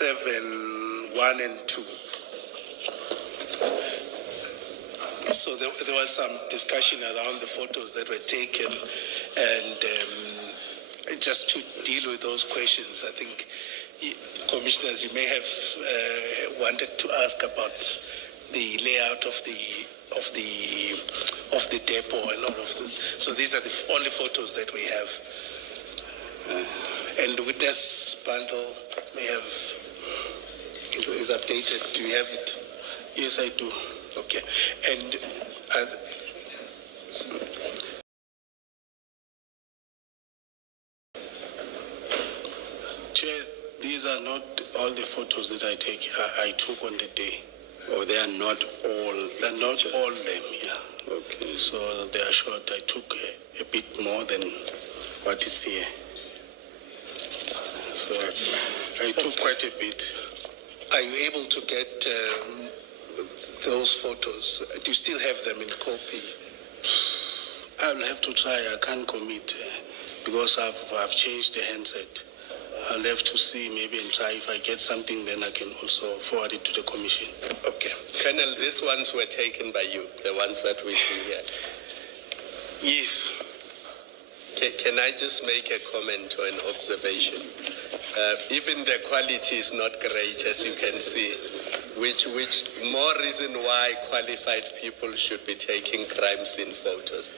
7, 1 and 2. So there was some discussion around the photos that were taken, and just to deal with those questions, I think, commissioners, you may have wanted to ask about the layout of the depot and all of this. So these are the only photos that we have. And the witness bundle may have is updated. Do you have it? Yes, I do. Okay. And Chair, these are not all the photos that I took on the day. Oh, they are not all. They're not all them, yeah. Okay. So they are short. I took a bit more than what is here. So I took quite a bit. Are you able to get those photos? Do you still have them in copy? I'll have to try. I can't commit because I've changed the handset. I'll have to see maybe and try. If I get something, then I can also forward it to the commission. Okay. Colonel, these ones were taken by you, the ones that we see here. Yes. Can I just make a comment or an observation? Even the quality is not great, as you can see, which more reason why qualified people should be taking crime scene photos,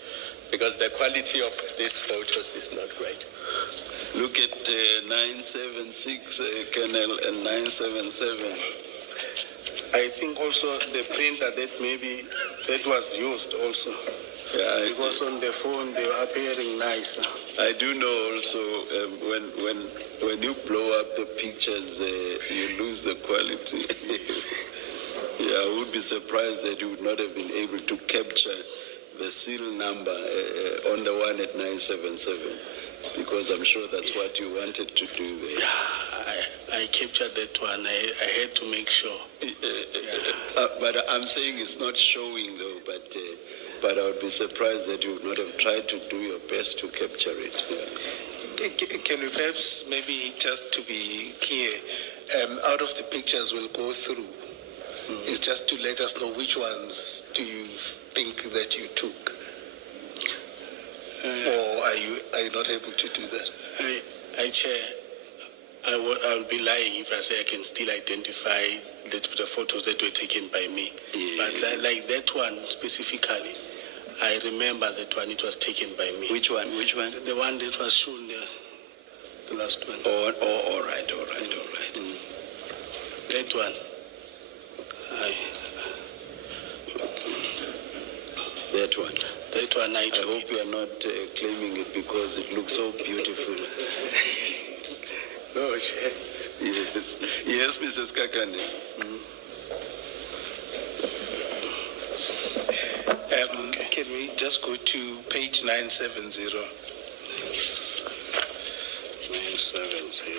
because the quality of these photos is not great. Look at 976, Colonel, and 977. I think also the printer that was used also. Yeah, because on the phone they were appearing nice. I do know also when you blow up the pictures, you lose the quality. Yeah, I would be surprised that you would not have been able to capture the serial number on the one at 977, because I'm sure that's what you wanted to do there. Yeah, I captured that one. I had to make sure. But I'm saying it's not showing though, but I would be surprised that you would not have tried to do your best to capture it. Yeah. Can we perhaps, maybe just to be clear, out of the pictures we'll go through, it's just to let us know which ones do you think that you took? Or are you not able to do that? Chair, I'll be lying if I say I can still identify the photos that were taken by me. Yeah. But like that one specifically, I remember that one, it was taken by me. Which one? The one that was shown there, the last one. Oh, all right. That one. That one. That one I took. I hope you are not claiming it because it looks so beautiful. No, Chair. Yes, Mrs. Kakande. Can we just go to page 970? 970.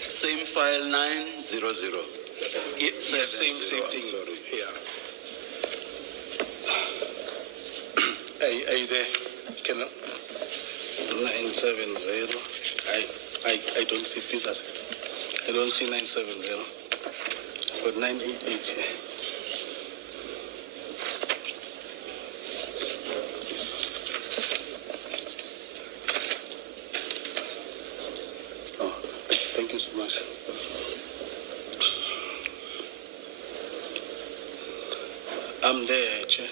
Same file 900. Yes, same thing. Sorry. Yeah. Are you there? Can 970. I don't see, please assist. I don't see 970. But 988 here. Oh, thank you so much. I'm there, Chair.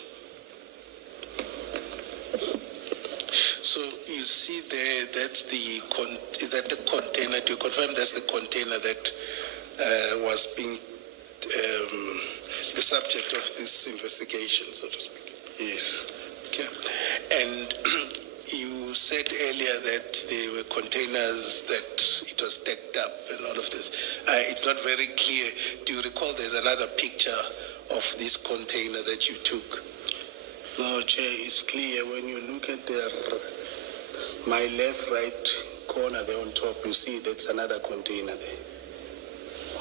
So you see there, that's is that the container? Do you confirm that's the container that was being the subject of this investigation, so to speak? Yes. Okay. And you said earlier that there were containers that it was stacked up and all of this. It's not very clear. Do you recall there's another picture of this container that you took? No, Chair, it's clear. When you look at my left, right corner there on top, you see that's another container there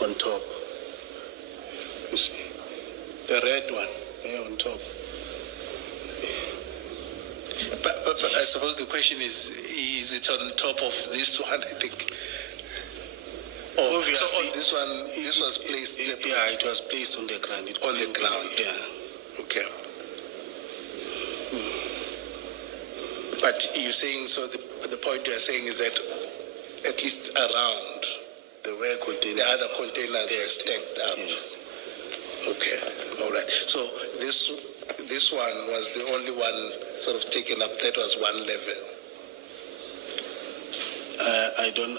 on top. You see? The red one there on top. But I suppose the question is it on top of this one, I think? Oh, Obviously, so on this one, this was placed separate? Yeah, it was placed on the ground. On the ground? Yeah. Okay. But you're saying, so the point you're saying is that at least around There were containers. the other containers were stacked up? Yes. Okay, all right. So this one was the only one sort of taken up, that was one level?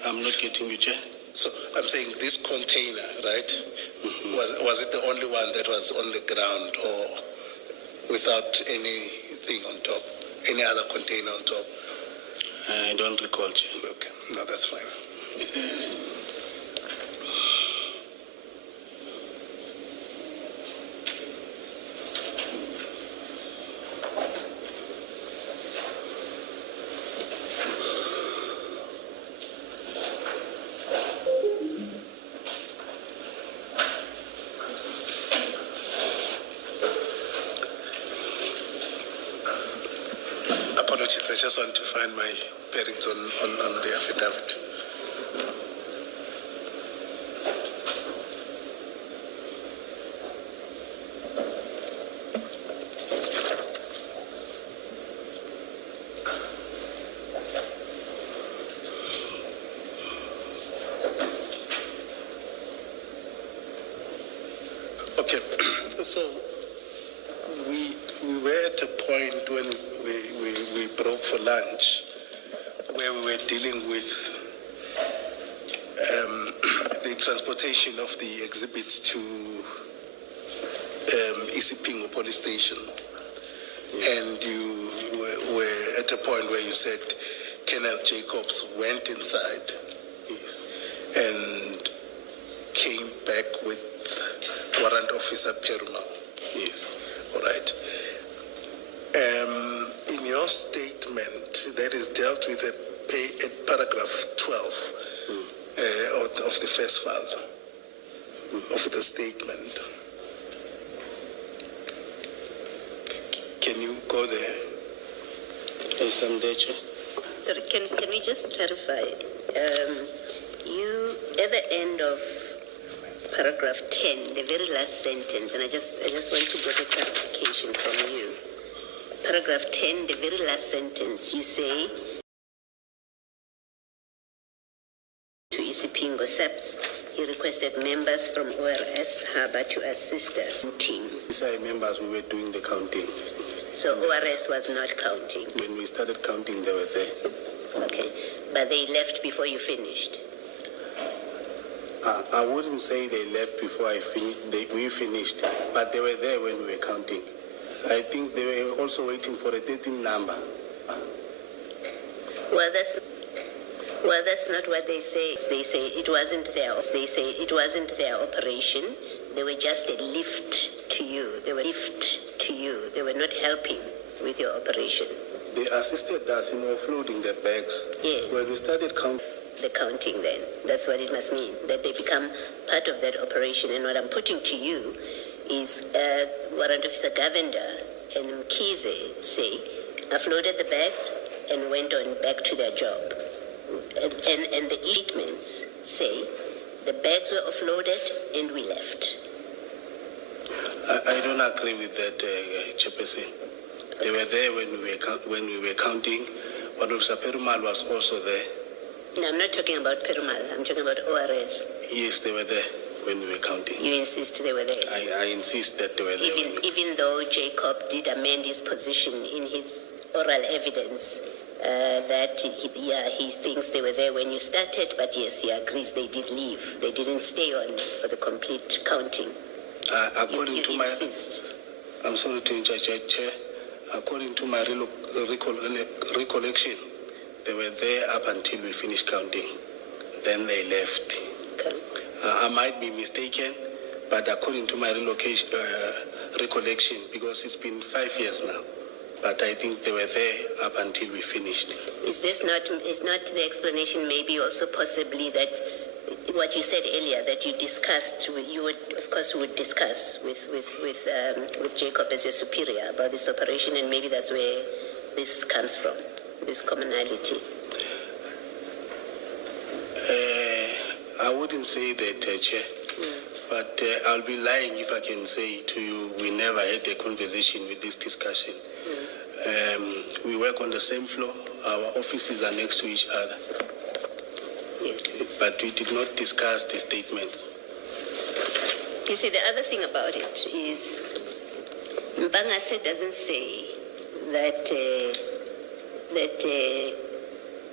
I'm not getting you, Chair. So I'm saying this container, right? Was it the only one that was on the ground or without anything on top? Any other container on top? I don't recall, Chair. Okay, no, that's fine. Apologies, I just want to find my bearings on the affidavit. Okay, so we were at a point when we broke for lunch where we were dealing with the transportation of the exhibits to Isipingo police station. And you were at a point where you said Colonel Jacobs went inside and came back with Warrant Officer Perumal. Yes. All right. In your statement that is dealt with at paragraph 12 of the first file of the statement, can you go there? Yes, I'm there, Chair. Sorry, can we just clarify? You, at the end of paragraph 10, the very last sentence, and I just want to get a clarification from you. Paragraph 10, the very last sentence, you say to Isipingo SEPS, he requested members from ORS Harbour to assist us. Team. Inside members, we were doing the counting. So ORS was not counting. When we started counting, they were there. Okay, but they left before you finished. I wouldn't say they left before we finished, but they were there when we were counting. I think they were also waiting for a 13 number. Well, that's not what they say. They say it wasn't their operation. They were just a lift to you. They were not helping with your operation. They assisted us in offloading the bags. Yes. When we started counting. The counting then. That's what it must mean, that they become part of that operation. And what I'm putting to you is Warrant Officer Govender and Mkize say offloaded the bags and went on back to their job. And the statements say the bags were offloaded and we left. I don't agree with that, Chairperson. They were there when we were counting, but Officer Perumal was also there. No, I'm not talking about Perumal. I'm talking about ORS. Yes, they were there when we were counting. You insist they were there? I insist that they were there. Even though Jacob did amend his position in his oral evidence, that he thinks they were there when you started, but yes, he agrees they did leave. They didn't stay on for the complete counting. According to insist. I'm sorry to interject, Chair. According to my recollection, they were there up until we finished counting. Then they left. Okay. I might be mistaken, but according to my recollection, because it's been 5 years now, but I think they were there up until we finished. Is not the explanation maybe also possibly that what you said earlier that you discussed, you would discuss with Jacob as your superior about this operation, and maybe that's where this comes from, this commonality? I wouldn't say that, Chair, but I'll be lying if I can say to you we never had a conversation with this discussion. We work on the same floor. Our offices are next to each other. Yes. But we did not discuss the statements. You see, the other thing about it is Mbangase doesn't say that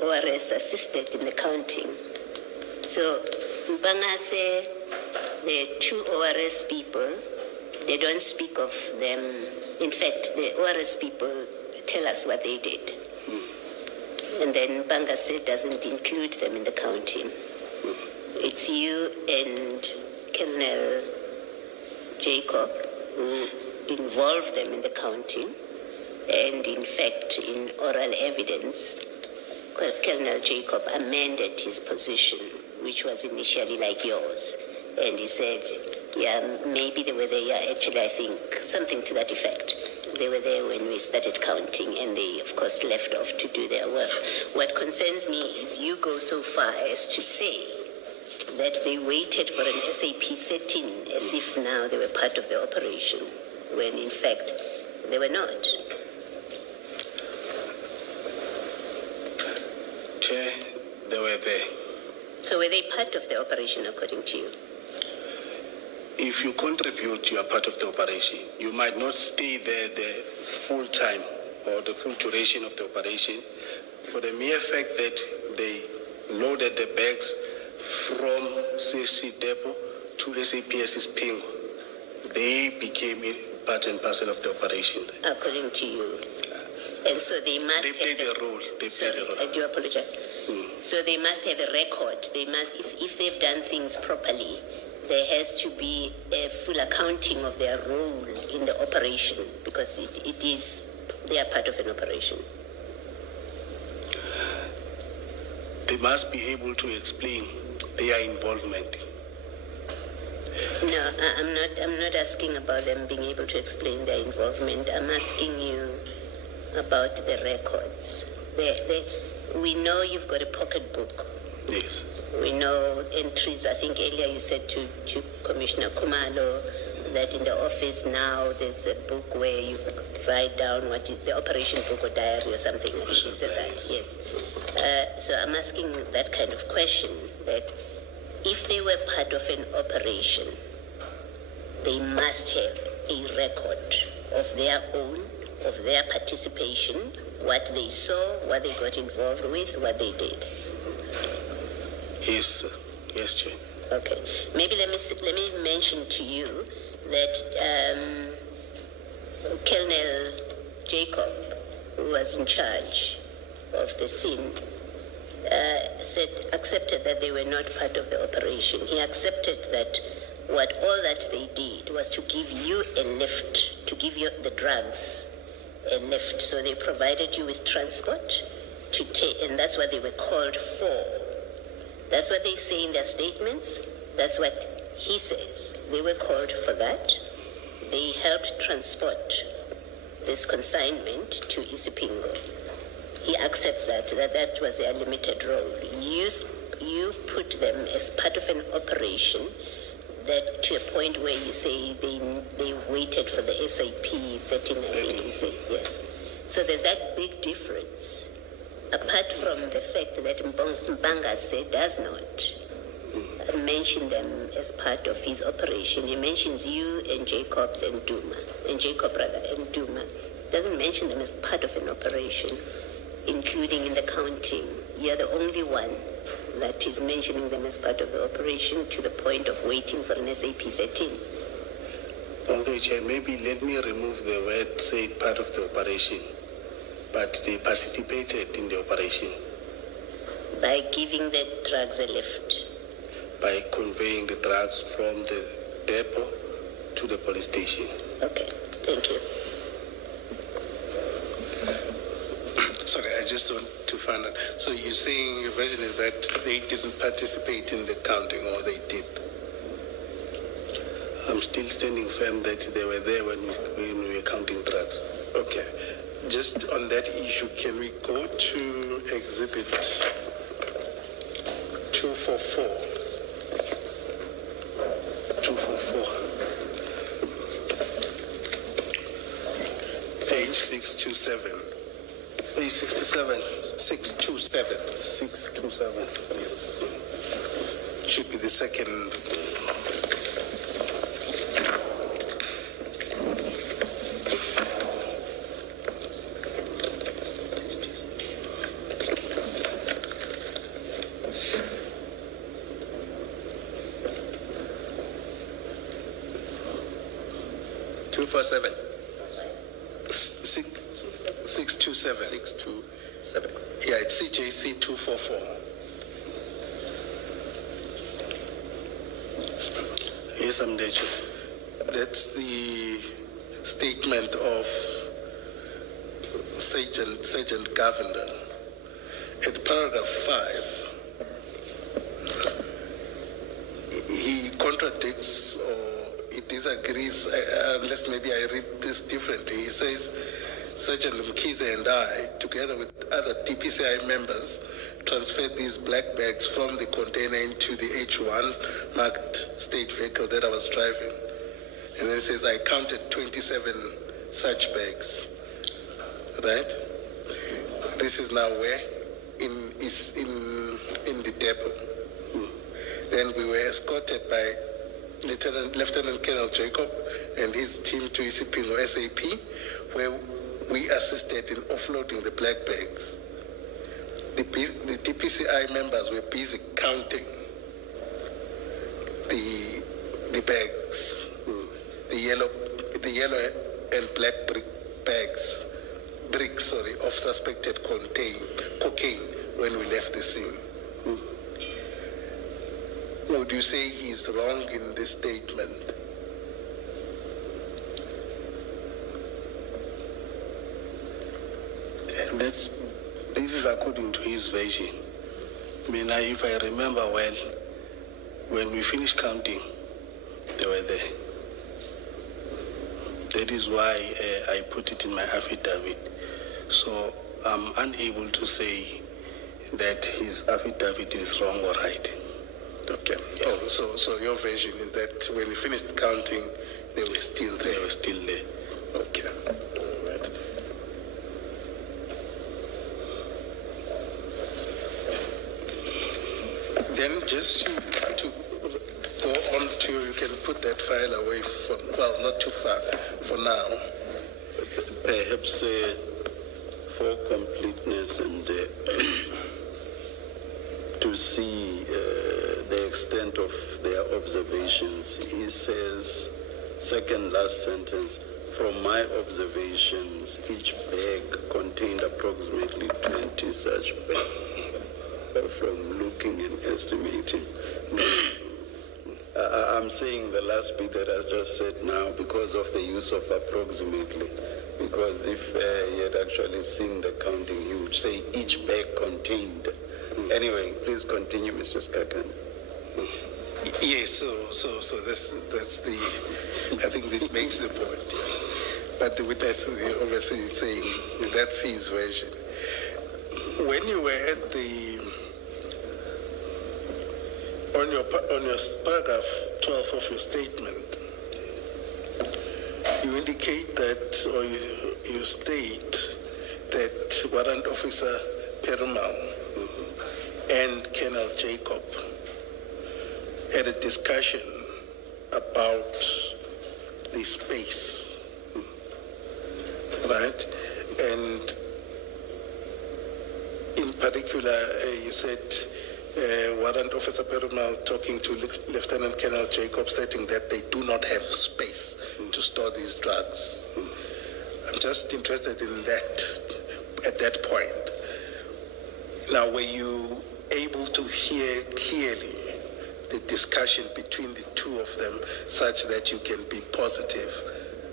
ORS assisted in the counting. So Mbangase, the two ORS people, they don't speak of them. In fact, the ORS people tell us what they did. And then Mbangase doesn't include them in the counting. It's you and Colonel Jacob who involved them in the counting. And in fact, in oral evidence, Colonel Jacob amended his position, which was initially like yours. And he said, yeah, maybe they were there. Yeah, actually, I think something to that effect. They were there when we started counting, and they, of course, left off to do their work. What concerns me is you go so far as to say that they waited for an SAP 13 as if now they were part of the operation, when in fact they were not. Chair, they were there. So were they part of the operation according to you? If you contribute, you are part of the operation. You might not stay there the full time or the full duration of the operation. For the mere fact that they loaded the bags from CSC depot to SAPS's Pingo, they became part and parcel of the operation. According to you. And so they must They played a role. They played a role. I do apologize. So they must have a record. They must, if they've done things properly, there has to be a full accounting of their role in the operation, because they are part of an operation. They must be able to explain their involvement. No, I'm not asking about them being able to explain their involvement. I'm asking you about the records. We know you've got a pocketbook. Yes. We know entries. I think earlier you said to Commissioner Kumalo that in the office now there's a book where you write down what is the operation book or diary or something. I think you said that. Yes. So I'm asking that kind of question, that if they were part of an operation, they must have a record of their own, of their participation, what they saw, what they got involved with, what they did. Yes, sir. Yes, Chair. Okay. Maybe let me mention to you that Colonel Jacob, who was in charge of the scene, accepted that they were not part of the operation. He accepted that all that they did was to give you a lift, to give you the drugs a lift. So they provided you with transport to take, and that's what they were called for. That's what they say in their statements. That's what he says. They were called for that. They helped transport this consignment to Isipingo. He accepts that was their limited role. You put them as part of an operation that to a point where you say they waited for the SAP 13, I think you say, yes. So there's that big difference. Apart from the fact that Mbangase does not mention them as part of his operation, he mentions you and Jacob and Duma. Doesn't mention them as part of an operation, including in the counting. You're the only one that is mentioning them as part of the operation to the point of waiting for an SAP 13. Okay, Chair, maybe let me remove the word say part of the operation, but they participated in the operation. By giving the drugs a lift. By conveying the drugs from the depot to the police station. Okay, thank you. Sorry, I just want to find out. So you're saying your version is that they didn't participate in the counting, or they did? I'm still standing firm that they were there when we were counting drugs. Okay. Just on that issue, can we go to exhibit 244? 244. Page 627. Page 67. 627. 627. Yes. Should be the second. Seven. 627. 627. Yeah, it's CJC 244. Yes, Amdechi. That's the statement of Sergeant Governor. At paragraph 5, he contradicts or he disagrees, unless maybe I read this differently. He says, Sergeant Mkhize and I, together with other DPCI members, transferred these black bags from the container into the H1 marked state vehicle that I was driving. And then he says, I counted 27 such bags. Right? This is now where? In the depot. Then we were escorted by Lieutenant Colonel Jacob and his team to Isipingo SAP, where we assisted in offloading the black bags. The DPCI members were busy counting the bags, the yellow and black bricks of suspected cocaine when we left the scene. Would you say he's wrong in this statement? This is according to his version. I mean, if I remember well, when we finished counting, they were there. That is why I put it in my affidavit. So I'm unable to say that his affidavit is wrong or right. Okay. Yeah. Oh, so your version is that when we finished counting, they were still there? They were still there. Okay. All right. Then just to go on to, you can put that file away for, well, not too far, for now. Perhaps for completeness and to see the extent of their observations, he says, second last sentence, from my observations, each bag contained approximately 20 such bags. From looking and estimating. I'm saying the last bit that I just said now because of the use of approximately. Because if he had actually seen the counting, he would say each bag contained. Anyway, please continue, Mr. Skakan. Yes, so that's the, I think that makes the point. But the witness obviously is saying that's his version. When you were at the, on your paragraph 12 of your statement, you indicate that, or you state that Warrant Officer Perumal and Colonel Jacob had a discussion about the space, right? And in particular, you said Warrant Officer Perumal talking to Lieutenant Colonel Jacob, stating that they do not have space to store these drugs. I'm just interested in that, at that point. Now, were you able to hear clearly the discussion between the two of them such that you can be positive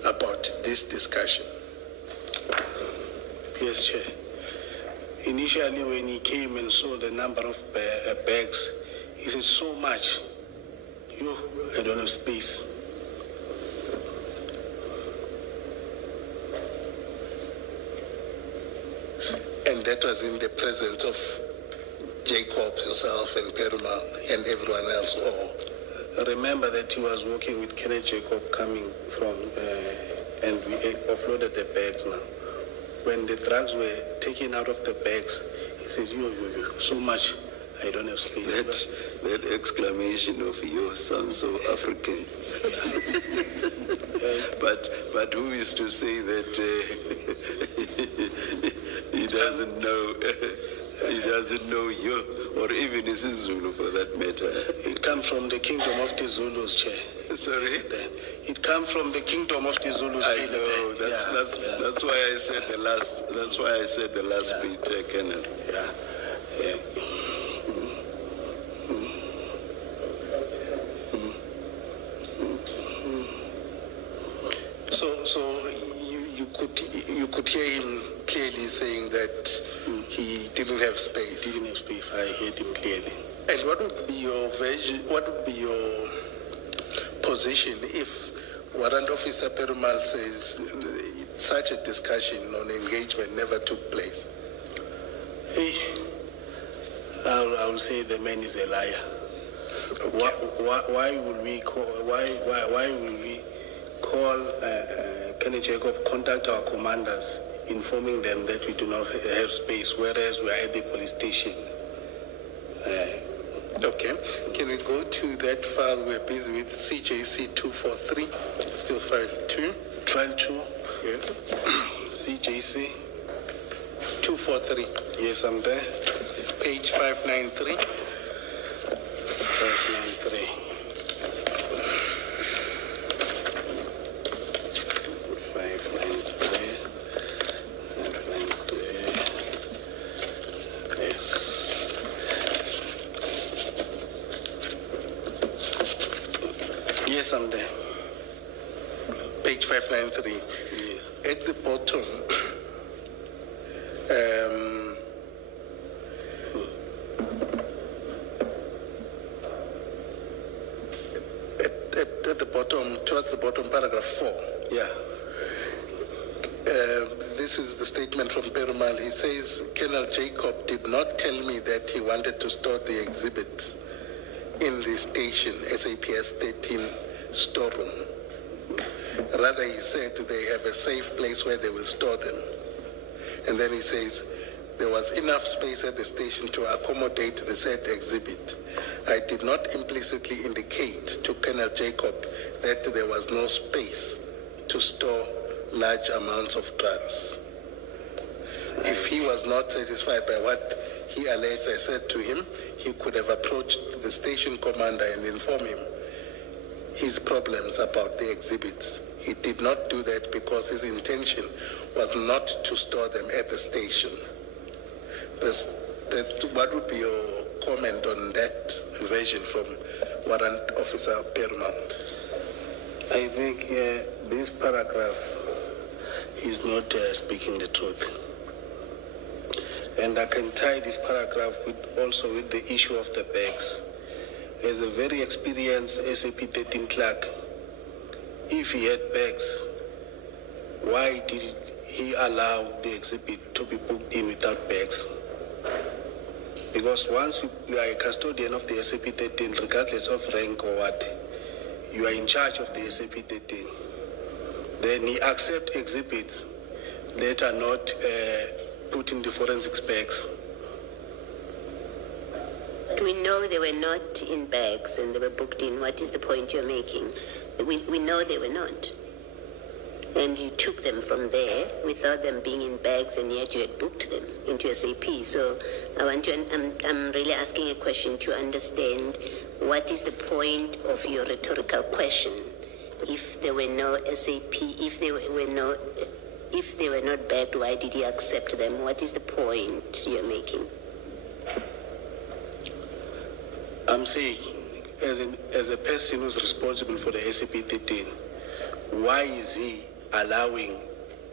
about this discussion? Yes, Chair. Initially, when he came and saw the number of bags, he said, so much. I don't have space. And that was in the presence of Jacobs, yourself, and Perumal, and everyone else. Or Remember that he was working with Kenneth Jacob coming from, and we offloaded the bags now. When the drugs were taken out of the bags, he says, yo, so much, I don't have space. That exclamation of "your son so African," but who is to say that he doesn't know? He doesn't know you, or even isiZulu for that matter. It comes from the kingdom of the Zulus, Chair. Sorry? It comes from the kingdom of the Zulus. I know. That's why I said the last. That's why I said the last bit, Kenneth. Yeah. So you could hear him clearly saying that he didn't have space. Didn't have space. I heard him clearly. And what would be your version? What would be your position if Warrant Officer Perumal says such a discussion on engagement never took place? Hey, I will say the man is a liar. Okay. Why would we call? Why will we call Kenny Jacob, contact our commanders, informing them that we do not have space, whereas we are at the police station? Okay. Can we go to that file we're busy with, CJC 243, still file 2? Trial 2, Yes. CJC. 243, Yes, I'm there. page 593. 593. 593. Yes, I'm there. Page 593. Yes. At the bottom, at the bottom, towards the bottom, paragraph 4. Yeah. This is the statement from Perumal. He says, Colonel Jacob did not tell me that he wanted to store the exhibits in the station SAPS 13 storeroom. Rather, he said they have a safe place where they will store them. And then he says, there was enough space at the station to accommodate the said exhibit. I did not implicitly indicate to Colonel Jacob that there was no space to store large amounts of drugs. If he was not satisfied by what he alleged I said to him, he could have approached the station commander and informed him his problems about the exhibits. He did not do that because his intention was not to store them at the station. What would be your comment on that version from Warrant Officer Perumal? I think this paragraph is not speaking the truth. And I can tie this paragraph also with the issue of the bags. As a very experienced SAP 13 clerk, if he had bags, why did he allow the exhibit to be booked in without bags? Because once you are a custodian of the SAP 13, regardless of rank or what, you are in charge of the SAP 13. Then he accepts exhibits that are not put in the forensic specs. We know they were not in bags and they were booked in. What is the point you're making? We know they were not. And you took them from there without them being in bags, and yet you had booked them into SAP. So I'm really asking a question to understand what is the point of your rhetorical question. If there were no SAP, if they were not bagged, why did you accept them? What is the point you're making? I'm saying, as a person who's responsible for the SAP 13, why is he allowing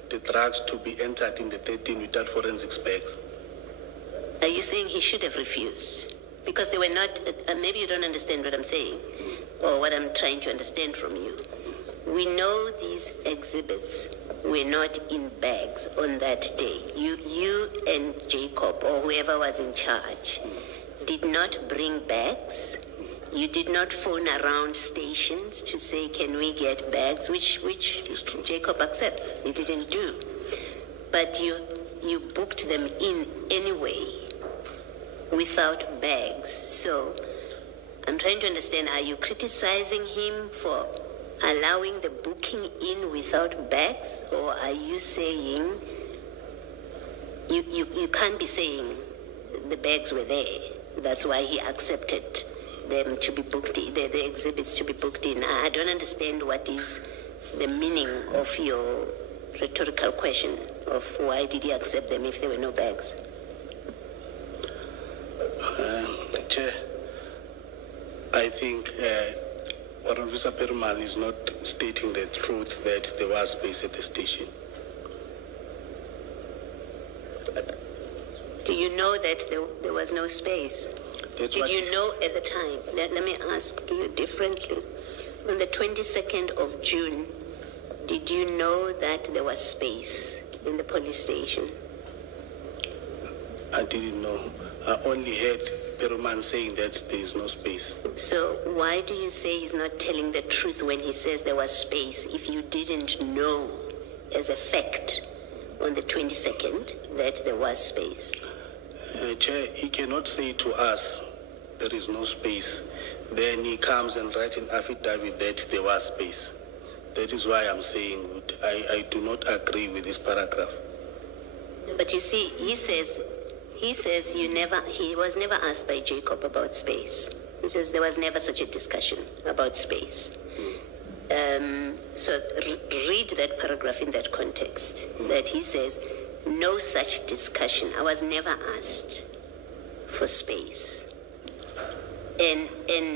the drugs to be entered in the 13 without forensic specs? Are you saying he should have refused? Because they were not, maybe you don't understand what I'm saying, or what I'm trying to understand from you. We know these exhibits were not in bags on that day. You and Jacob, or whoever was in charge, did not bring bags. You did not phone around stations to say, can we get bags, which Jacob accepts. He didn't do. But you booked them in anyway without bags. So I'm trying to understand, are you criticizing him for allowing the booking in without bags, or are you saying you can't be saying the bags were there? That's why he accepted them to be booked in, the exhibits to be booked in. I don't understand what is the meaning of your rhetorical question of why did he accept them if there were no bags? Chair, I think Warrant Officer Perumal is not stating the truth that there was space at the station. Do you know that there was no space? That's Did what you know at the time? Let me ask you differently. On the 22nd of June, did you know that there was space in the police station? I didn't know. I only heard Perumal saying that there is no space. So why do you say he's not telling the truth when he says there was space if you didn't know as a fact on the 22nd that there was space? Chair, he cannot say to us there is no space. Then he comes and writes an affidavit that there was space. That is why I'm saying I do not agree with this paragraph. But you see, he says he was never asked by Jacob about space. He says there was never such a discussion about space. So read that paragraph in that context, that he says, no such discussion. I was never asked for space. And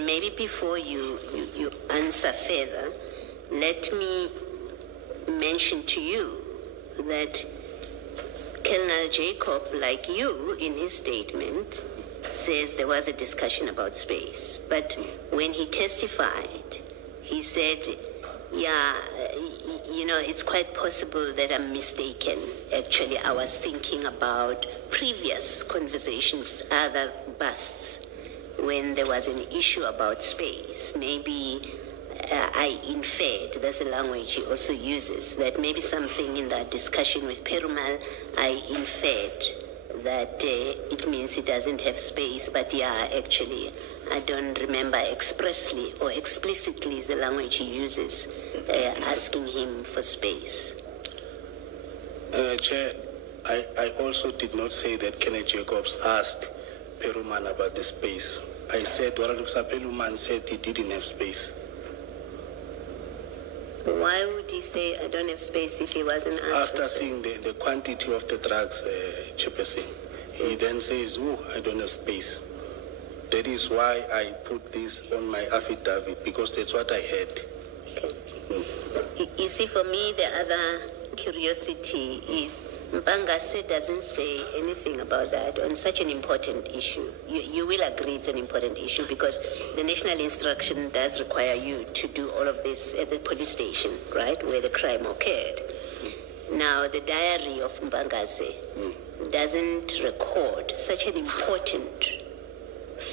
maybe before you answer further, let me mention to you that Colonel Jacob, like you in his statement, says there was a discussion about space. But when he testified, he said, yeah, it's quite possible that I'm mistaken. Actually, I was thinking about previous conversations, other busts, when there was an issue about space. Maybe I inferred, that's the language he also uses, that maybe something in that discussion with Perumal, I inferred that it means he doesn't have space, but yeah, actually, I don't remember expressly or explicitly is the language he uses, asking him for space. Chair, I also did not say that Kenneth Jacobs asked Perumal about the space. I said Warrant Officer Perumal said he didn't have space. Why would you say I don't have space if he wasn't asked? After seeing the quantity of the drugs, Chairperson, he then says, I don't have space. That is why I put this on my affidavit, because that's what I heard. Okay. You see, for me, the other curiosity is Mpangase doesn't say anything about that on such an important issue. You will agree it's an important issue because the national instruction does require you to do all of this at the police station, right, where the crime occurred. Now, the diary of Mpangase doesn't record such an important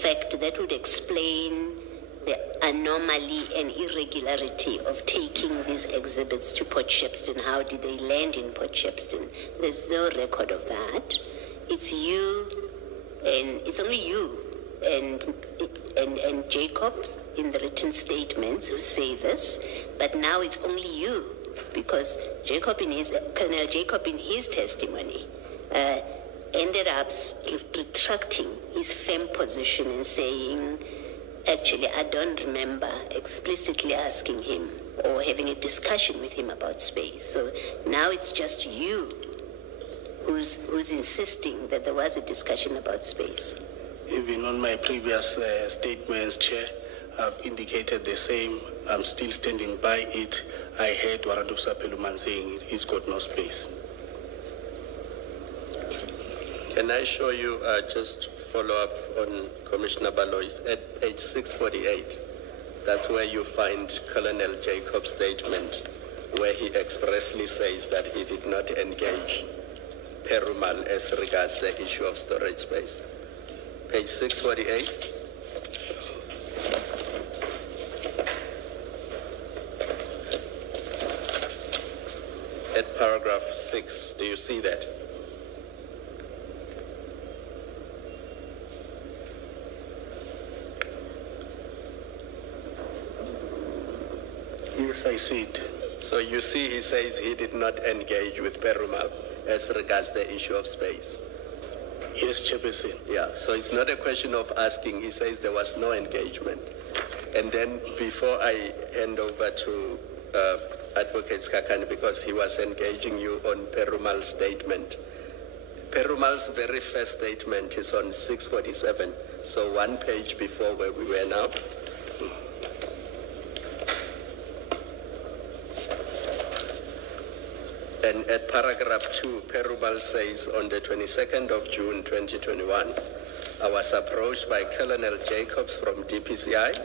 fact that would explain the anomaly and irregularity of taking these exhibits to Port Shepstone. How did they land in Port Shepstone? There's no record of that. It's you, and it's only you and Jacobs in the written statements who say this, but now it's only you, because Colonel Jacob in his testimony ended up retracting his firm position and saying, actually, I don't remember explicitly asking him or having a discussion with him about space. So now it's just you who's insisting that there was a discussion about space. Even on my previous statements, Chair, I've indicated the same. I'm still standing by it. I heard Warrant Officer Perumal saying he's got no space. Can I show you, just follow up on Commissioner Baloy's at page 648. That's where you find Colonel Jacob's statement where he expressly says that he did not engage Perumal as regards the issue of storage space. Page 648. At paragraph 6, do you see that? Yes, I see it. So you see he says he did not engage with Perumal as regards the issue of space. Yes, Chairperson. Yeah, so it's not a question of asking, he says there was no engagement. And then before I hand over to Advocate Skakani, because he was engaging you on Perumal's statement. Perumal's very first statement is on 647, so one page before where we were now. And at paragraph 2, Perumal says, on the 22nd of June 2021, I was approached by Colonel Jacobs from DPCI,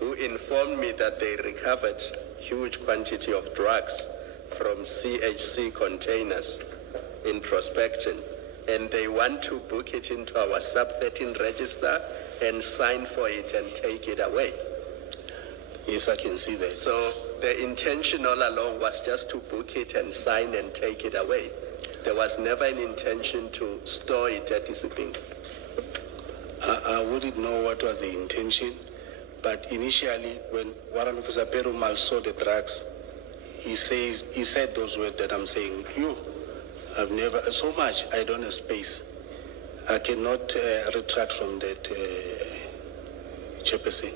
who informed me that they recovered huge quantity of drugs from CHC containers in Prospecton, and they want to book it into our sub-13 register and sign for it and take it away. Yes, I can see that. So the intention all along was just to book it and sign and take it away. There was never an intention to store it at Isipingo. I wouldn't know what was the intention, but initially when Warrant Officer Perumal saw the drugs, he said those words that I'm saying. I've never, so much, I don't have space. I cannot retract from that, Chairperson.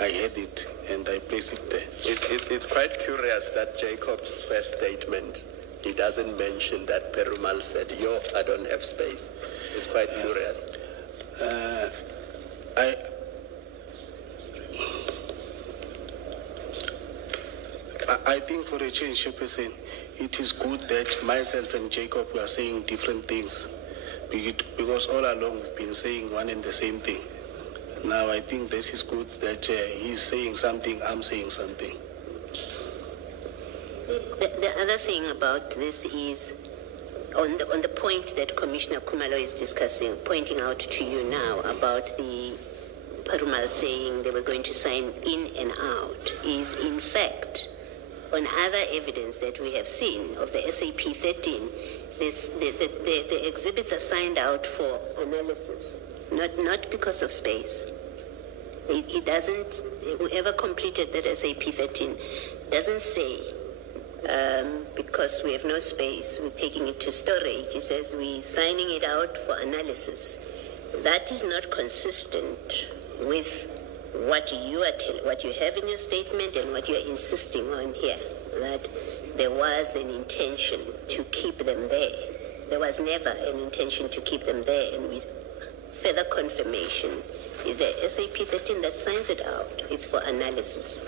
I had it and I placed it there. It's quite curious that Jacob's first statement, he doesn't mention that Perumal said, I don't have space. It's quite curious. I think for a change, Chairperson, it is good that myself and Jacob were saying different things, because all along we've been saying one and the same thing. Now I think this is good that he's saying something, I'm saying something. The other thing about this is on the point that Commissioner Kumalo is discussing, pointing out to you now about the Perumal saying they were going to sign in and out, is in fact on other evidence that we have seen of the SAP 13, the exhibits are signed out for analysis, not because of space. He doesn't, whoever completed that SAP 13 doesn't say, because we have no space, we're taking it to storage. He says we're signing it out for analysis. That is not consistent with what you have in your statement and what you are insisting on here, that there was an intention to keep them there. There was never an intention to keep them there, and with further confirmation is the SAP 13 that signs it out. It's for analysis.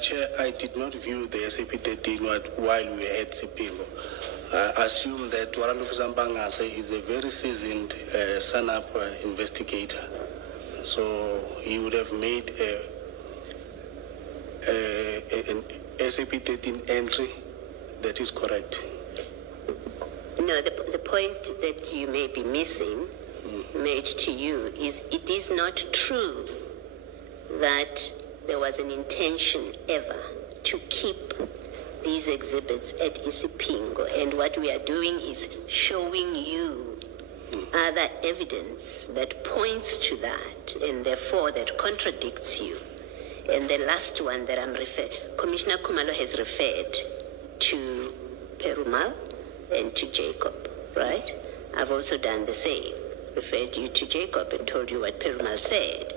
Chair, I did not view the SAP 13 while we were at Sipingo. I assume that Warrant Officer Mbangase is a very seasoned SANAP investigator. So he would have made an SAP 13 entry that is correct. No, the point that you may be missing, made to you, is it is not true that there was an intention ever to keep these exhibits at Isipingo, and what we are doing is showing you other evidence that points to that, and therefore that contradicts you. And the last one that I'm referring, Commissioner Kumalo has referred to Perumal and to Jacob, right? I've also done the same, referred you to Jacob and told you what Perumal said.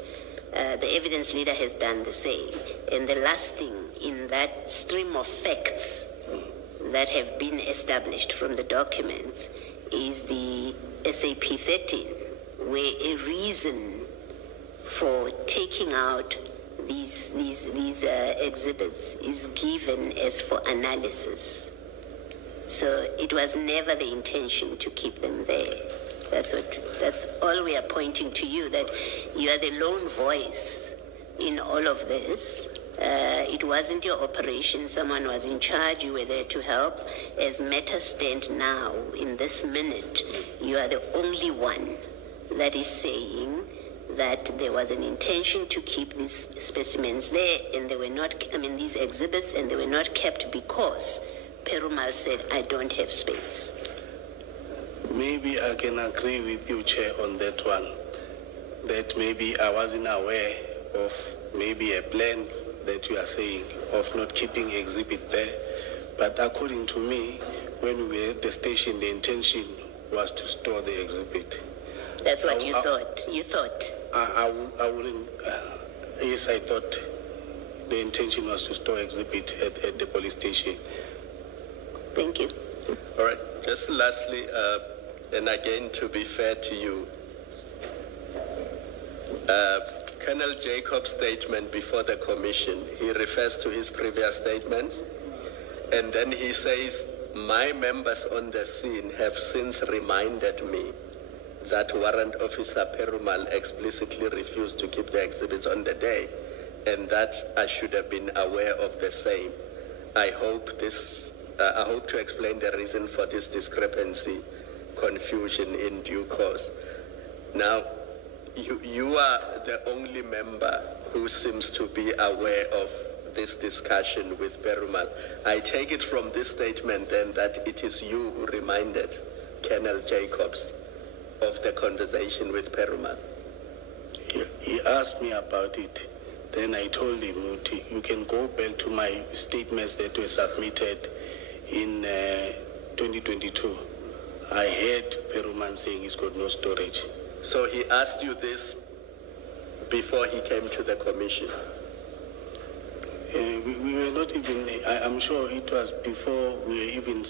The evidence leader has done the same. And the last thing in that stream of facts that have been established from the documents is the SAP 13, where a reason for taking out these exhibits is given as for analysis. So it was never the intention to keep them there. That's all we are pointing to you, that you are the lone voice in all of this, It wasn't your operation. Someone was in charge. You were there to help. As matters stand now, in this minute, you are the only one that is saying that there was an intention to keep these specimens there, and they were not, these exhibits, and they were not kept because Perumal said, I don't have space. Maybe I can agree with you, Chair, on that one. That maybe I wasn't aware of maybe a plan that you are saying of not keeping exhibit there. But according to me, when we were at the station, the intention was to store the exhibit. That's what you thought. You thought. I wouldn't. Yes, I thought the intention was to store exhibit at the police station. Thank you. All right. Just lastly, and again, to be fair to you, Colonel Jacob's statement before the commission, he refers to his previous statements, and then he says, my members on the scene have since reminded me that Warrant Officer Perumal explicitly refused to keep the exhibits on the day, and that I should have been aware of the same. I hope to explain the reason for this discrepancy, confusion in due course. Now, you are the only member who seems to be aware of this discussion with Perumal. I take it from this statement then that it is you who reminded Colonel Jacobs of the conversation with Perumal. He asked me about it. Then I told him, Muti, you can go back to my statements that were submitted in 2022. I heard Perumal saying he's got no storage. So he asked you this before he came to the commission? We were not even, I'm sure it was before we were even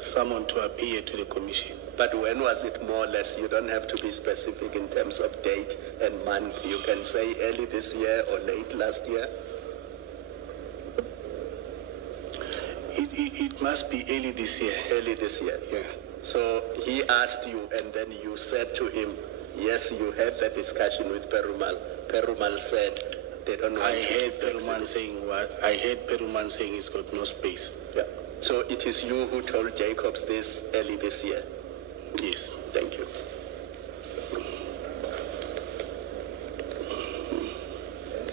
summoned to appear to the commission. But when was it, more or less? You don't have to be specific in terms of date and month. You can say early this year or late last year. It must be early this year. Early this year? Yeah. So he asked you, and then you said to him, yes, you had that discussion with Perumal. Perumal said they don't want I heard to Perumal saying what? I heard Perumal saying he's got no space. Yeah. So it is you who told Jacobs this early this year? Yes. Thank you.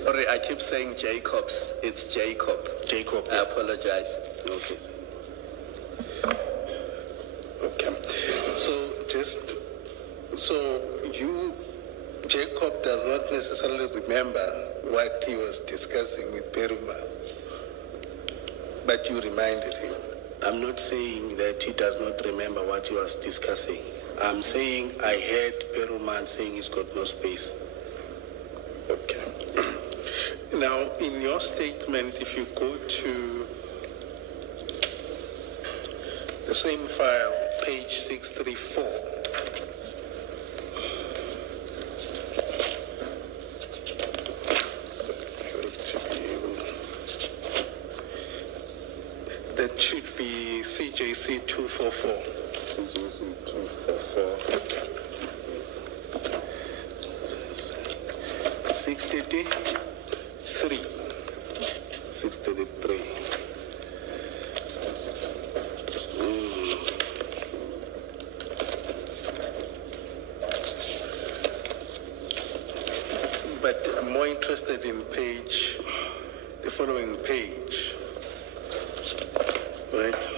Sorry, I keep saying Jacobs. It's Jacob. Jacob. I apologize. Okay. Okay. So Jacob does not necessarily remember what he was discussing with Perumal, but you reminded him. I'm not saying that he does not remember what he was discussing. I'm saying I heard Perumal saying he's got no space. Okay. Now, in your statement, if you go to the same file, page 634, that should be CJC 244. CJC 244. 633. 633. But I'm more interested in the following page, right?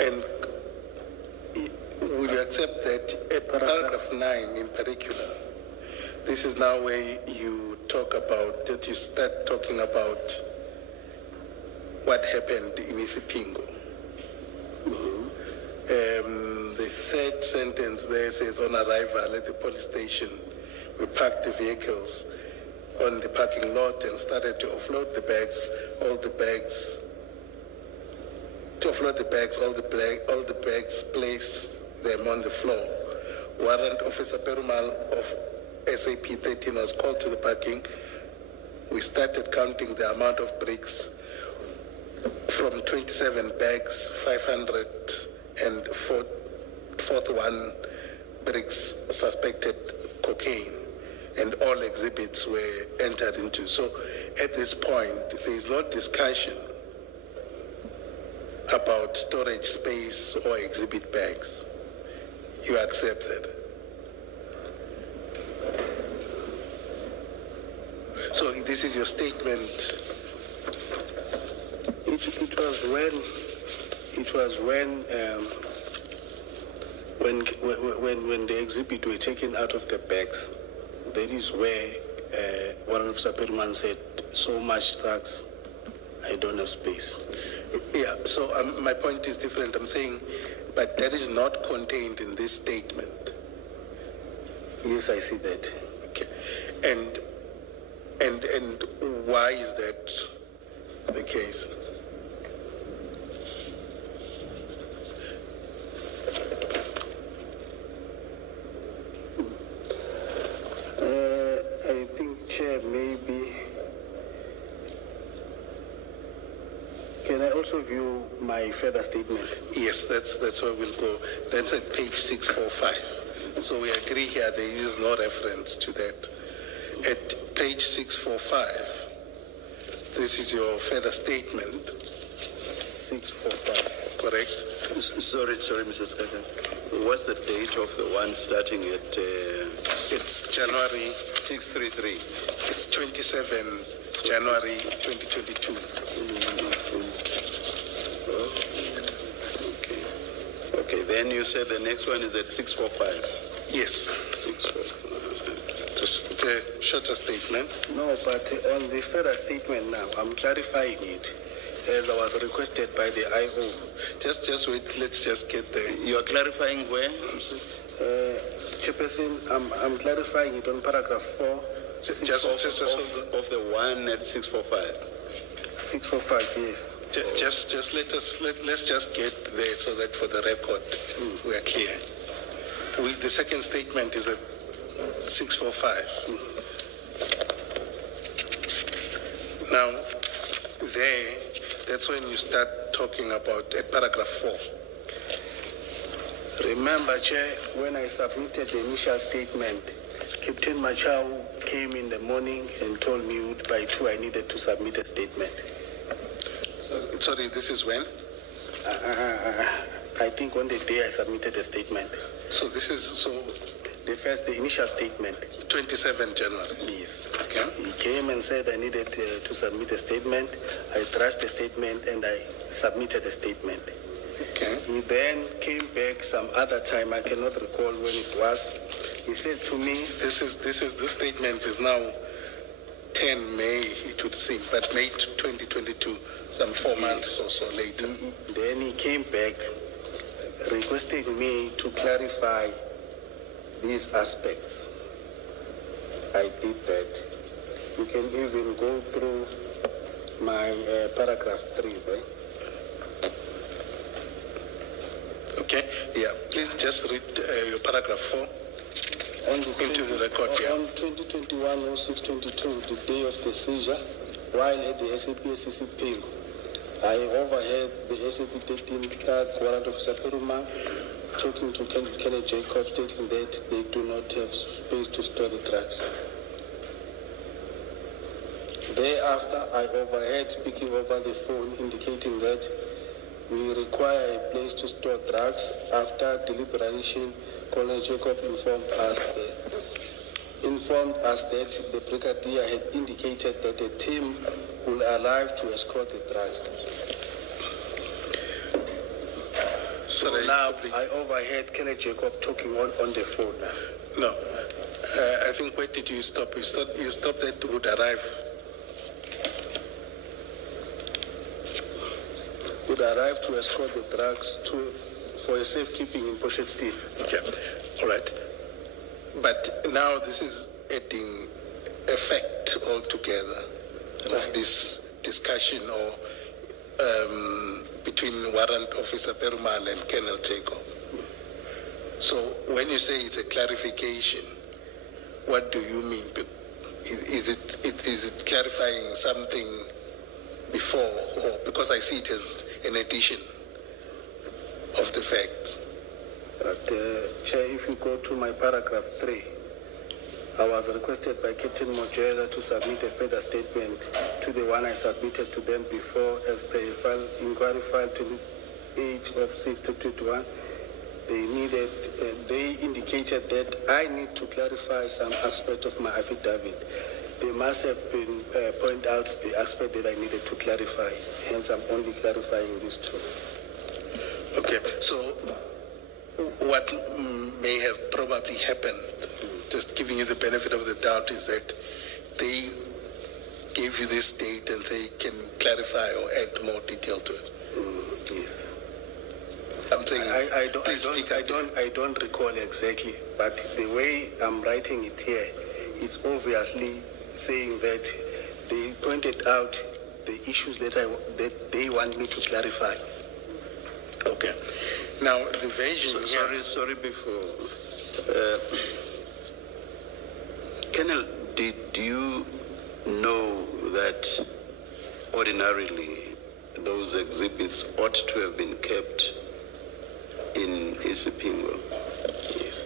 And will you accept that at paragraph 9 in particular, this is now where you start talking about what happened in Isipingo. The third sentence there says, on arrival at the police station, we parked the vehicles on the parking lot and started to offload the bags, all the bags, place them on the floor. Warrant Officer Perumal of SAP 13 was called to the parking. We started counting the amount of bricks from 27 bags, 541 bricks suspected cocaine. and all exhibits were entered into. So at this point, there is no discussion about storage space or exhibit bags. You accept that? So this is your statement. It was when the exhibit were taken out of the bags. That is where Warrant Officer Perman said, "So much drugs, I don't have space." Yeah, so my point is different. I'm saying, but that is not contained in this statement. Yes, I see that. Okay. And why is that the case? I think, Chair, maybe. Can I also view my further statement? Yes, that's where we'll go. That's at page 645. So we agree here there is no reference to that. At page 645, this is your further statement, 645. correct? Sorry, Mr. Skaka. What's the date of the one starting at It's January, 633? it's 27 January 2022. Okay, then you said the next one is at 645. Yes, 645. it's a shorter statement. No, but on the further statement now, I'm clarifying it as I was requested by the IO. Just wait, let's just get there. You are clarifying where? I'm sorry. Chairperson, I'm clarifying it on paragraph 4. Just Of the one at 645. 645, yes. let's just get there so that for the record we are clear. The second statement is at 645. Now, that's when you start talking about paragraph 4. Remember, Chair, when I submitted the initial statement, Captain Machau came in the morning and told me by 2 I needed to submit a statement. Sorry, this is when? I think on the day I submitted a statement. So this is The initial statement. 27 January. Yes. Okay. He came and said I needed to submit a statement. I drafted a statement and I submitted a statement. Okay. He then came back some other time. I cannot recall when it was. He said to me, This statement is now 10 May, it would seem, but May 2022, some 4 months or so later. Then he came back requesting me to clarify these aspects. I did that. You can even go through my paragraph 3 there. Okay, yeah. Please just read your paragraph 4 into the record here. On 2021-06-22, the day of the seizure, while at the SAP-SCC ping, I overheard the SAP 13 clerk, Warrant Officer Peruma, talking to Kenneth Jacob, stating that they do not have space to store the drugs. Thereafter, I overheard speaking over the phone, indicating that we require a place to store drugs. After deliberation, Colonel Jacob informed us that the brigadier had indicated that a team will arrive to escort the drugs. So now I overheard Kenneth Jacob talking on the phone. No, I think where did you stop? You stopped that would arrive. Would arrive to escort the drugs for a safekeeping in Potchefstroom. Okay, all right. But now this is adding effect altogether of this discussion or between Warrant Officer Perumal and Colonel Jacob. So when you say it's a clarification, what do you mean? Is it clarifying something before, or because I see it as an addition of the facts? But Chair, if you go to my paragraph 3, I was requested by Captain Mojera to submit a further statement to the one I submitted to them before as per a file, inquiry file 28 of 6/2021. They indicated that I need to clarify some aspect of my affidavit. They must have been point out the aspect that I needed to clarify. Hence, I'm only clarifying this too. Okay, so what may have probably happened, just giving you the benefit of the doubt, is that they gave you this date and say, can clarify or add more detail to it. Yes. I'm saying, I don't recall exactly, but the way I'm writing it here, it's obviously saying that they pointed out the issues that they want me to clarify. okay. Now, the version Sorry, before. Colonel, did you know that ordinarily those exhibits ought to have been kept in Isipingo? Yes.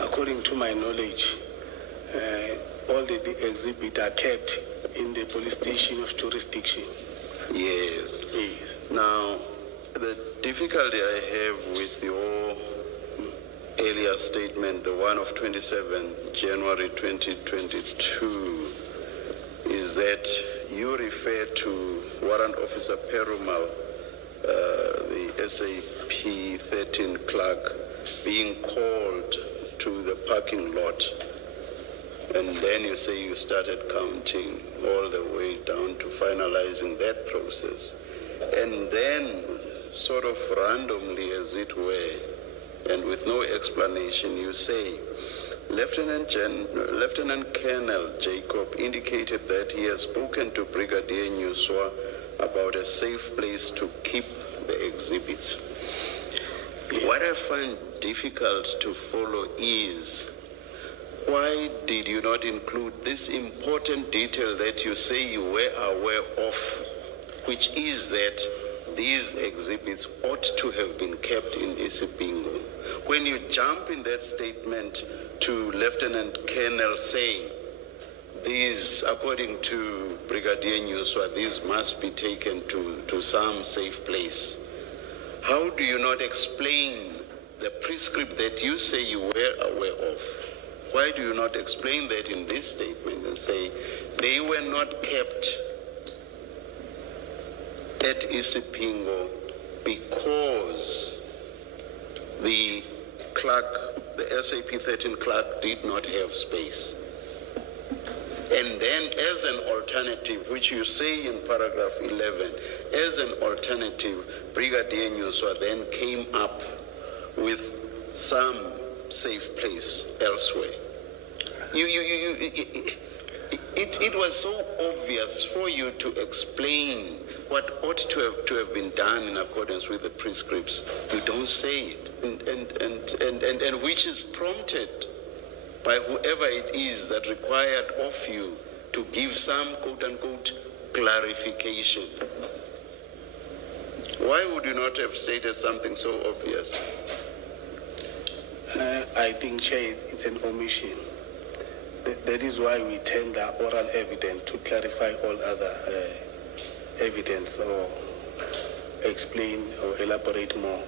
According to my knowledge, all the exhibits are kept in the police station of jurisdiction. Yes. Yes. Now, the difficulty I have with your earlier statement, the one of 27 January 2022, is that you refer to Warrant Officer Perumal, the SAP 13 clerk, being called to the parking lot, and then you say you started counting all the way down to finalizing that process, and then sort of randomly, as it were, and with no explanation, you say, Lieutenant Colonel Jacob indicated that he has spoken to Brigadier Nyuswa about a safe place to keep the exhibits. What I find difficult to follow is, why did you not include this important detail that you say you were aware of, which is that these exhibits ought to have been kept in Isipingo? When you jump in that statement to Lieutenant Colonel saying, these, according to Brigadier Nyuswa, these must be taken to some safe place, how do you not explain the prescript that you say you were aware of? Why do you not explain that in this statement and say they were not kept at Isipingo because the clerk, the SAP 13 clerk, did not have space? And then as an alternative, which you say in paragraph 11, as an alternative, Brigadier Nyuswa then came up with some safe place elsewhere. It was so obvious for you to explain what ought to have been done in accordance with the prescripts. You don't say it, and which is prompted by whoever it is that required of you to give some quote-unquote clarification. Why would you not have stated something so obvious? I think, Chair, it's an omission. That is why we tender oral evidence to clarify all other evidence or explain or elaborate more.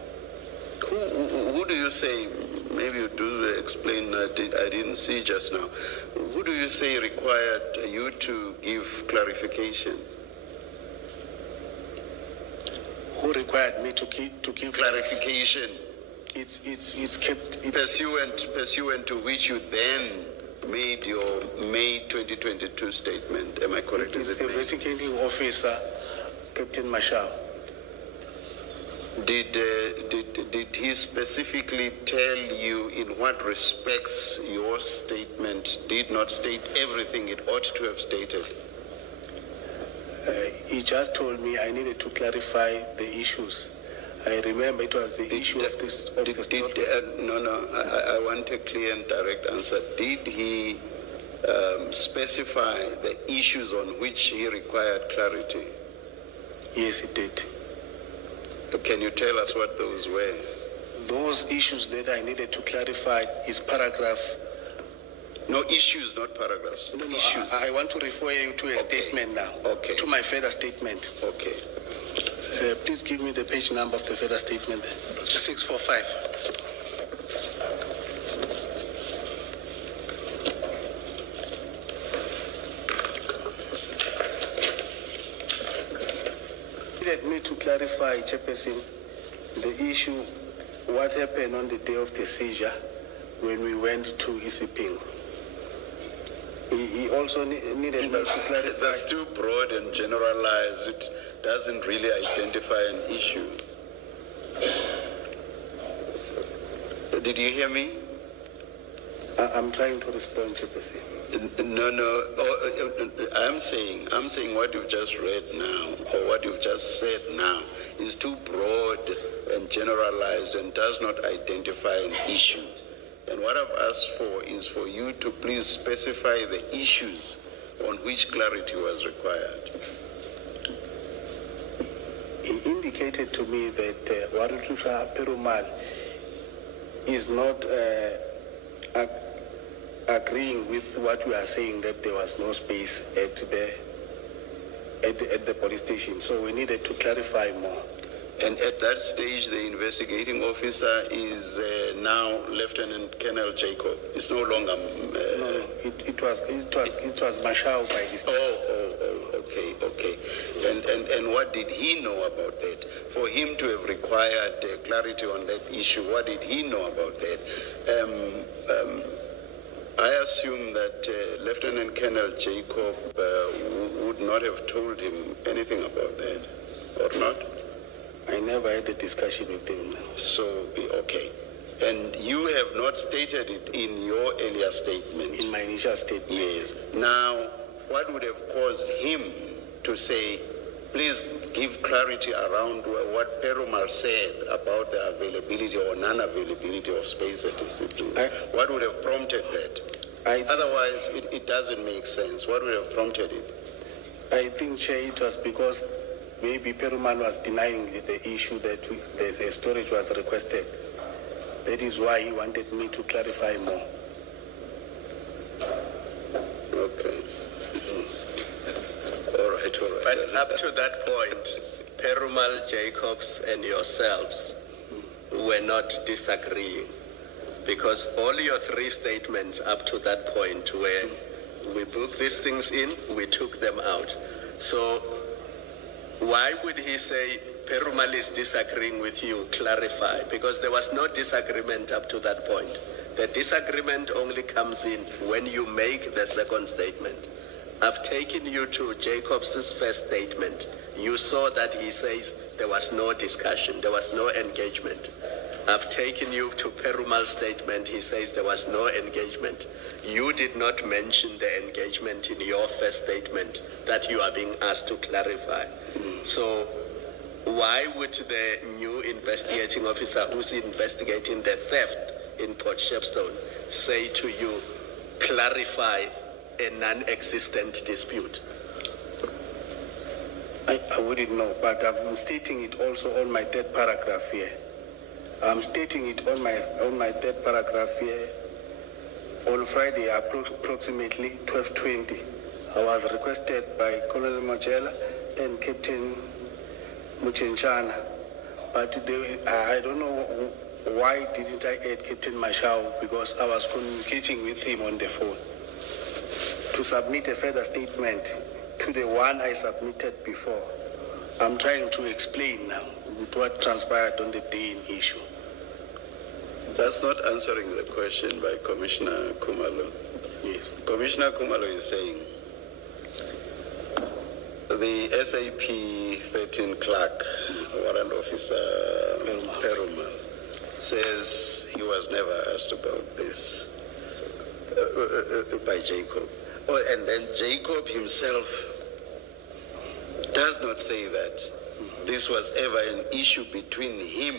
Who do you say, maybe you do explain, I didn't see just now, who do you say required you to give clarification? Who required me to give Clarification. It's kept. Pursuant to which you then made your May 2022 statement. Am I correct? It's the investigating officer, Captain Marshall. Did he specifically tell you in what respects your statement did not state everything it ought to have stated? He just told me I needed to clarify the issues. I remember it was the issue of this. I want a clear and direct answer. Did he specify the issues on which he required clarity? Yes, he did. Can you tell us what those were? Those issues that I needed to clarify is paragraph No, issues, not paragraphs. No, Issues. I want to refer you to a statement now. Okay. To my further statement. Okay. Please give me the page number of the further statement. 645. Let me to clarify, Chairperson, the issue, what happened on the day of the seizure when we went to Isipingo. He also needed me to clarify. That's too broad and generalized. It doesn't really identify an issue. Did you hear me? I'm trying to respond, Chairperson. No. I'm saying what you've just read now, or what you've just said now, is too broad and generalized and does not identify an issue. And what I've asked for is for you to please specify the issues on which clarity was required. He indicated to me that Warutusha Perumal is not agreeing with what we are saying, that there was no space at the police station. So we needed to clarify more. And at that stage, the investigating officer is now Lieutenant Colonel Jacob. It's no longer. No, it was Mashao by this time. Okay. And what did he know about that? For him to have required clarity on that issue, what did he know about that? I assume that Lieutenant Colonel Jacob would not have told him anything about that, or not? I never had a discussion with him. So, okay. And you have not stated it in your earlier statement? In my initial statement. Yes. Now, what would have caused him to say, please give clarity around what Perumal said about the availability or non-availability of space at discipline? What would have prompted that? Otherwise, it doesn't make sense. What would have prompted it? I think, Chair, it was because maybe Perumal was denying the issue that the storage was requested. That is why he wanted me to clarify more. Okay. All right. But up to that point, Perumal, Jacobs, and yourselves were not disagreeing, because all your three statements up to that point were, we booked these things in, we took them out. So why would he say Perumal is disagreeing with you? Clarify, because there was no disagreement up to that point. The disagreement only comes in when you make the second statement. I've taken you to Jacobs' first statement. You saw that he says there was no discussion, there was no engagement. I've taken you to Perumal's statement. He says there was no engagement. You did not mention the engagement in your first statement that you are being asked to clarify. So why would the new investigating officer who's investigating the theft in Port Shepstone say to you, clarify a non-existent dispute? I wouldn't know, but I'm stating it also on my third paragraph here. I'm stating it on my third paragraph here. On Friday, approximately 12:20, I was requested by Colonel Mojela and Captain Muchenchana, but I don't know why didn't I add Captain Mashao, because I was communicating with him on the phone to submit a further statement to the one I submitted before. I'm trying to explain now with what transpired on the day in issue. That's not answering the question by Commissioner Kumalo. Yes. Commissioner Kumalo is saying the SAP 13 clerk, warrant officer Perumal, says he was never asked about this by Jacob. Oh, and then Jacob himself does not say that this was ever an issue between him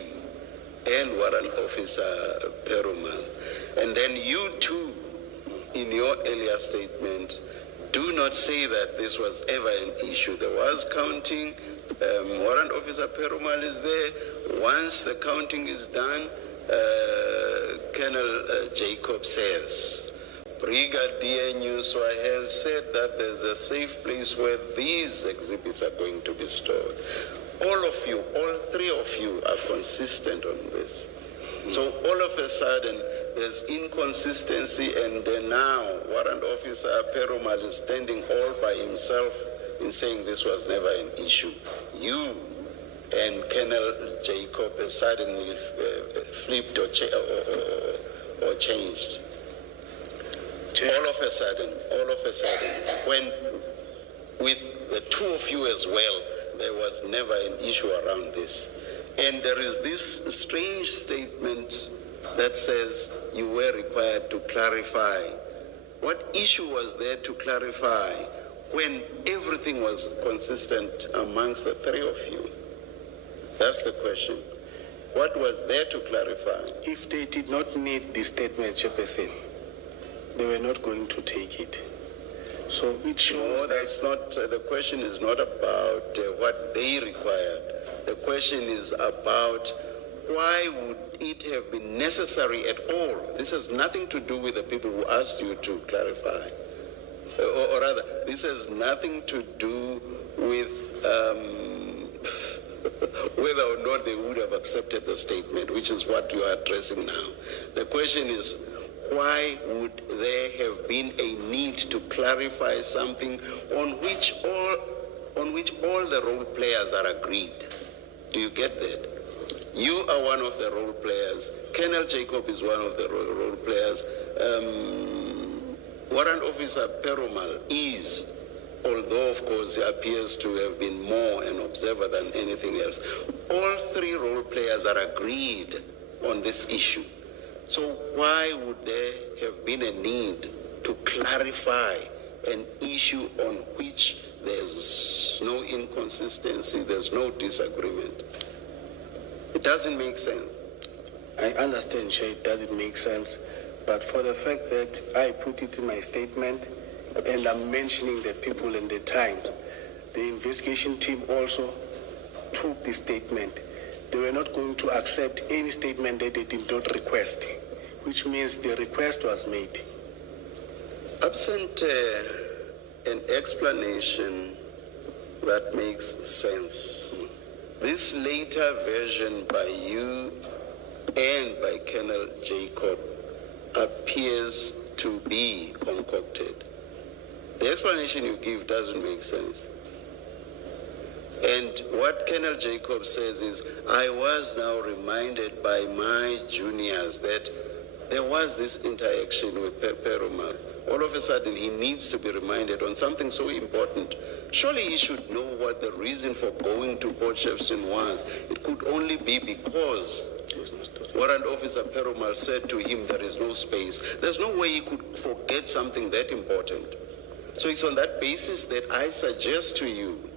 and warrant officer Perumal. And then you too, in your earlier statement, do not say that this was ever an issue. There was counting. Warrant officer Perumal is there. Once the counting is done, Colonel Jacob says, Brigadier Newswa has said that there's a safe place where these exhibits are going to be stored. All of you, all three of you are consistent on this. So all of a sudden, there's inconsistency, and now Warrant Officer Perumal is standing all by himself in saying this was never an issue. You and Colonel Jacob has suddenly flipped or changed. All of a sudden, when with the two of you as well, there was never an issue around this. And there is this strange statement that says you were required to clarify. What issue was there to clarify when everything was consistent amongst the three of you? That's the question. What was there to clarify? If they did not need this statement, Chairperson, they were not going to take it. So it shows. No, that's not. The question is not about what they required. The question is about why would it have been necessary at all? This has nothing to do with the people who asked you to clarify. Or rather, this has nothing to do with whether or not they would have accepted the statement, which is what you are addressing now. The question is, why would there have been a need to clarify something on which all the role players are agreed? Do you get that? You are one of the role players. Colonel Jacob is one of the role players. Warrant Officer Perumal is, although of course he appears to have been more an observer than anything else. All three role players are agreed on this issue. So why would there have been a need to clarify an issue on which there's no inconsistency, there's no disagreement? It doesn't make sense. I understand, Chair, it doesn't make sense. But for the fact that I put it in my statement and I'm mentioning the people and the times, the investigation team also took the statement. They were not going to accept any statement that they did not request, which means the request was made. Absent an explanation that makes sense, this later version by you and by Colonel Jacob appears to be concocted. The explanation you give doesn't make sense. And what Colonel Jacob says is, I was now reminded by my juniors that there was this interaction with Perumal. All of a sudden, he needs to be reminded on something so important. Surely he should know what the reason for going to Port Shepstone was. It could only be because Warrant Officer Perumal said to him there is no space. There's no way he could forget something that important. So it's on that basis that I suggest to you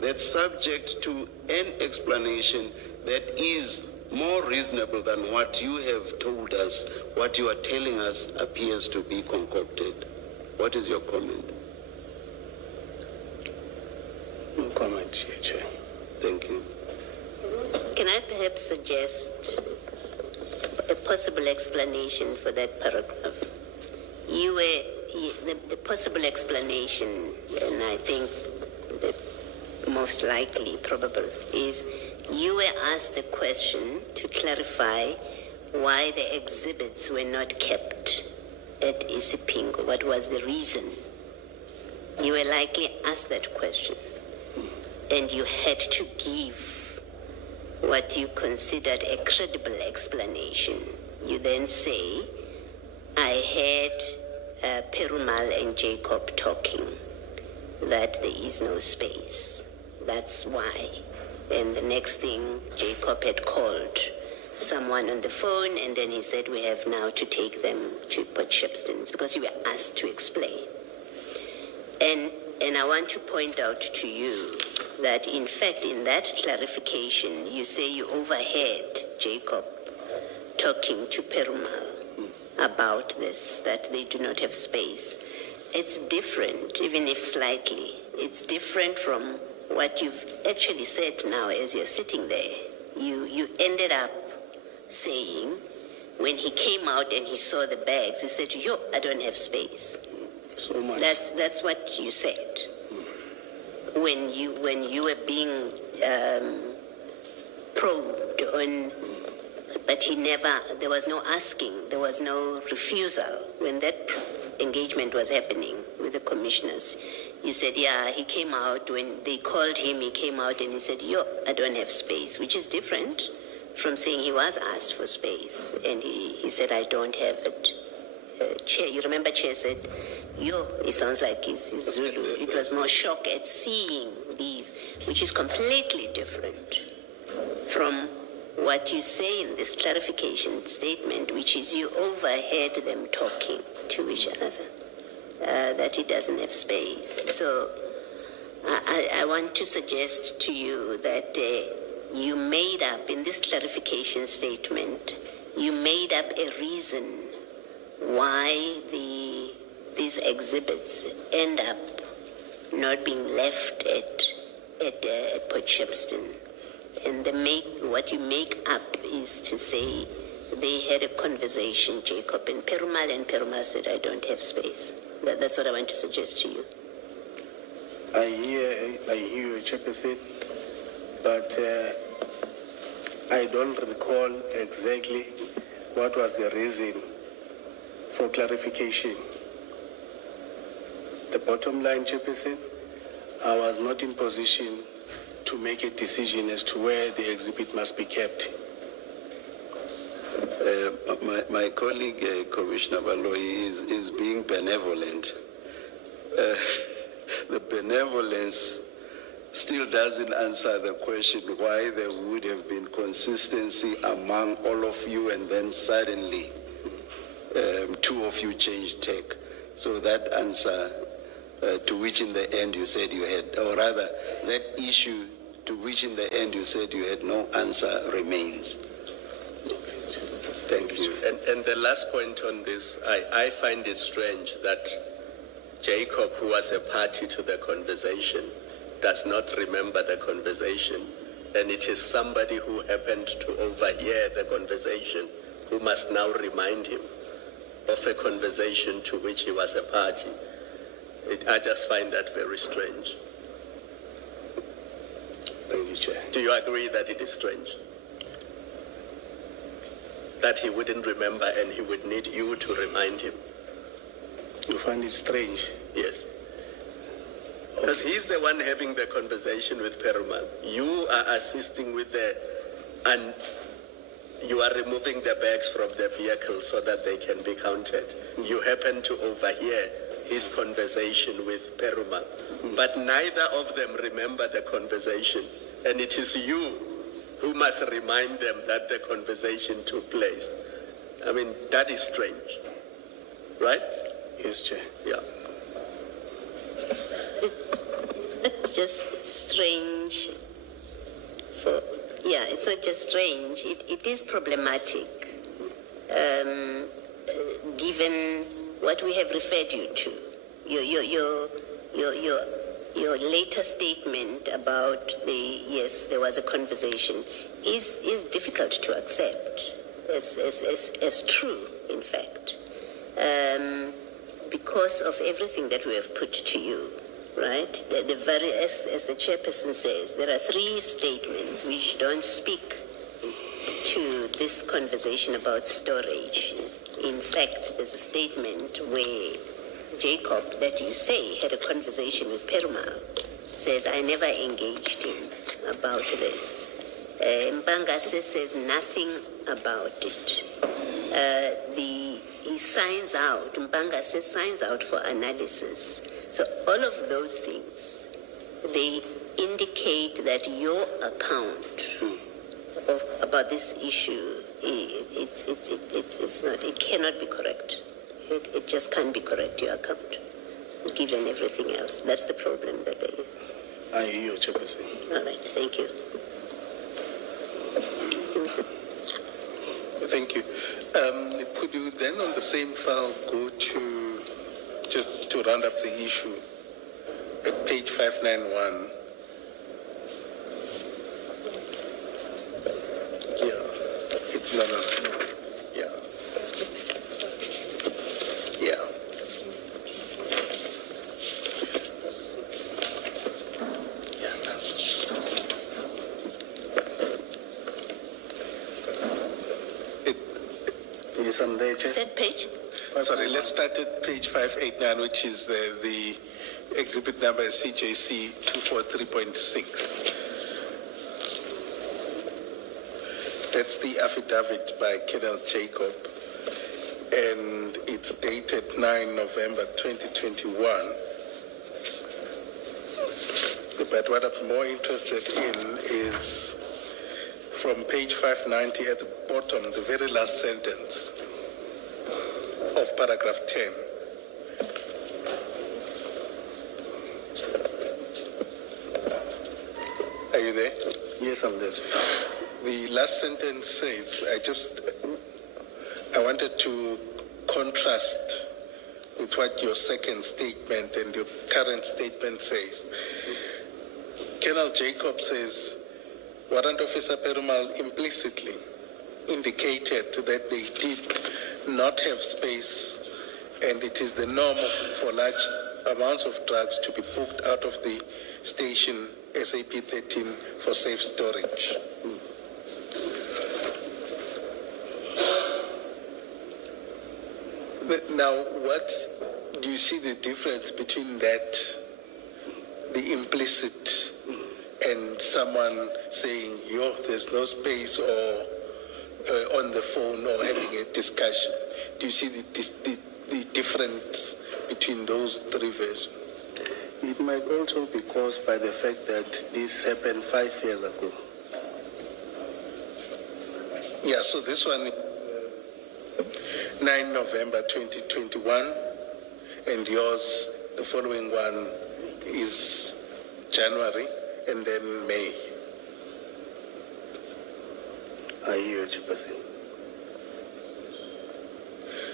that, subject to an explanation that is more reasonable than what you have told us, what you are telling us appears to be concocted. What is your comment? No comment, Chair. Thank you. Can I perhaps suggest a possible explanation for that paragraph? The possible explanation, and I think the most likely, probable, is you were asked the question to clarify why the exhibits were not kept at Isipingo. What was the reason? You were likely asked that question, and you had to give what you considered a credible explanation. You then say, I heard Perumal and Jacob talking, that there is no space. That's why. And the next thing, Jacob had called someone on the phone, and then he said, we have now to take them to Port Shepstone, because you were asked to explain. And I want to point out to you that, in fact, in that clarification, you say you overheard Jacob talking to Perumal about this, that they do not have space. It's different, even if slightly. It's different from what you've actually said now as you're sitting there. You ended up saying when he came out and he saw the bags, he said, "Yo, I don't have space." So much. That's what you said when you were being probed on. But there was no asking, there was no refusal. When that engagement was happening with the commissioners, you said, yeah, he came out. When they called him, he came out and he said, yo, I don't have space, which is different from saying he was asked for space. And he said, I don't have it. Chair, you remember Chair said, yo, it sounds like he's Zulu. It was more shock at seeing these, which is completely different from what you say in this clarification statement, which is you overheard them talking to each other, that he doesn't have space. So I want to suggest to you that you made up, in this clarification statement, you made up a reason why these exhibits end up not being left at Port Shepstone. And what you make up is to say they had a conversation, Jacob and Perumal said, I don't have space. That's what I want to suggest to you. I hear you, Chairperson, but I don't recall exactly what was the reason for clarification. The bottom line, Chairperson, I was not in position to make a decision as to where the exhibit must be kept. My colleague, Commissioner Baloyi, is being benevolent. The benevolence still doesn't answer the question why there would have been consistency among all of you and then suddenly two of you changed tack. So that answer to which in the end you said you had, or rather that issue to which in the end you said you had no answer remains. Thank you. And the last point on this, I find it strange that Jacob, who was a party to the conversation, does not remember the conversation, and it is somebody who happened to overhear the conversation who must now remind him of a conversation to which he was a party. I just find that very strange. Thank you, Chair. Do you agree that it is strange? That he wouldn't remember and he would need you to remind him? You find it strange? Yes. Because he's the one having the conversation with Perumal. You are assisting with and you are removing the bags from the vehicle so that they can be counted. You happen to overhear his conversation with Perumal. But neither of them remember the conversation. And it is you who must remind them that the conversation took place. I mean, that is strange. Right? Yes, Chair. Yeah. It's just strange. It's not just strange. It is problematic, given what we have referred you to. Your later statement about there was a conversation is difficult to accept as true, in fact, because of everything that we have put to you, right? As the chairperson says, there are 3 statements which don't speak to this conversation about storage. In fact, there's a statement where Jacob, that you say, had a conversation with Perumal, says, I never engaged him about this. Mbangase says nothing about it. He signs out, Mbangase signs out for analysis. So all of those things, they indicate that your account about this issue, it cannot be correct. It just can't be correct, your account, given everything else. That's the problem that there is. I hear you, Chairperson. All right, thank you. Thank you. Could you then on the same file go to, just to round up the issue, at page 591? Yeah. Yeah. Yes, I'm there, Chair. Said page? Sorry, let's start at page 589, which is the exhibit number is CJC 243.6. That's the affidavit by Colonel Jacob, and it's dated 9 November 2021. But what I'm more interested in is from page 590 at the bottom, the very last sentence of paragraph 10. Are you there? Yes, I'm there. The last sentence says, I wanted to contrast with what your second statement and your current statement says. Colonel Jacob says, Warrant Officer Perumal implicitly indicated that they did not have space, and it is the norm for large amounts of drugs to be booked out of the station SAP 13 for safe storage. Now, what do you see the difference between that, the implicit, and someone saying, yo, there's no space, or on the phone, or having a discussion? Do you see the difference between those three versions? It might also be caused by the fact that this happened 5 years ago. Yeah, so this one is 9 November 2021, and yours, the following one, is January and then May. I hear you, Chairperson.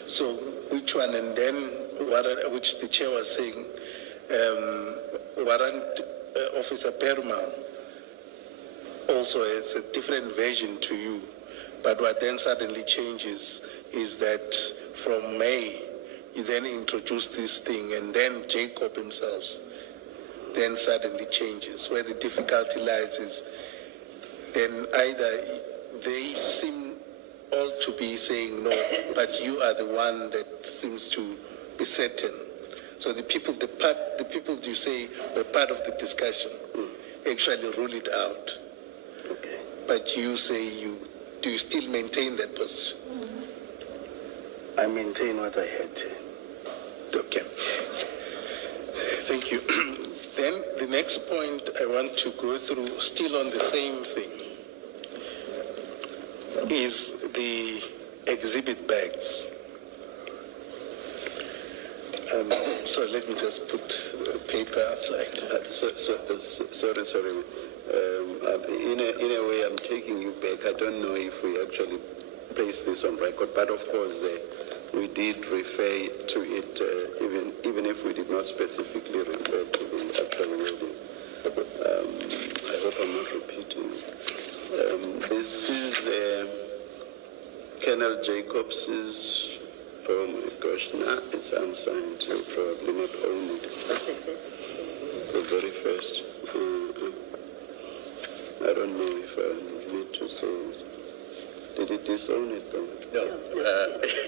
So which one? And then which the chair was saying, Warrant Officer Perumal also has a different version to you, but what then suddenly changes is that from May you then introduce this thing, and then Jacob himself then suddenly changes. Where the difficulty lies is then either they seem all to be saying no, but you are the one that seems to be certain. So the people you say were part of the discussion actually rule it out. Okay. But you say do you still maintain that position? I maintain what I had. Okay. Thank you. Then the next point I want to go through, still on the same thing, is the exhibit bags. So let me just put paper aside. Sorry. In a way, I'm taking you back. I don't know if we actually placed this on record, but of course, we did refer to it, even if we did not specifically refer to the actual wording. I hope I'm not repeating. This is Colonel Jacobs's. Oh my gosh, it's unsigned. You'll probably not own it. The very first. I don't know if I need to say it. Did he disown it though? No.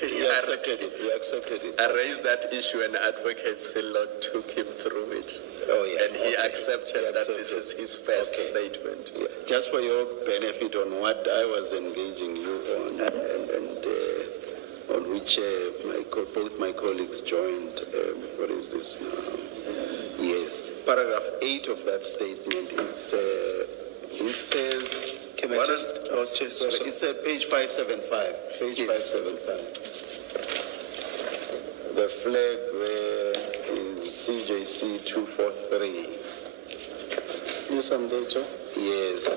He accepted it. He accepted it. I raised that issue and Advocate Sillon took him through it. Oh yeah. And he accepted that this is his first statement. Yeah. Just for your benefit on what I was engaging you on, and on which both my colleagues joined. What is this now? Yes. Paragraph 8 of that statement is. It says. Can I just? It's page 575. Page 575. The flag there is CJC 243. Yes, I'm there, Chair. Yes.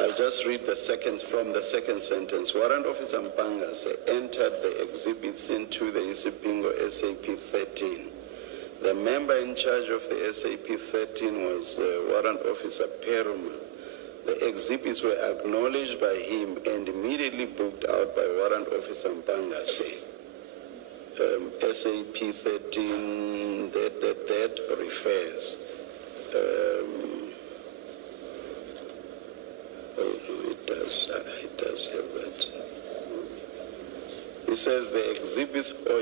I'll just read from the second sentence. Warrant Officer Mpanga entered the exhibits into the Isipingo SAP 13. The member in charge of the SAP 13 was Warrant Officer Peruma. The exhibits were acknowledged by him and immediately booked out by Warrant Officer Mpanga. SAP 13, that refers. It does have that. It says the exhibits, no,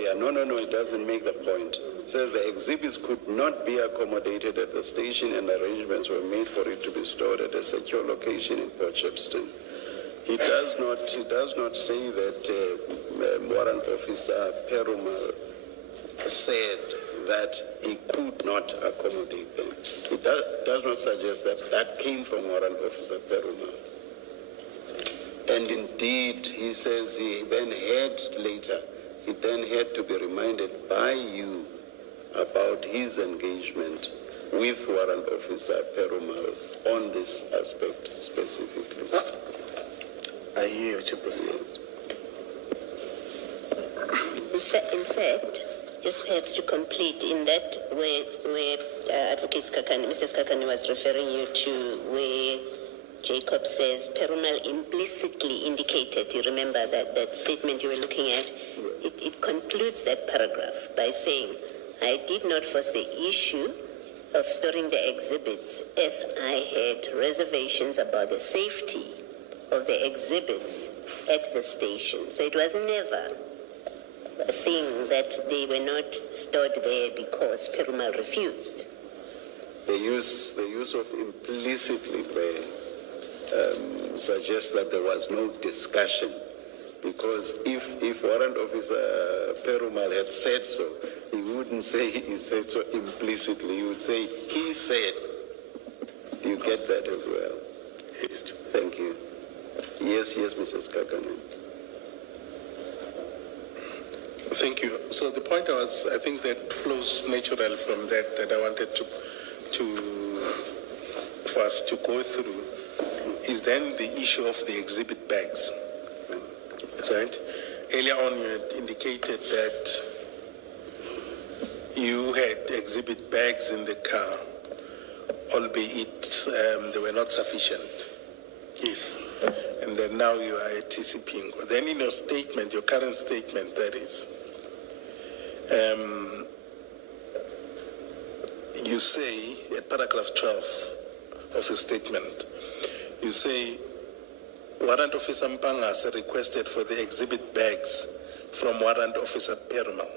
it doesn't make the point. It says the exhibits could not be accommodated at the station and arrangements were made for it to be stored at a secure location in Port Shepstone. He does not say that Warrant Officer Perumal said that he could not accommodate them. It does not suggest that that came from Warrant Officer Perumal. And indeed, he says he then had to be reminded by you about his engagement with Warrant Officer Perumal on this aspect specifically. I hear you, Chairperson. In fact, just perhaps to complete, in that where Advocate Skakani, Mrs. Skakani was referring you to where Jacob says Perumal implicitly indicated, you remember that statement you were looking at? It concludes that paragraph by saying, I did not force the issue of storing the exhibits as I had reservations about the safety of the exhibits at the station. So it was never a thing that they were not stored there because Perumal refused. The use of implicitly there suggests that there was no discussion, because if Warrant Officer Perumal had said so, he wouldn't say he said so implicitly. He would say he said. Do you get that as well? Yes. Thank you. Yes, Mrs. Kakane. Thank you. So the point I think that flows naturally from that I wanted for us to go through is then the issue of the exhibit bags, right? Earlier on you had indicated that you had exhibit bags in the car, albeit they were not sufficient. Yes. And then now you are at TCP. Then in your statement, your current statement, that is, you say at paragraph 12 of your statement, you say Warrant Officer Mpangas requested for the exhibit bags from Warrant Officer Perumal.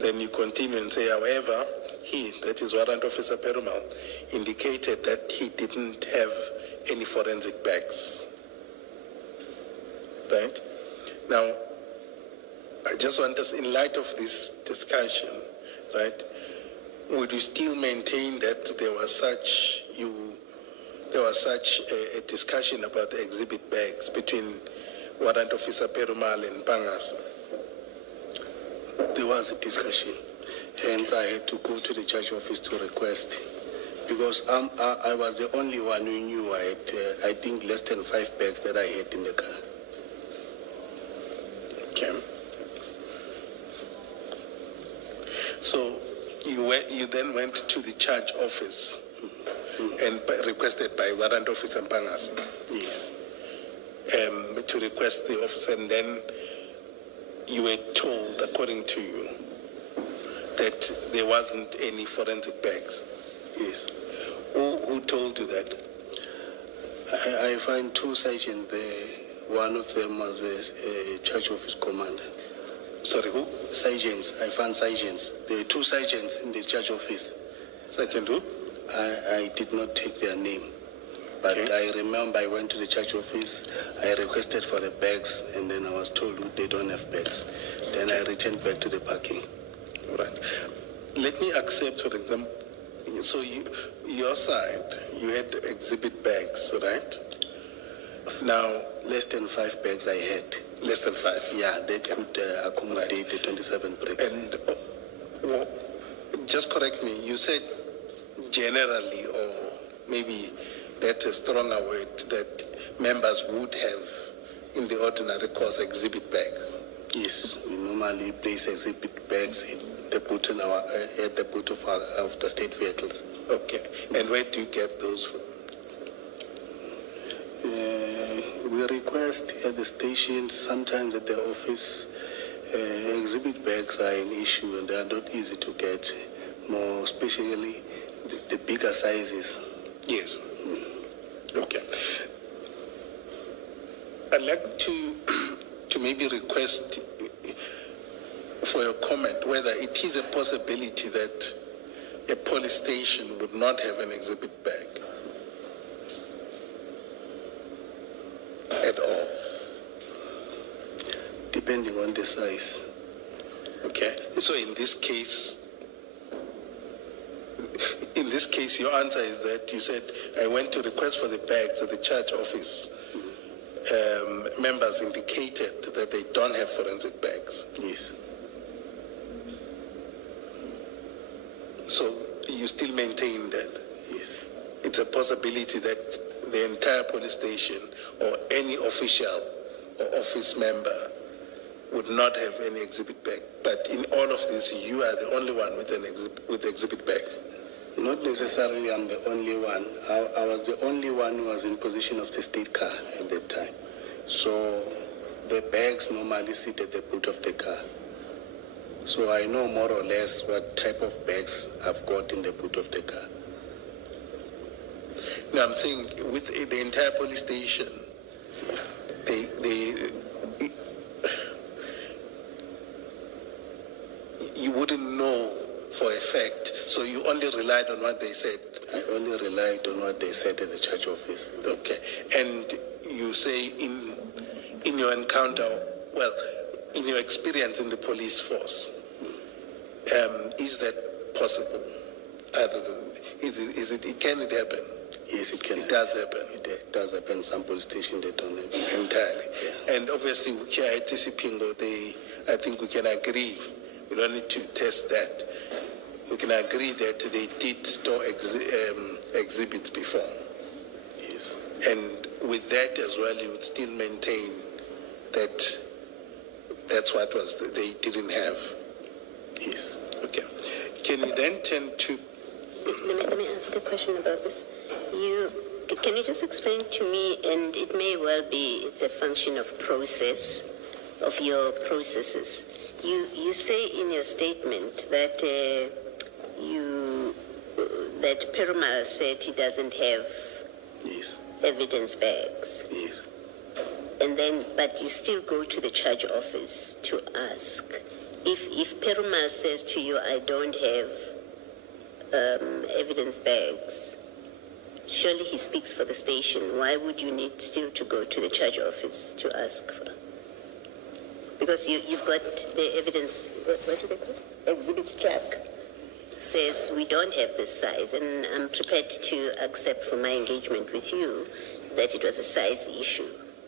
Then you continue and say, however, he, that is Warrant Officer Perumal, indicated that he didn't have any forensic bags. Right? Now, I just want us, in light of this discussion, right, would you still maintain that there was such a discussion about the exhibit bags between Warrant Officer Perumal and Mpangas? There was a discussion. Hence, I had to go to the church office to request, because I was the only one who knew I had, I think, less than 5 bags that I had in the car. Okay. So you then went to the church office and requested by Warrant Officer Mpangas. Yes. To request the officer, and then you were told, according to you, that there wasn't any forensic bags. Yes. Who told you that? I find 2 sergeants there. One of them was a church office commander. Sorry, who? Sergeants. I found sergeants. There were 2 sergeants in the church office. Sergeant who? I did not take their name. But Okay. I remember I went to the church office, I requested for the bags, and then I was told they don't have bags. Then I returned back to the parking. All right. Let me accept, for example, so your side, you had exhibit bags, right? Now, Less than 5 bags I had. less than 5. Yeah, that could accommodate the 27 bricks. And just correct me, you said generally, or maybe that's a stronger word, that members would have in the ordinary course exhibit bags. Yes, we normally place exhibit bags at the boot of the state vehicles. Okay. And where do you get those from? We request at the station, sometimes at the office. Exhibit bags are an issue and they are not easy to get, more especially the bigger sizes. Yes. Okay. I'd like to to maybe request for your comment whether it is a possibility that a police station would not have an exhibit bag at all. Depending on the size. Okay, so in this case, your answer is that you said, I went to request for the bags at the church office. Members indicated that they don't have forensic bags. Yes. So you still maintain that? Yes. It's a possibility that the entire police station or any official or office member would not have any exhibit bag. But in all of this, you are the only one with exhibit bags. Not necessarily I'm the only one. I was the only one who was in possession of the state car at that time. So the bags normally sit at the boot of the car. So I know more or less what type of bags I've got in the boot of the car. No, I'm saying with the entire police station, you wouldn't know for a fact, so you only relied on what they said. I only relied on what they said at the church office. Okay, and you say in your encounter, well, in your experience in the police force, is that possible? Other than, can it happen? Yes, it can. It does happen. It does happen. Some police stations they don't have entirely. Yeah. And obviously, here at Pingo, I think we can agree. We don't need to test that. We can agree that they did store exhibits before. Yes. And with that as well, you would still maintain that that's what they didn't have. Yes. Okay. Can you then turn to... Let me ask a question about this. Can you just explain to me, and it may well be it's a function of process, of your processes. You say in your statement that that Perumal said he doesn't have Yes. evidence bags. Yes. And then, but you still go to the charge office to ask. If Perumal says to you, I don't have evidence bags, surely he speaks for the station. Why would you need still to go to the charge office to ask for? Because you've got the evidence, what do they call it? Exhibit track. Says we don't have this size, and I'm prepared to accept for my engagement with you that it was a size issue,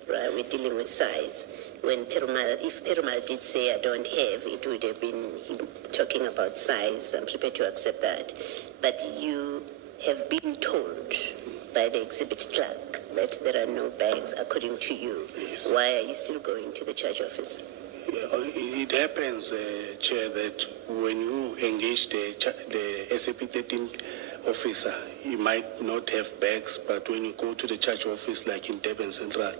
right? We're dealing with size. When if Perumal did say I don't have, it would have been him talking about size. I'm prepared to accept that. But you have been told by the exhibit clerk that there are no bags according to you. Yes. Why are you still going to the charge office? Yeah, it happens, Chair, that when you engage the SAP-13 officer, he might not have bags, but when you go to the church office, like in Durban Central,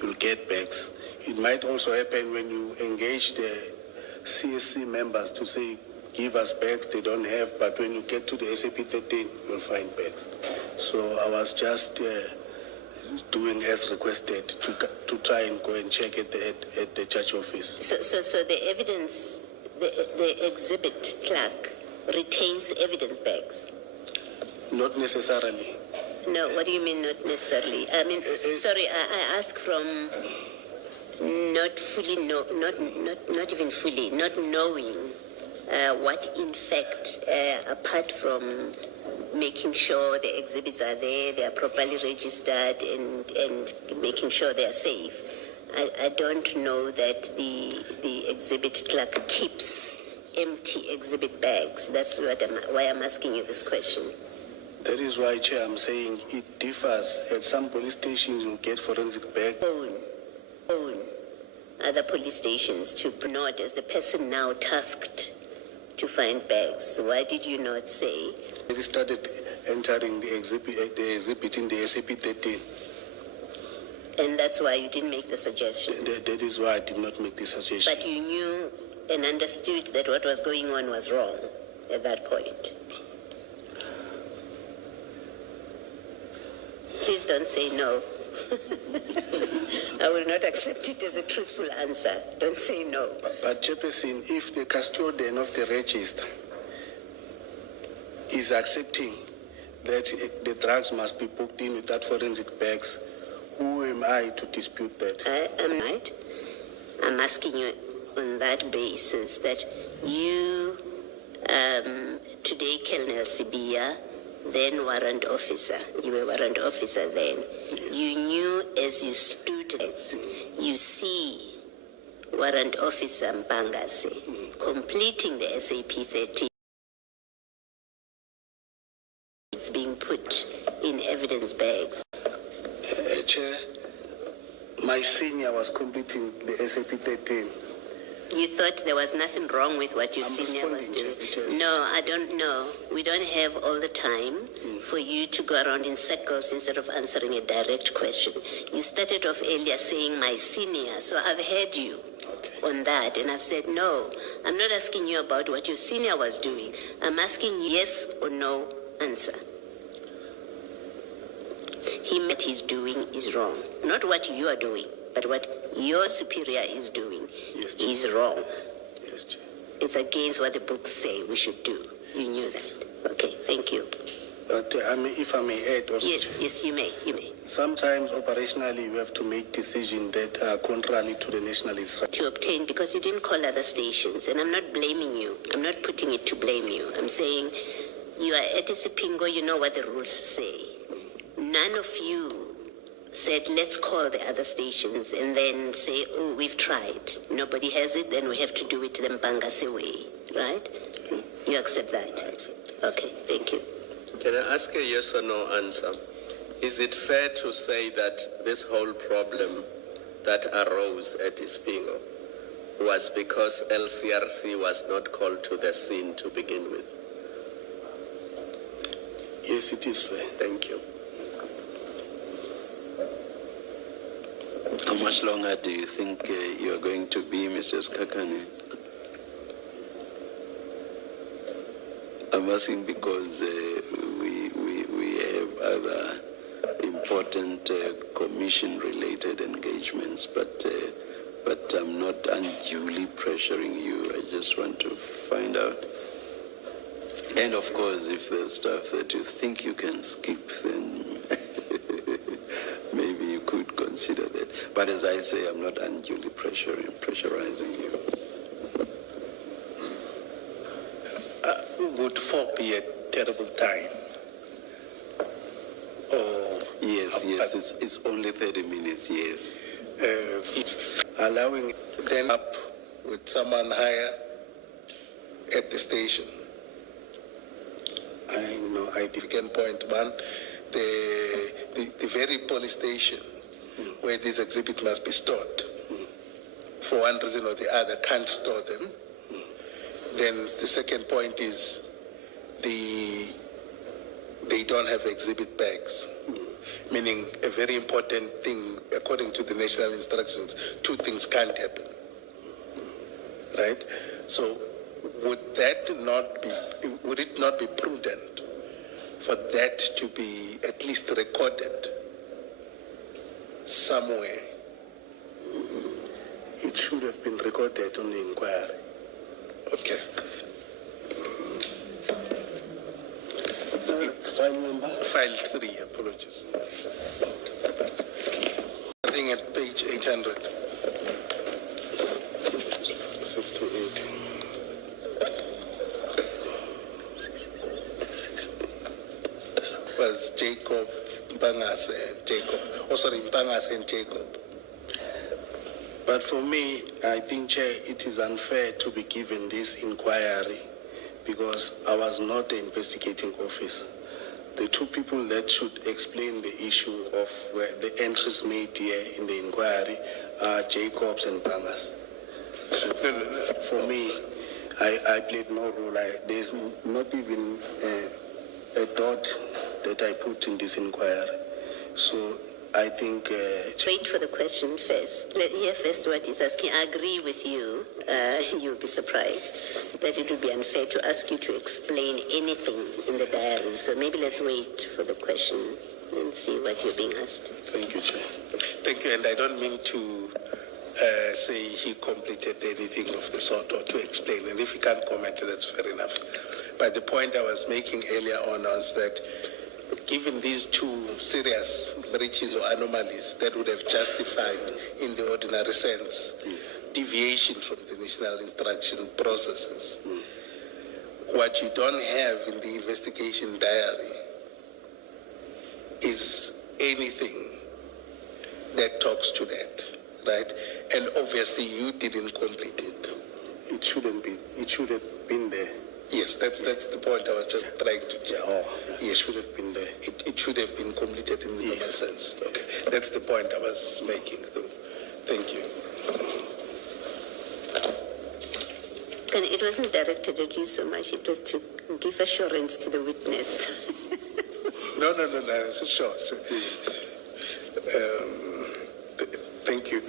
you'll get bags. It might also happen when you engage the CSC members to say, give us bags, they don't have, but when you get to the SAP-13, you'll find bags. So I was just doing as requested to try and go and check at the church office. So the evidence, the exhibit clerk retains evidence bags? Not necessarily. No, what do you mean not necessarily? I mean, sorry, I ask from not fully, not even fully, not knowing what in fact, apart from making sure the exhibits are there, they are properly registered, and making sure they are safe. I don't know that the exhibit clerk keeps empty exhibit bags. That's why I'm asking you this question. That is why, Chair, I'm saying it differs. At some police stations, you get forensic bags. Own other police stations to not, as the person now tasked to find bags. Why did you not say? They started entering the exhibit in the SAP-13. And that's why you didn't make the suggestion. That is why I did not make the suggestion. But you knew and understood that what was going on was wrong at that point. Please don't say no. I will not accept it as a truthful answer. Don't say no. But Chairperson, if the custodian of the register is accepting that the drugs must be booked in without forensic bags, who am I to dispute that? I am right. I'm asking you on that basis that you, today, Colonel Sibia, then warrant officer, you were warrant officer then, you knew as you stood there, you see warrant officer Mpangase completing the SAP 13. It's being put in evidence bags. Chair, my senior was completing the SAP 13. You thought there was nothing wrong with what your I'm senior was responding, doing? Chair. No, I don't know. We don't have all the time for you to go around in circles instead of answering a direct question. You started off earlier saying my senior, so I've heard you on that, and I've said no. I'm not asking you about what your senior was doing. I'm asking yes or no answer. Him what he's doing is wrong. Not what you are doing, but what your superior is doing is wrong. Yes, Chair. It's against what the books say we should do. You knew that. Okay, thank you. But if I may add also, Yes, you may. sometimes operationally we have to make decisions that are contrary to the national interest. To obtain, because you didn't call other stations, and I'm not blaming you. I'm not putting it to blame you. I'm saying you are at Sipingo, you know what the rules say. None of you said, let's call the other stations and then say, oh, we've tried. Nobody has it, then we have to do it the Mpangase way, right? You accept that? I accept. Okay, thank you. Can I ask a yes or no answer? Is it fair to say that this whole problem that arose at Ispingo was because LCRC was not called to the scene to begin with? Yes, it is fair. Thank you. How much longer do you think you are going to be, Mrs. Kakane? I'm asking because we have other important commission-related engagements, but I'm not unduly pressuring you. I just want to find out. And of course, if there's stuff that you think you can skip, then maybe you could consider that. But as I say, I'm not unduly pressurizing you. Would 4 be a terrible time? Or Yes, it's only 30 minutes, yes. allowing them up with someone higher at the station? I know I can point one, the very police station where this exhibit must be stored, for one reason or the other, can't store them. Then the second point is they don't have exhibit bags, meaning a very important thing, according to the national instructions, 2 things can't happen, right? So would it not be prudent for that to be at least recorded somewhere? It should have been recorded on the inquiry. Okay. File number? File 3, apologies. Starting at page 800. 6 to 8. Was Jacob, Mpangase, and Jacob. Oh, sorry, Mpangase and Jacob. But for me, I think, Chair, it is unfair to be given this inquiry because I was not the investigating officer. The 2 people that should explain the issue of the entries made here in the inquiry are Jacobs and Mpangase. So for me, I played no role. There's not even a dot that I put in this inquiry. So I think... Wait for the question first. Let hear first what he's asking. I agree with you. You'll be surprised that it would be unfair to ask you to explain anything in the diary. So maybe let's wait for the question and see what you're being asked. Thank you, Chair. Thank you, and I don't mean to say he completed anything of the sort or to explain, and if he can't comment, that's fair enough. But the point I was making earlier on was that given these two serious breaches or anomalies that would have justified, in the ordinary sense, deviation from the national instruction processes, what you don't have in the investigation diary is anything that talks to that, right? And obviously you didn't complete it. It shouldn't be. It should have been there. Yes, that's the point I was just trying to check. Oh, yes, it should have been there. It should have been completed in the normal sense. Okay, that's the point I was making, though. Thank you. It wasn't directed at you so much, it was to give assurance to the witness. No, sure. Thank you.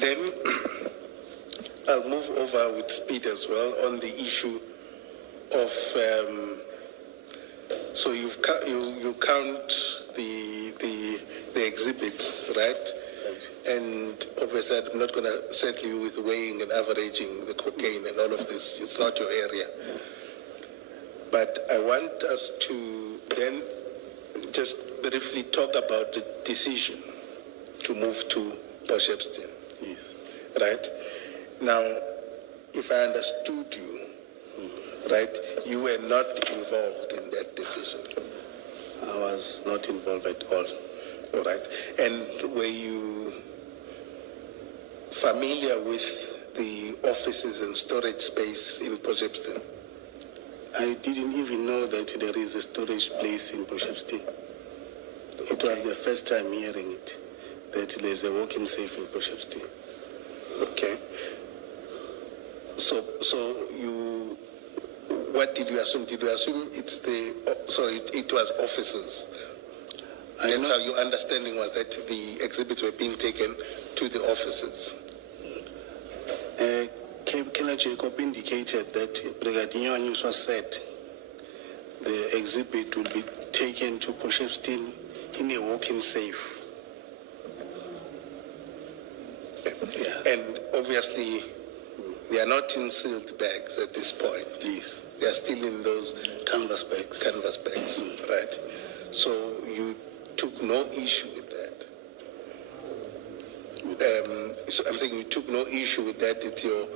Then I'll move over with speed as well on the issue of. So you count the exhibits, right? And obviously, I'm not going to settle you with weighing and averaging the cocaine and all of this. It's not your area. But I want us to then just briefly talk about the decision to move to Potchefstroom. Yes. Right? Now, if I understood you, right, you were not involved in that decision. I was not involved at all. All right. And were you familiar with the offices and storage space in Potchefstroom? I didn't even know that there is a storage place in Potchefstroom. It was the first time hearing it, that there's a walk-in safe in Potchefstroom. Okay. So what did you assume? Did you assume it was offices? That's how your understanding was, that the exhibits were being taken to the offices. Keller Jacob indicated that Brigadier Nyuswa said the exhibit will be taken to Potchefstroom in a walk-in safe. Yeah. And obviously, they are not in sealed bags at this point. Yes. They are still in those Canvas bags. Right? So you took no issue with that. So I'm saying you took no issue with that. It's your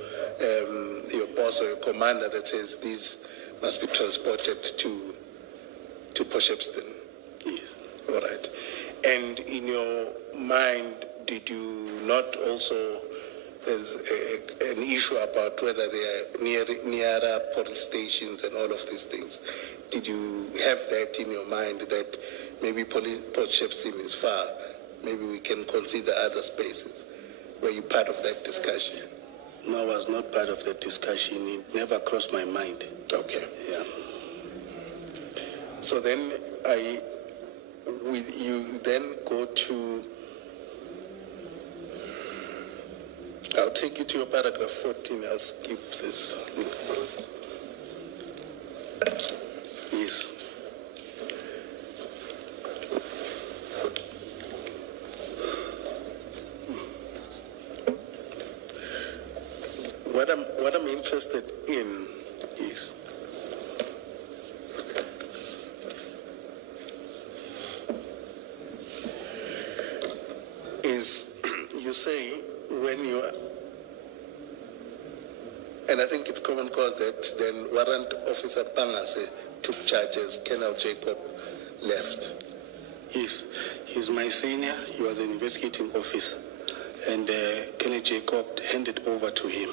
boss or your commander that says these must be transported to Potchefstroom. Yes. All right. And in your mind, did you not also, there's an issue about whether they are nearer police stations and all of these things? Did you have that in your mind, that maybe Potchefstroom is far, maybe we can consider other spaces? Were you part of that discussion? No, I was not part of that discussion. It never crossed my mind. Okay. Yeah. So then you then go to, I'll take you to your paragraph 14. I'll skip this. Yes. What I'm interested in Yes. is, you say when you, and I think it's common cause that then Warrant Officer Pangase took charge as Colonel Jacob left. Yes. He's my senior. He was an investigating officer. And Kenneth Jacob handed over to him.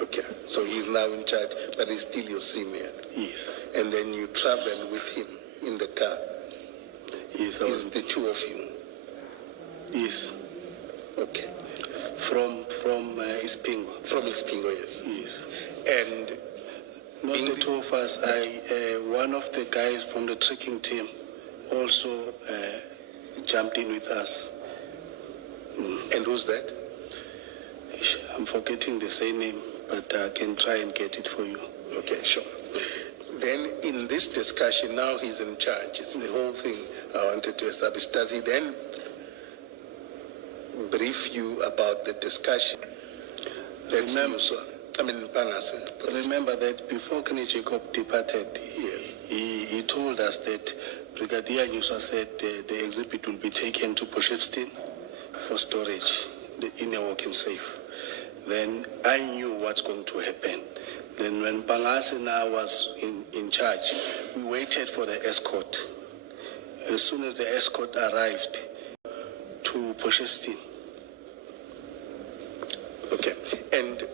Okay, so he's now in charge, but he's still your senior. Yes. And then you travel with him in the car. Yes. Is the two of you? Yes. Okay. From Ispingo. From Ispingo, yes. Yes. And not the two of us. One of the guys from the trekking team also jumped in with us. And who's that? I'm forgetting the same name, but I can try and get it for you. Okay, sure. Then in this discussion, now he's in charge. It's the whole thing I wanted to establish. Does he then brief you about the discussion? Remember that before Kenny Jacob departed, he told us that Brigadier Nyuswa said the exhibit will be taken to Potchefstroom for storage in a walk-in safe. Then I knew what's going to happen. Then when Pangasena was in charge, we waited for the escort. As soon as the escort arrived to Potchefstroom. Okay. And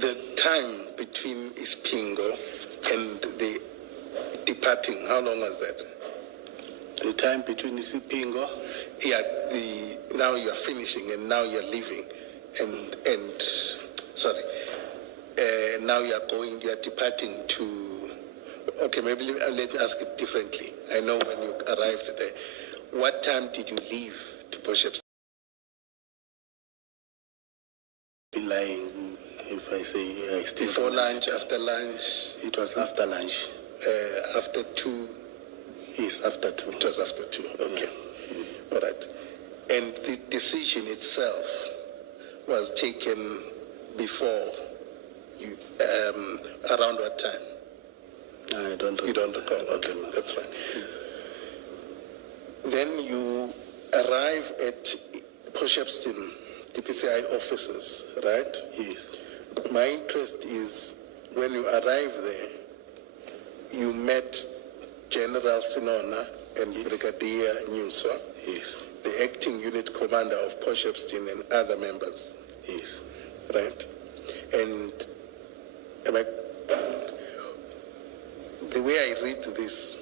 the time between Ispingo and the departing, how long was that? The time between Ispingo? Yeah, now you're finishing and now you're leaving. Now you're departing to, okay, maybe let me ask it differently. I know when you arrived there. What time did you leave to Potchefstroom? Lying, if I say I stayed. Before lunch, after lunch? It was after lunch. After 2? Yes, after 2. It was after 2, okay. Yeah. All right. And the decision itself was taken before you, around what time? I don't recall. You don't recall? Okay, that's fine. Then you arrive at Potchefstroom DPCI offices, right? Yes. My interest is when you arrive there, you met General Sinona and Brigadier Nyuswa, yes, the acting unit commander of Potchefstroom and other members. Yes. Right? And the way I read this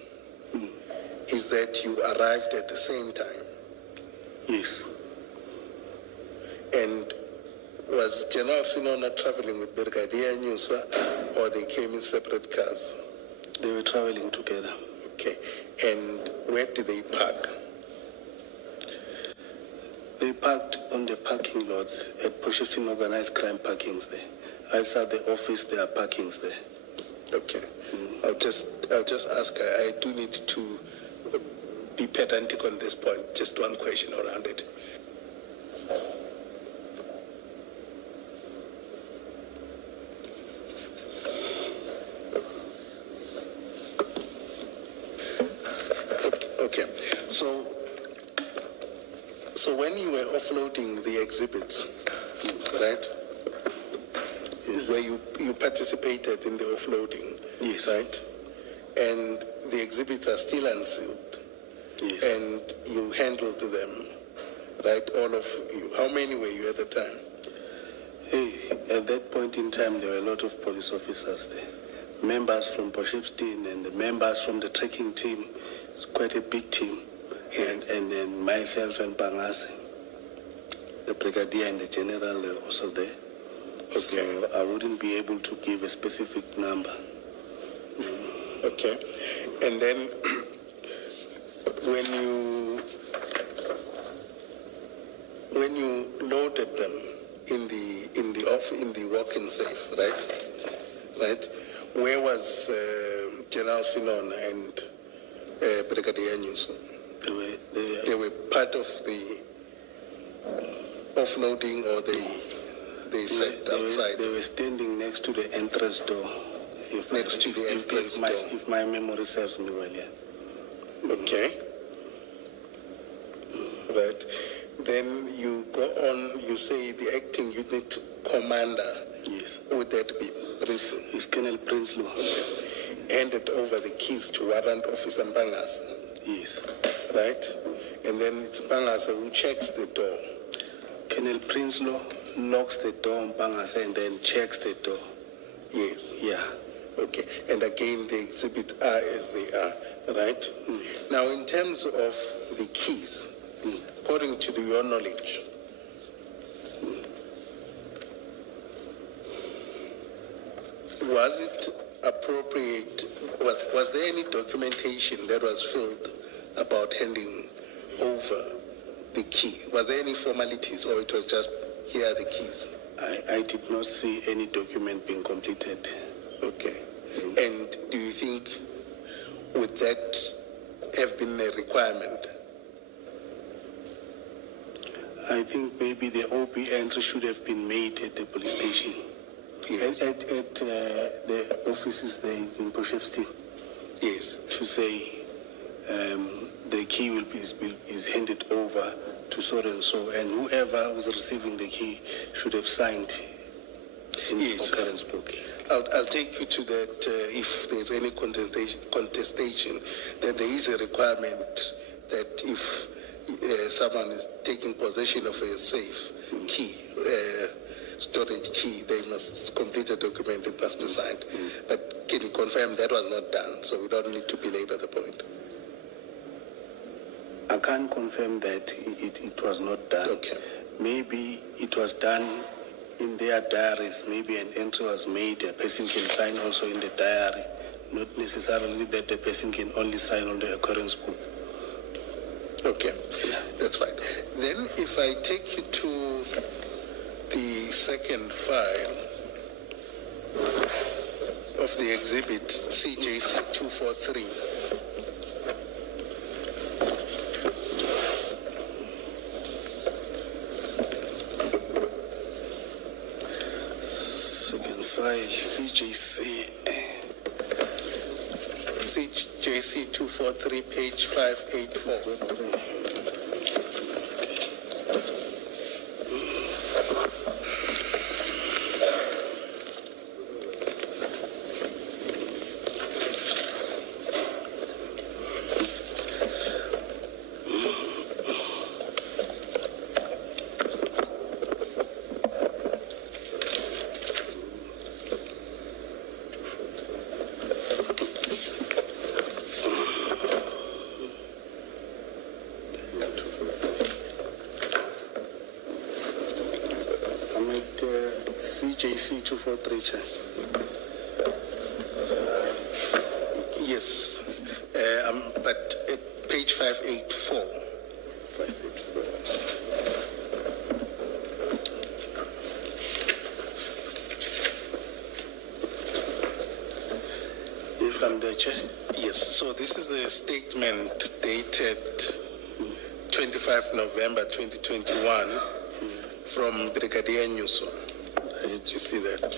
is that you arrived at the same time. Yes. And was General Sinona traveling with Brigadier Nyuswa, or they came in separate cars? They were traveling together. Okay. And where did they park? They parked on the parking lots at Potchefstroom organized crime parkings there. Outside the office, there are parkings there. Okay. I'll just ask. I do need to be pedantic on this point. Just one question around it. Okay. So when you were offloading the exhibits, right? Yes. Where you participated in the offloading, Yes. right? And the exhibits are still unsealed. Yes. And you handled them, right? All of you. How many were you at the time? Hey, at that point in time, there were a lot of police officers there. Members from Potchefstroom and the members from the trekking team. It's quite a big team. Yes. And then myself and Pangase, the brigadier and the general were also there. Okay. So I wouldn't be able to give a specific number. Okay. And then when you loaded them in the walk-in safe, right? Where was General Sinon and Brigadier Nyuswa? They were part of the offloading, or they sat outside? They were standing next to the entrance door. If my memory serves me well, yeah. Okay. Right. Then you go on, you say the acting unit commander. Yes. Would that be Prinsloo? It's Colonel Prinsloo. Okay. Handed over the keys to Warrant Officer Mbangasa. Yes. Right? And then it's Mbangasa who checks the door. Colonel Prinsloo locks the door on Mbangasa and then checks the door. Yes. Yeah. Okay. And again, the exhibit are as they are, right? Now, in terms of the keys, according to your knowledge, was it appropriate, was there any documentation that was filled about handing over the key? Was there any formalities, or it was just, here are the keys? I did not see any document being completed. Okay. And do you think would that have been a requirement? I think maybe the OP entry should have been made at the police station. Yes. At the offices there in Potchefstroom, Yes. to say the key is handed over to so and so, and whoever was receiving the key should have signed in Yes. the occurrence book. I'll take you to that if there's any contestation, that there is a requirement that if someone is taking possession of a safe key, storage key, they must complete a document, it must be signed. But can you confirm that was not done, so we don't need to belabor the point? I can't confirm that it was not done. Okay. Maybe it was done in their diaries. Maybe an entry was made, a person can sign also in the diary. Not necessarily that the person can only sign on the occurrence book. Okay, that's fine. Then if I take you to the second file of the exhibit CJC 243. Second file, CJC 243, page 584. I'm at CJC 243, Chair. Yes, but at page 584. 584. Yes, I'm there, Chair. Yes, so this is a statement dated 25 November 2021 from Brigadier Nyuso. Did you see that?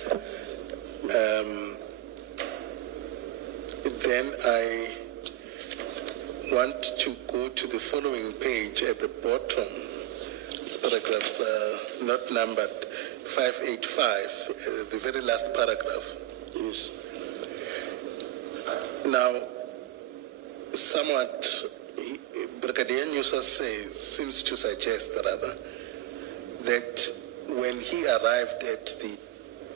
Then I want to go to the following page at the bottom. These paragraphs are not numbered. 585, the very last paragraph. Yes. Now, somewhat, Brigadier Nyusa seems to suggest rather, that when he arrived at the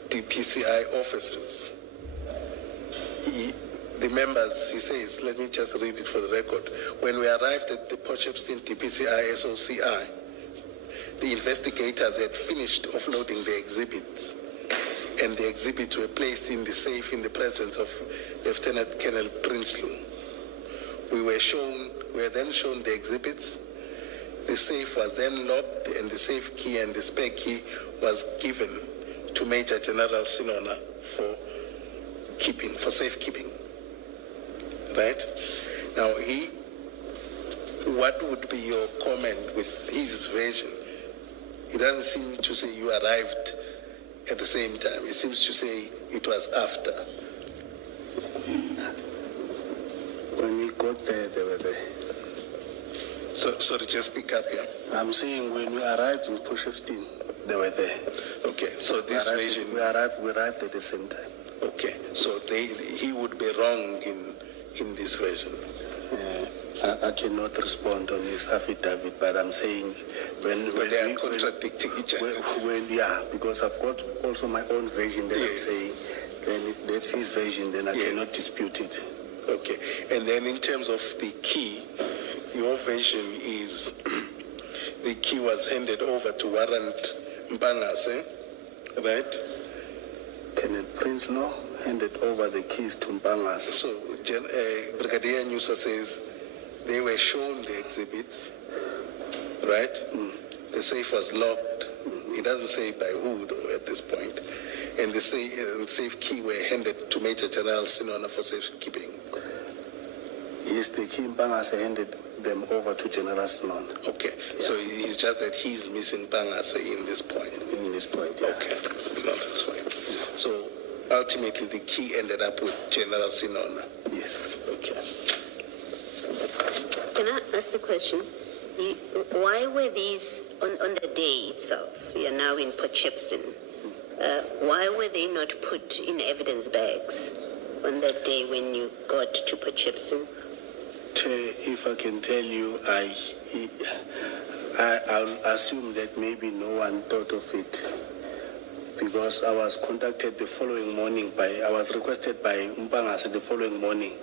DPCI offices, the members, he says, let me just read it for the record. When we arrived at the Potchefstroom DPCI SOCI, the investigators had finished offloading the exhibits, and the exhibits were placed in the safe in the presence of Lieutenant Colonel Prinsloo. We were then shown the exhibits. The safe was then locked, and the safe key and the spare key was given to Major General Sinona for safekeeping. Right? Now, what would be your comment with his version? He doesn't seem to say you arrived at the same time. It seems to say it was after. When we got there, they were there. So, sorry, just pick up here. I'm saying when we arrived in Potchefstroom, they were there. Okay, so this version. We arrived at the same time. Okay, so he would be wrong in this version. I cannot respond on his affidavit, but I'm saying when They are contradicting each other. because I've got also my own version that I'm Yes. saying, then that's his version, then I Yes. cannot dispute it. Okay, and then in terms of the key, your version is the key was handed over to Warrant Mbangase, right? Colonel Prinsloo handed over the keys to Mbangas. So Brigadier Nyusa says they were shown the exhibits, right? The safe was locked. It doesn't say by who though at this point. And the safe key were handed to Major General Sinona for safekeeping. Yes, the King Pangase handed them over to General Snon. Okay, so it's just that he's missing Pangase in this point. In this point, yeah. Okay, no, that's fine. So ultimately the key ended up with General Sinona. Yes. Okay. Can I ask the question? Why were these, on the day itself, you are now in Port Shepstone, why were they not put in evidence bags on that day when you got to Port Shepstone? If I can tell you, I'll assume that maybe no one thought of it, because I was contacted the following morning I was requested by Mpangase the following morning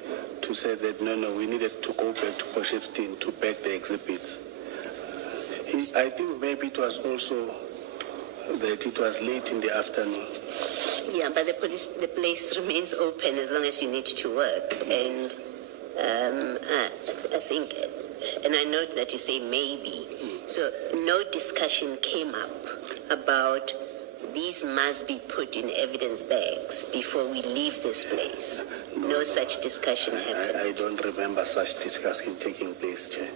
to say that no, we needed to go back to Port Shepstone to pack the exhibits. I think maybe it was also that it was late in the afternoon. Yeah, but the place remains open as long as you need to work. And I think, and I note that you say maybe. So no discussion came up about these must be put in evidence bags before we leave this place. No such discussion happened. I don't remember such discussion taking place, Chair.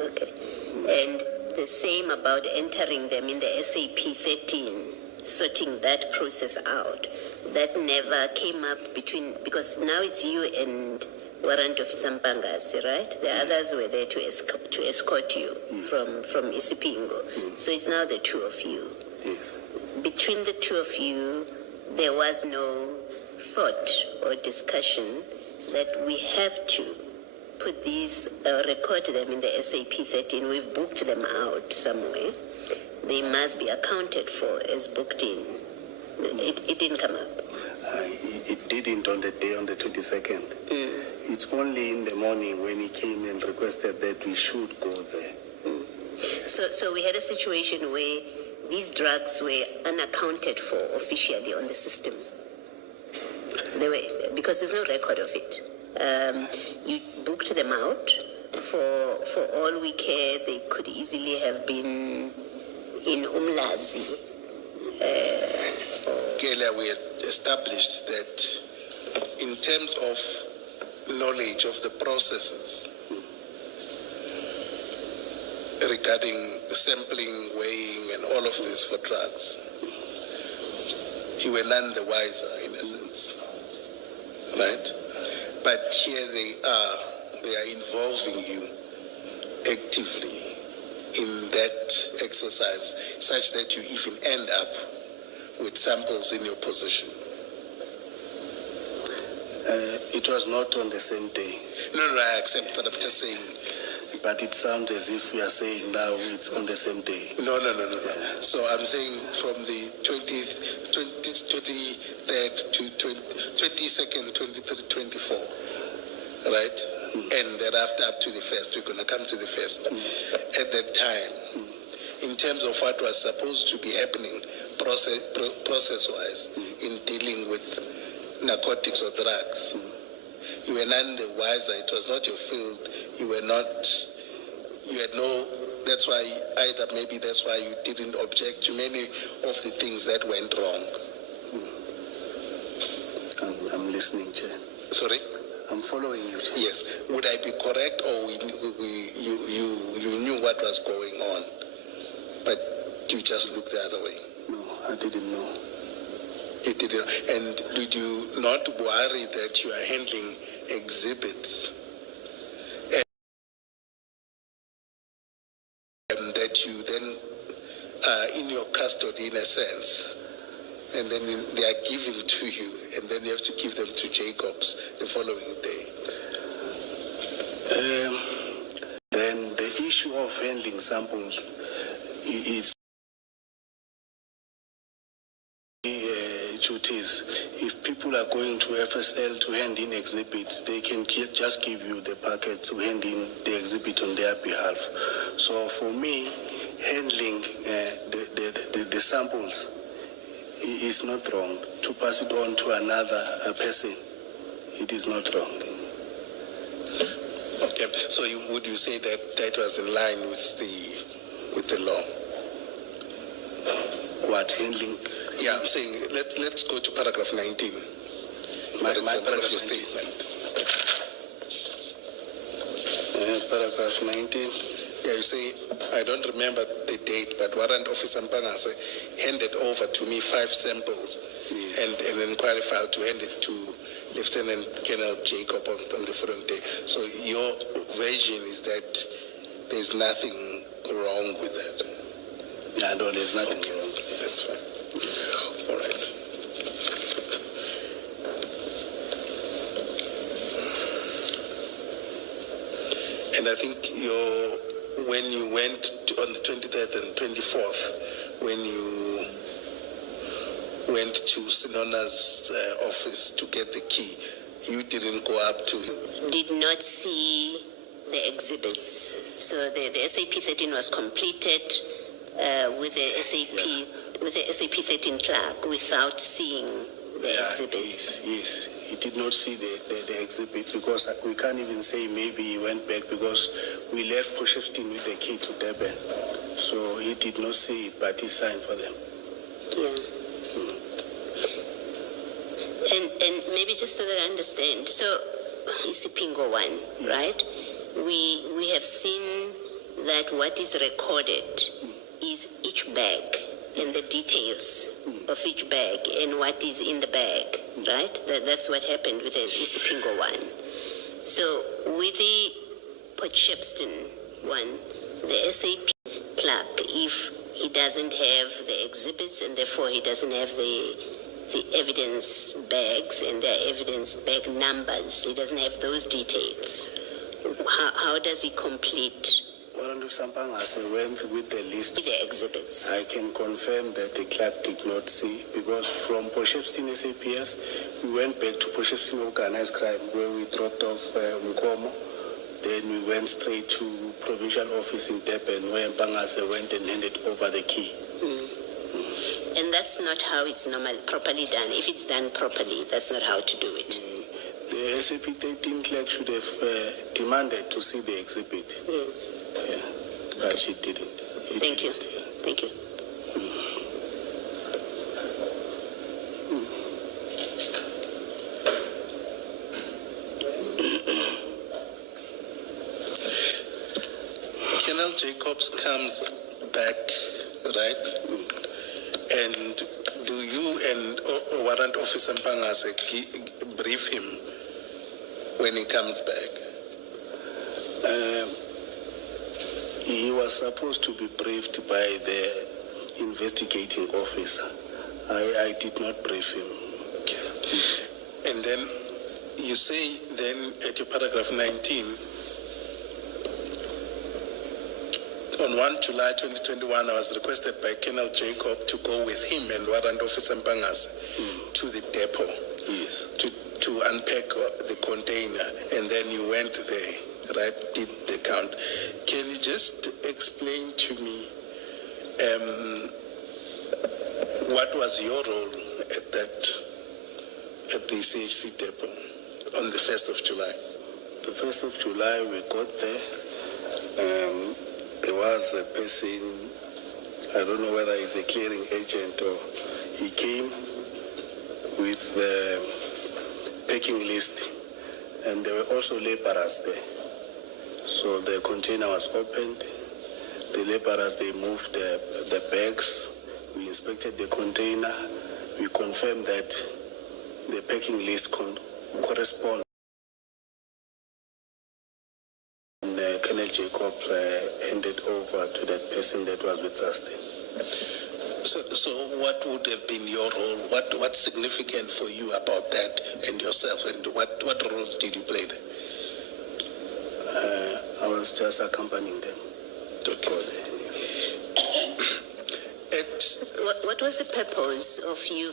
Okay. And the same about entering them in the SAP 13, sorting that process out. That never came up because now it's you and Warrant Officer Mpangase, right? The others were there to escort you from Isipingo. So it's now the two of you. Yes. Between the two of you, there was no thought or discussion that we have to put these, record them in the SAP 13. We've booked them out somewhere. They must be accounted for as booked in. It didn't come up. It didn't on the day, on the 22nd. It's only in the morning when he came and requested that we should go there. So we had a situation where these drugs were unaccounted for officially on the system. They were, because there's no record of it. You booked them out. For all we care, they could easily have been in Umlazi. Kelia, we had established that in terms of knowledge of the processes regarding sampling, weighing, and all of this for drugs, you were none the wiser in essence, right? But here they are involving you actively in that exercise such that you even end up with samples in your possession. It was not on the same day. No, I accept, but I'm just saying. But it sounds as if we are saying now it's on the same day. No. So I'm saying from the 23rd to 22nd, 23rd, 24, right? And thereafter up to the 1st. We're going to come to the 1st. At that time, in terms of what was supposed to be happening process-wise in dealing with narcotics or drugs, you were none the wiser. It was not your field. You had no, that's why that's why you didn't object to many of the things that went wrong. I'm listening, Chair. Sorry? I'm following you, Chair. Yes. Would I be correct, or you knew what was going on, but you just looked the other way? No, I didn't know. You didn't. And did you not worry that you are handling exhibits and that you then are in your custody in a sense, and then they are given to you, and then you have to give them to Jacobs the following day? Then the issue of handling samples is duties. If people are going to FSL to hand in exhibits, they can just give you the packet to hand in the exhibit on their behalf. So for me, handling the samples is not wrong. To pass it on to another person, it is not wrong. Okay. So would you say that that was in line with the law? What, handling? Yeah, I'm saying let's go to paragraph 19. My For example, paragraph of your 19. statement. Paragraph 19. Yeah, you say, I don't remember the date, but Warrant Officer Mpangase handed over to me 5 samples and an inquiry file to hand it to Lieutenant Colonel Jacob on the following day. So your version is that there's nothing wrong with that? Yeah, no, there's nothing Okay, wrong. that's fine. All right. And I think when you went on the 23rd and 24th, when you went to Sinona's office to get the key, you didn't go up to him. Did not see the exhibits. So the SAP 13 was completed with the SAP 13 clerk without seeing the exhibits. Yes, he did not see the exhibit because we can't even say maybe he went back because we left Poshevstin with the key to Durban. So he did not see it, but he signed for them. Yeah. And maybe just so that I understand, so Isipingo 1, Yes. right? We have seen that what is recorded is each bag and the details of each bag and what is in the bag, right? That's what happened with the Isipingo 1. So with the Port Shepstone 1, the SAP clerk, if he doesn't have the exhibits and therefore he doesn't have the evidence bags and the evidence bag numbers, he doesn't have those details. How does he complete Warrant of Sampangase went with the list. the exhibits? I can confirm that the clerk did not see because from Poshevstin SAPS, we went back to Poshevstin Organized Crime where we dropped off Mkomo. Then we went straight to provincial office in Durban where Mpangase went and handed over the key. And that's not how it's properly done. If it's done properly, that's not how to do it. The SAP 13 clerk should have demanded to see the exhibit. Yes. Yeah, but she didn't. He Thank you. didn't, yeah. Thank you. Colonel Jacobs comes back, right? And do you and Warrant Officer Mpangase brief him when he comes back? He was supposed to be briefed by the investigating officer. I did not brief him. Okay. And then you say then at your paragraph 19, on 1 July 2021, I was requested by Colonel Jacob to go with him and Warrant Officer Mpangase to the depot Yes. to unpack the container, and then you went there, right, did the count. Can you just explain to me what was your role at the CHC depot on the 1st of July? The 1st of July, we got there. There was a person, I don't know whether he's a clearing agent or he came with the packing list, and there were also laborers there. So the container was opened. The laborers, they moved the bags. We inspected the container. We confirmed that the packing list corresponds. And Colonel Jacob handed over to that person that was with us there. So what would have been your role? What's significant for you about that and yourself? And what role did you play there? I was just accompanying them to go there. What was the purpose of you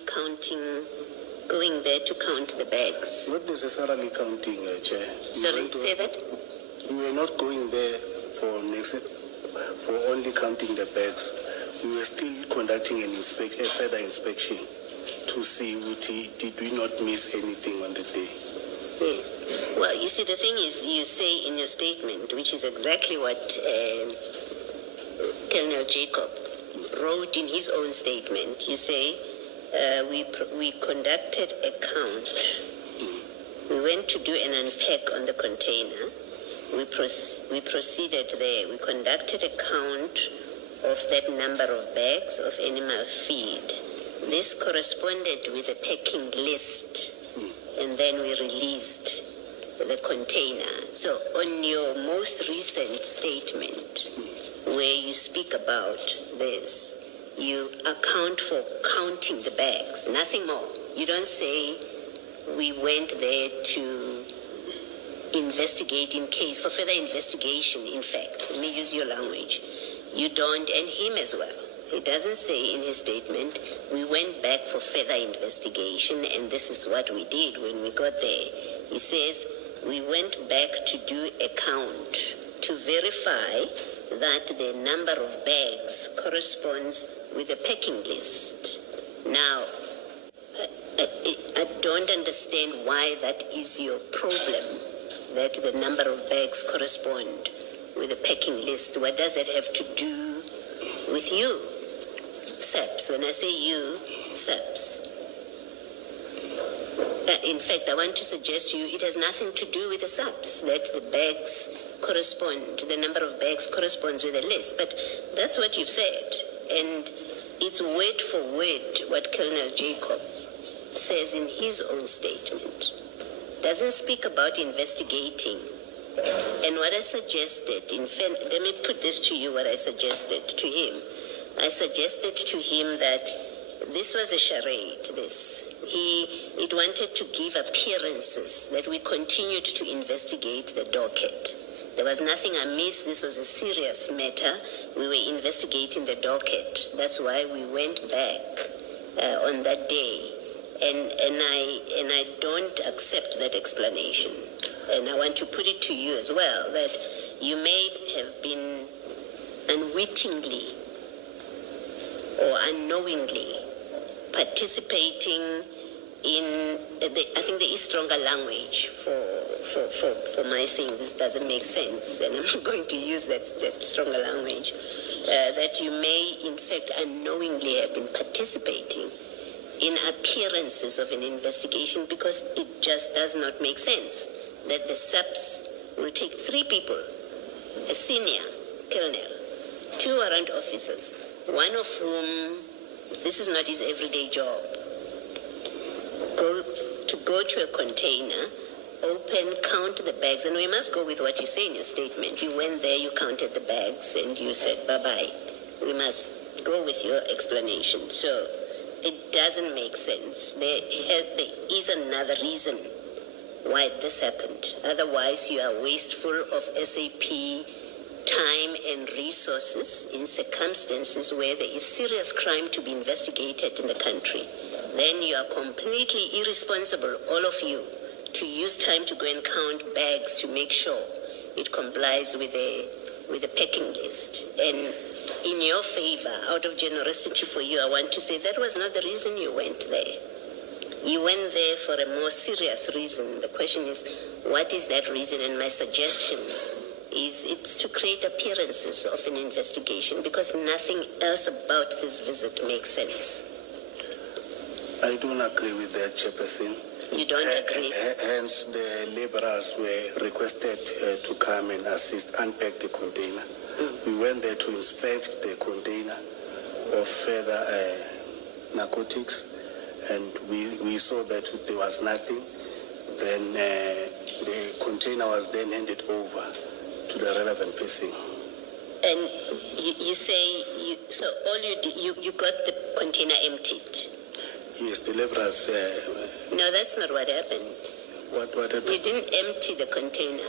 going there to count the bags? Not necessarily counting, Chair. Sorry, say that? We were not going there for only counting the bags. We were still conducting a further inspection to see did we not miss anything on the day. Yes. Well, you see, the thing is, you say in your statement, which is exactly what Colonel Jacob wrote in his own statement, you say, we conducted a count. We went to do an unpack on the container. We proceeded there. We conducted a count of that number of bags of animal feed. This corresponded with a packing list, and then we released the container. So on your most recent statement, where you speak about this, you account for counting the bags, nothing more. You don't say we went there to investigate for further investigation, in fact. Let me use your language. You don't, and him as well. He doesn't say in his statement, we went back for further investigation and this is what we did when we got there. He says, we went back to do a count to verify that the number of bags corresponds with the packing list. Now, I don't understand why that is your problem, that the number of bags correspond with the packing list. What does that have to do with you, SAPS? When I say you, SAPS. In fact, I want to suggest to you it has nothing to do with the SAPS, that the bags correspond, the number of bags corresponds with the list. But that's what you've said. And it's word for word what Colonel Jacob says in his own statement. Doesn't speak about investigating. And what I suggested, in fact, let me put this to you, what I suggested to him. I suggested to him that this was a charade, this. It wanted to give appearances that we continued to investigate the docket. There was nothing amiss. This was a serious matter. We were investigating the docket. That's why we went back on that day. And I don't accept that explanation. And I want to put it to you as well, that you may have been unwittingly or unknowingly participating in, I think there is stronger language for my saying this doesn't make sense, and I'm going to use that stronger language, that you may in fact unknowingly have been participating in appearances of an investigation, because it just does not make sense that the SAPS will take 3 people, a senior colonel, 2 warrant officers, one of whom this is not his everyday job, go to a container, open, count the bags, and we must go with what you say in your statement. You went there, you counted the bags, and you said bye-bye. We must go with your explanation. So it doesn't make sense. There is another reason why this happened. Otherwise, you are wasteful of SAP time and resources in circumstances where there is serious crime to be investigated in the country. Then you are completely irresponsible, all of you, to use time to go and count bags to make sure it complies with the packing list. And in your favor, out of generosity for you, I want to say that was not the reason you went there. You went there for a more serious reason. The question is, what is that reason? And my suggestion is it's to create appearances of an investigation, because nothing else about this visit makes sense. I don't agree with that, Chairperson. You don't agree? Hence, the laborers were requested to come and assist unpack the container. We went there to inspect the container of further narcotics, and we saw that there was nothing. Then the container was then handed over to the relevant person. And you say, so all you did, you got the container emptied? Yes, the laborers... No, that's not what happened. What happened? You didn't empty the container.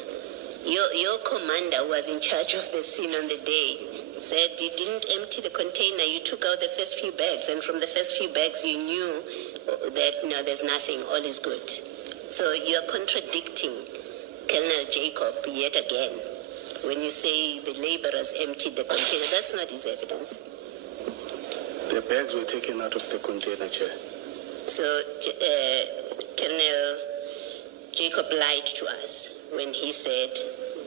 Your commander was in charge of the scene on the day, said you didn't empty the container, you took out the first few bags, and from the first few bags you knew that no, there's nothing, all is good. So you are contradicting Colonel Jacob yet again. When you say the laborers emptied the container, that's not his evidence. The bags were taken out of the container, Chair. So Colonel Jacob lied to us when he said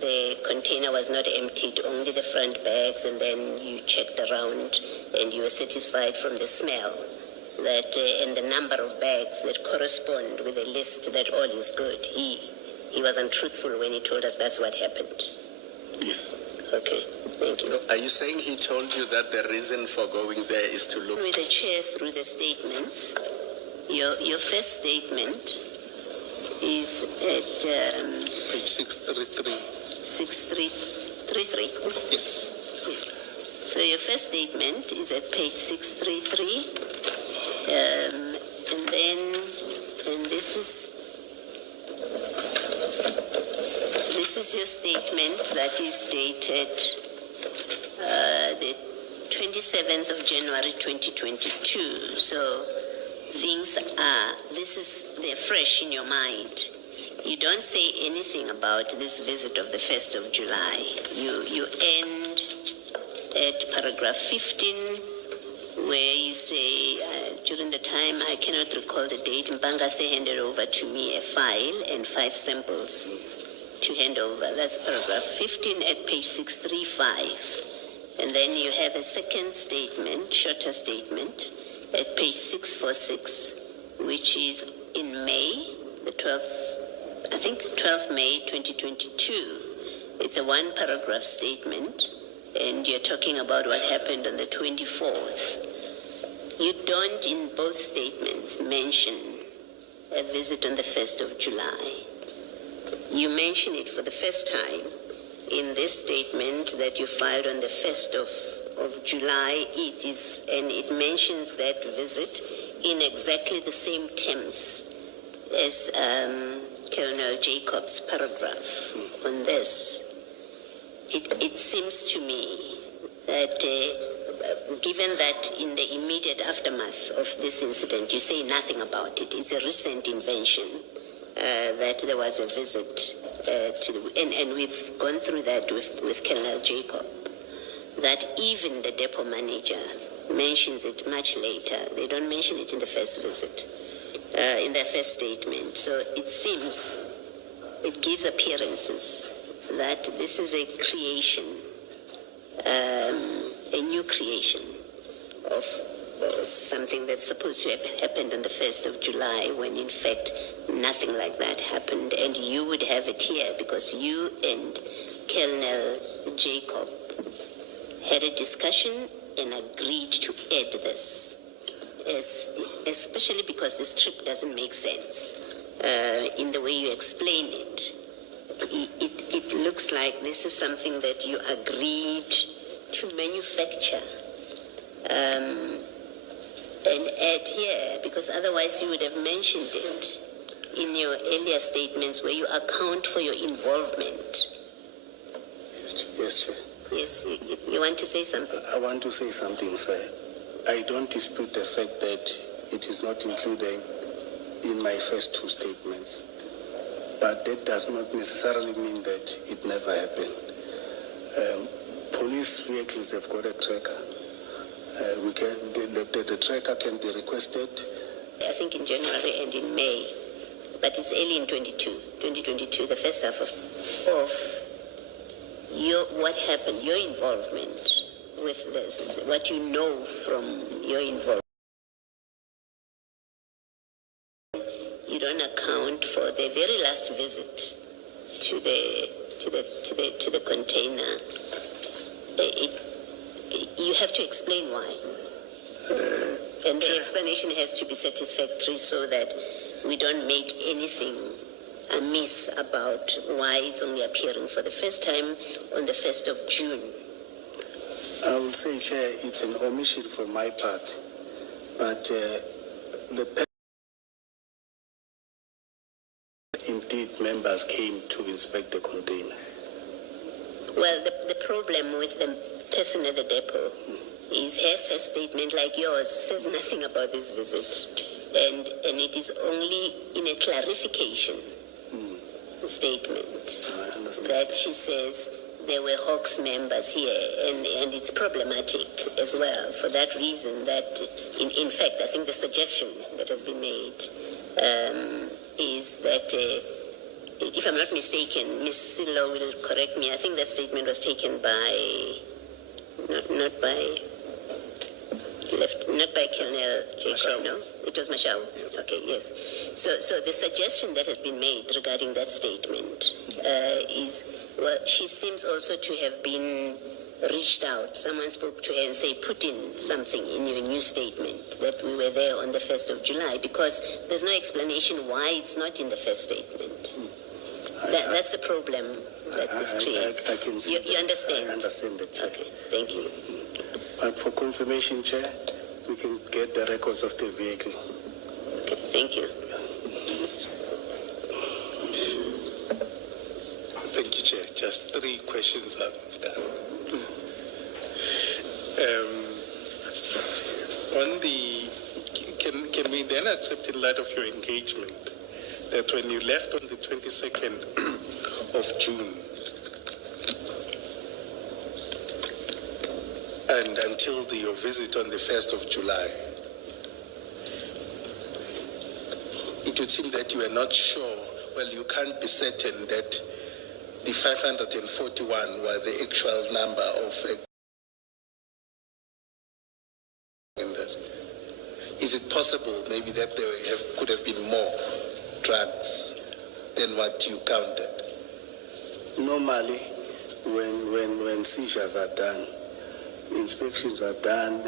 the container was not emptied, only the front bags, and then you checked around and you were satisfied from the smell that and the number of bags that correspond with the list that all is good. He was untruthful when he told us that's what happened. Yes. Okay, thank you. Are you saying he told you that the reason for going there is to look? With the chair through the statements, your first statement is at Page 633. 6333. Yes. Yes. So your first statement is at page 633, and this is your statement that is dated the 27th of January 2022. So they're fresh in your mind. You don't say anything about this visit of the 1st of July. You end at paragraph 15, where you say, during the time, I cannot recall the date, Mbangase handed over to me a file and 5 samples to hand over. That's paragraph 15 at page 635. And then you have a second statement, shorter statement, at page 646, which is in May, the 12th May 2022. It's a 1-paragraph statement, and you're talking about what happened on the 24th. You don't, in both statements, mention a visit on the 1st of July. You mention it for the first time in this statement that you filed on the 1st of July. It mentions that visit in exactly the same terms as Colonel Jacob's paragraph on this. It seems to me that given that in the immediate aftermath of this incident, you say nothing about it. It's a recent invention that there was a visit and we've gone through that with Colonel Jacob, that even the depot manager mentions it much later. They don't mention it in the first visit, in their first statement. So it seems, it gives appearances that this is a creation, a new creation of something that's supposed to have happened on the 1st of July, when in fact nothing like that happened. And you would have it here because you and Colonel Jacob had a discussion and agreed to add this, especially because this trip doesn't make sense in the way you explain it. It looks like this is something that you agreed to manufacture and add here, because otherwise you would have mentioned it in your earlier statements where you account for your involvement. Yes, Chair. Yes, you want to say something? I want to say something, sir. I don't dispute the fact that it is not included in my first 2 statements, but that does not necessarily mean that it never happened. Police vehicles have got a tracker. The tracker can be requested. I think in January and in May, but it's early in 2022, the first half of what happened, your involvement with this, what you know from your involvement. You don't account for the very last visit to the container. You have to explain why. And the explanation has to be satisfactory so that we don't make anything amiss about why it's only appearing for the first time on the 1st of June. I would say, Chair, it's an omission from my part, but indeed members came to inspect the container. Well, the problem with the person at the depot is her first statement, like yours, says nothing about this visit. And it is only in a clarification statement that she says there were Hawks members here, and it's problematic as well for that reason that, in fact, I think the suggestion that has been made is that if I'm not mistaken, Ms. Silo will correct me. I think that statement was taken by, not by Colonel Jacob, Mashau. no? It was Mashau. Yes. Okay, yes. So the suggestion that has been made regarding that statement is, well, she seems also to have been reached out. Someone spoke to her and said, put in something in your new statement that we were there on the 1st of July, because there's no explanation why it's not in the first statement. That's the problem that this creates. I can see you understand? I understand that, Chair. Okay, thank you. But for confirmation, Chair, we can get the records of the vehicle. Okay, thank you. Thank you, Chair. Just 3 questions are done. Can we then accept, in light of your engagement, that when you left on the 22nd of June and until your visit on the 1st of July, it would seem that you were not sure, well, you can't be certain that the 541 were the actual number of. Is it possible maybe that there could have been more drugs than what you counted? Normally, when seizures are done, inspections are done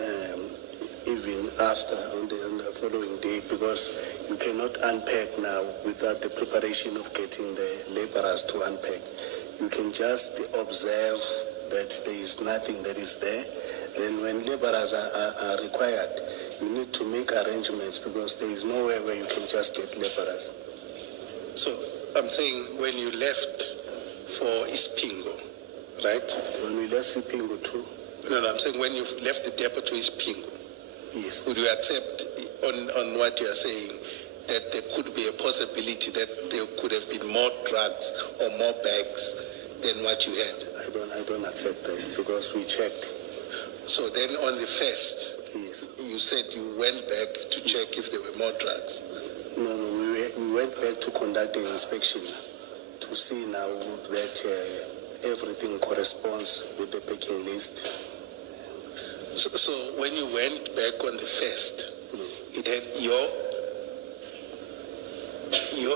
even after on the following day, because you cannot unpack now without the preparation of getting the laborers to unpack. You can just observe that there is nothing that is there. Then when laborers are required, you need to make arrangements, because there is nowhere where you can just get laborers. So I'm saying when you left for Ispingo, right? When we left Sipingo too, No, I'm saying when you left the depot to Ispingo, yes. would you accept on what you are saying that there could be a possibility that there could have been more drugs or more bags than what you had? I don't accept that, because we checked. So then on the 1st, Yes. you said you went back to check if there were more drugs. No, we went back to conduct an inspection to see now that everything corresponds with the packing list. So when you went back on the 1st, it had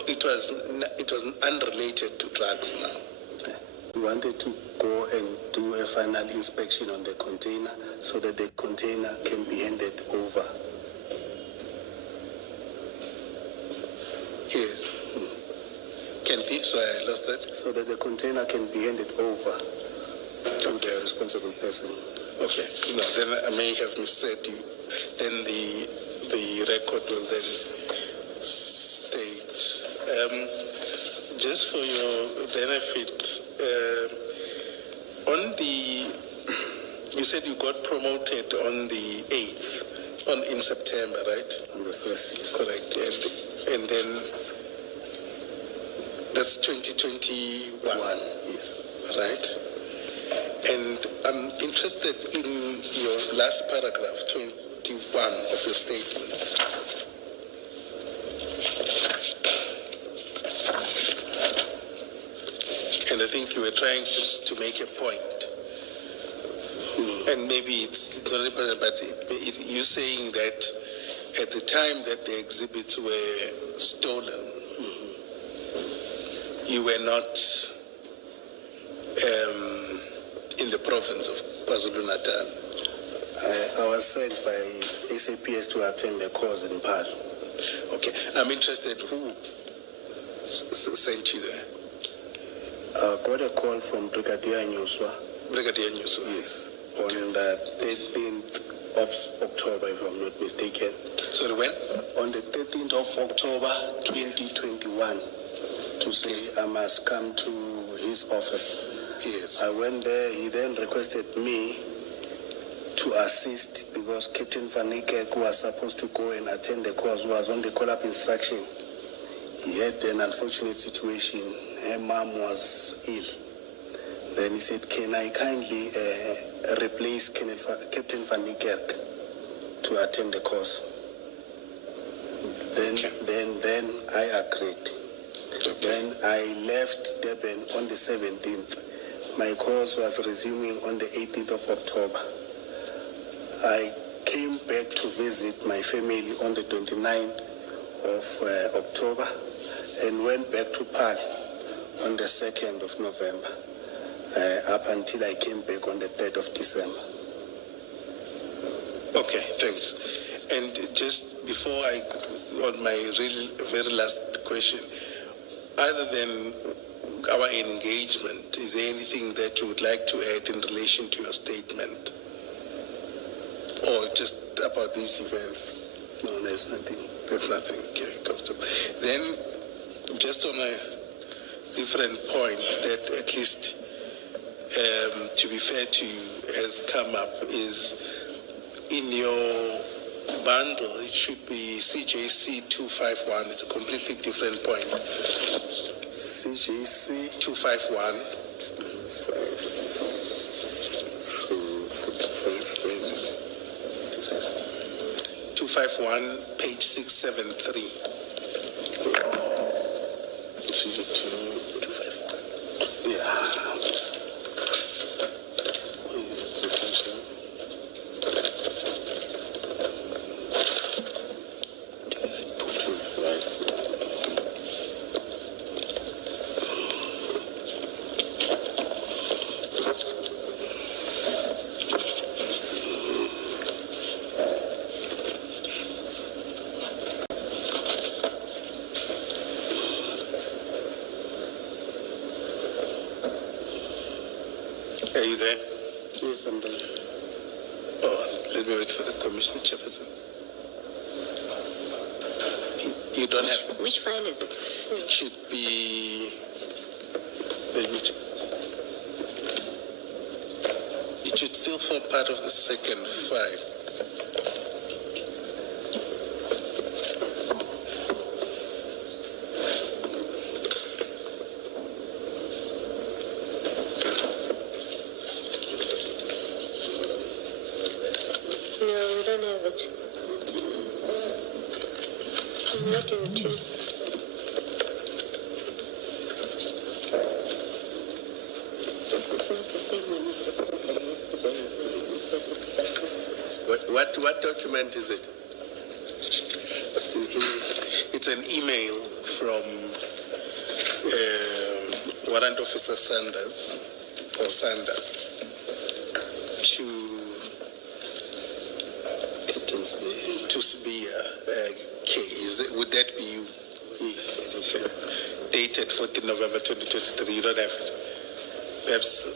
it was unrelated to drugs now. We wanted to go and do a final inspection on the container so that the container can be handed over. Yes. Can be, sorry, I lost that. So that the container can be handed over to the responsible person. Okay, no, then I may have missaid you. Then the record will then state. Just for your benefit, you said you got promoted on the 8th, in September, right? On the 1st, yes. Correct, and then that's 2021. Yes. Right? And I'm interested in your last paragraph, 21 of your statement. And I think you were trying to make a point. And maybe it's not important, but you're saying that at the time that the exhibits were stolen, you were not in the province of KwaZulu-Natal. I was sent by SAPS to attend a course in Paarl. Okay, I'm interested who sent you there. I got a call from Brigadier Nyuswa. Brigadier Nyuswa. Yes. On the 13th of October, if I'm not mistaken. Sorry, when? On the 13th of October 2021, to say I must come to his office. Yes. I went there. He then requested me to assist, because Captain Van Niekerk, who was supposed to go and attend the course, was on the call-up instruction. He had an unfortunate situation. Her mom was ill. Then he said, can I kindly replace Captain Van Niekerk to attend the course? Then I agreed. When I left Durban on the 17th, my course was resuming on the 18th of October. I came back to visit my family on the 29th of October and went back to Paarl on the 2nd of November, up until I came back on the 3rd of December. Okay, thanks. And just before I, on my very last question, other than our engagement, is there anything that you would like to add in relation to your statement? Or just about these events? No, there's nothing. There's nothing. Okay, comfortable. Then, just on a different point that at least, to be fair to you, has come up is in your bundle, it should be CJC 251. It's a completely different point. CJC 251. 251, page 673. Yeah. Are you there? Yes, I'm there. Oh, let me wait for the Commissioner Chairperson. You don't have. Which file is it? It should be. Let me check. It should still form part of the second file. No, we don't have it. Not in two. This is not the same one we put up yesterday. What document is it? It's an email from Warrant Officer Sanders, or Sander, to Sbia K. Would that be you? Yes. Okay. Dated 14 November 2023. You don't have it? Perhaps.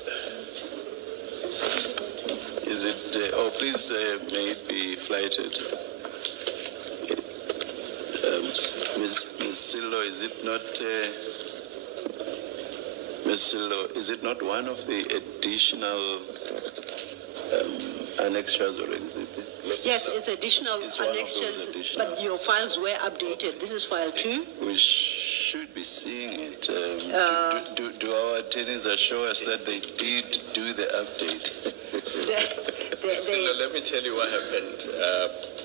Is it, please, may it be flighted. Ms. Silo, is it not, Ms. Silo, is it not one of the additional annexures or exhibits? Yes, it's additional It's one of those annexures, additional. but your files were updated. This is file 2. We should be seeing it. Do our attorneys assure us that they did do the update? Let me tell you what happened.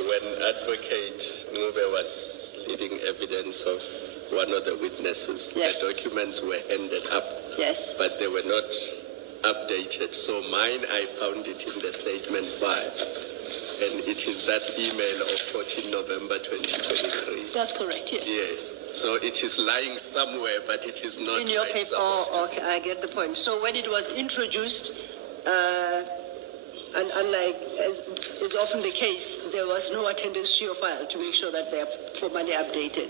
When Advocate Ngube was leading evidence of one of the witnesses, Yes. the documents were ended up, Yes. but they were not updated. So mine, I found it in the statement file. And it is that email of 14 November 2023. That's correct, yes. Yes. So it is lying somewhere, but it is not In your where it's paper, supposed to oh, okay, I get the point. So when it was introduced, and unlike as is often the case, there was no attendance to your file to make sure that they are formally updated.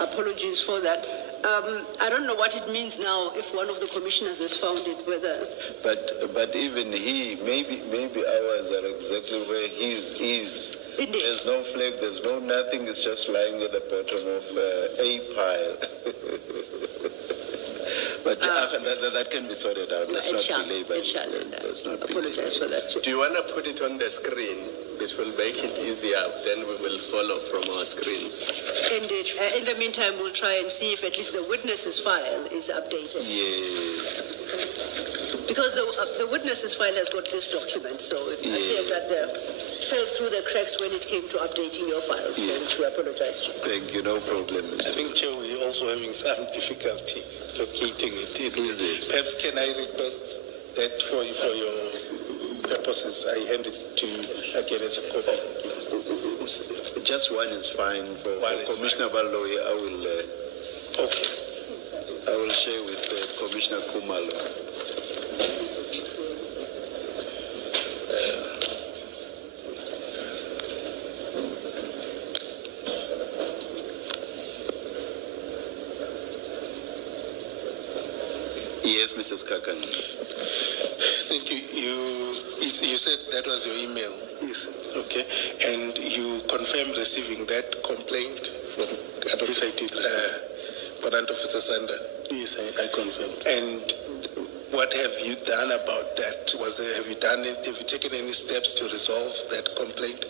Apologies for that. I don't know what it means now if one of the commissioners has found it, whether... But even he, maybe ours are exactly where his is. Indeed. There's no flag, there's no nothing, it's just lying at the bottom of a pile. But that can be sorted out. Let's not belabor it. Let's not apologize for that. Do you want to put it on the screen? It will make it easier. Then we will follow from our screens. Indeed. In the meantime, we'll try and see if at least the witness's file is updated. Yeah. Because the witness's file has got this document, so it appears that it fell through the cracks when it came to updating your files, for which we apologize. Thank you, no problem. I think, Chair, we're also having some difficulty locating it. Is it? Perhaps can I request that for your purposes, I hand it to you again as a copy. Just one is fine. For Commissioner Baloyi, I will share with Commissioner Kumalo. Yes, Mrs. Kakan. Thank you. You said that was your email? Yes. Okay. And you confirmed receiving that complaint from Yes, I did. Warrant Officer Sander? Yes, I confirmed. And what have you done about that? Have you taken any steps to resolve that complaint?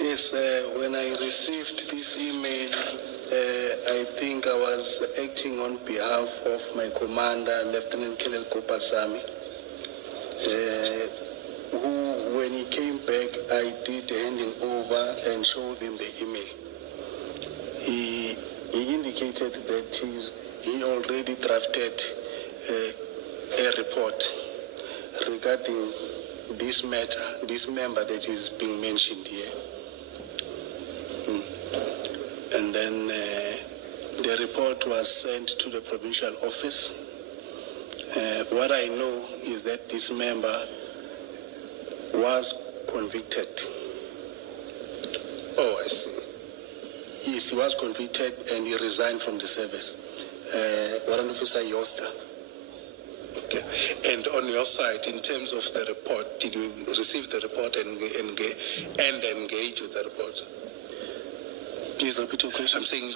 Yes, when I received this email, I think I was acting on behalf of my commander, Lieutenant Colonel Kopasami, who, when he came back, I did handing over and showed him the email. He indicated that he already drafted a report regarding this matter, this member that is being mentioned here. And then the report was sent to the provincial office. What I know is that this member was convicted. Oh, I see. Yes, he was convicted and he resigned from the service. Warrant Officer Yosta. Okay. And on your side, in terms of the report, did you receive the report and engage with the report? Please repeat your question. I'm saying,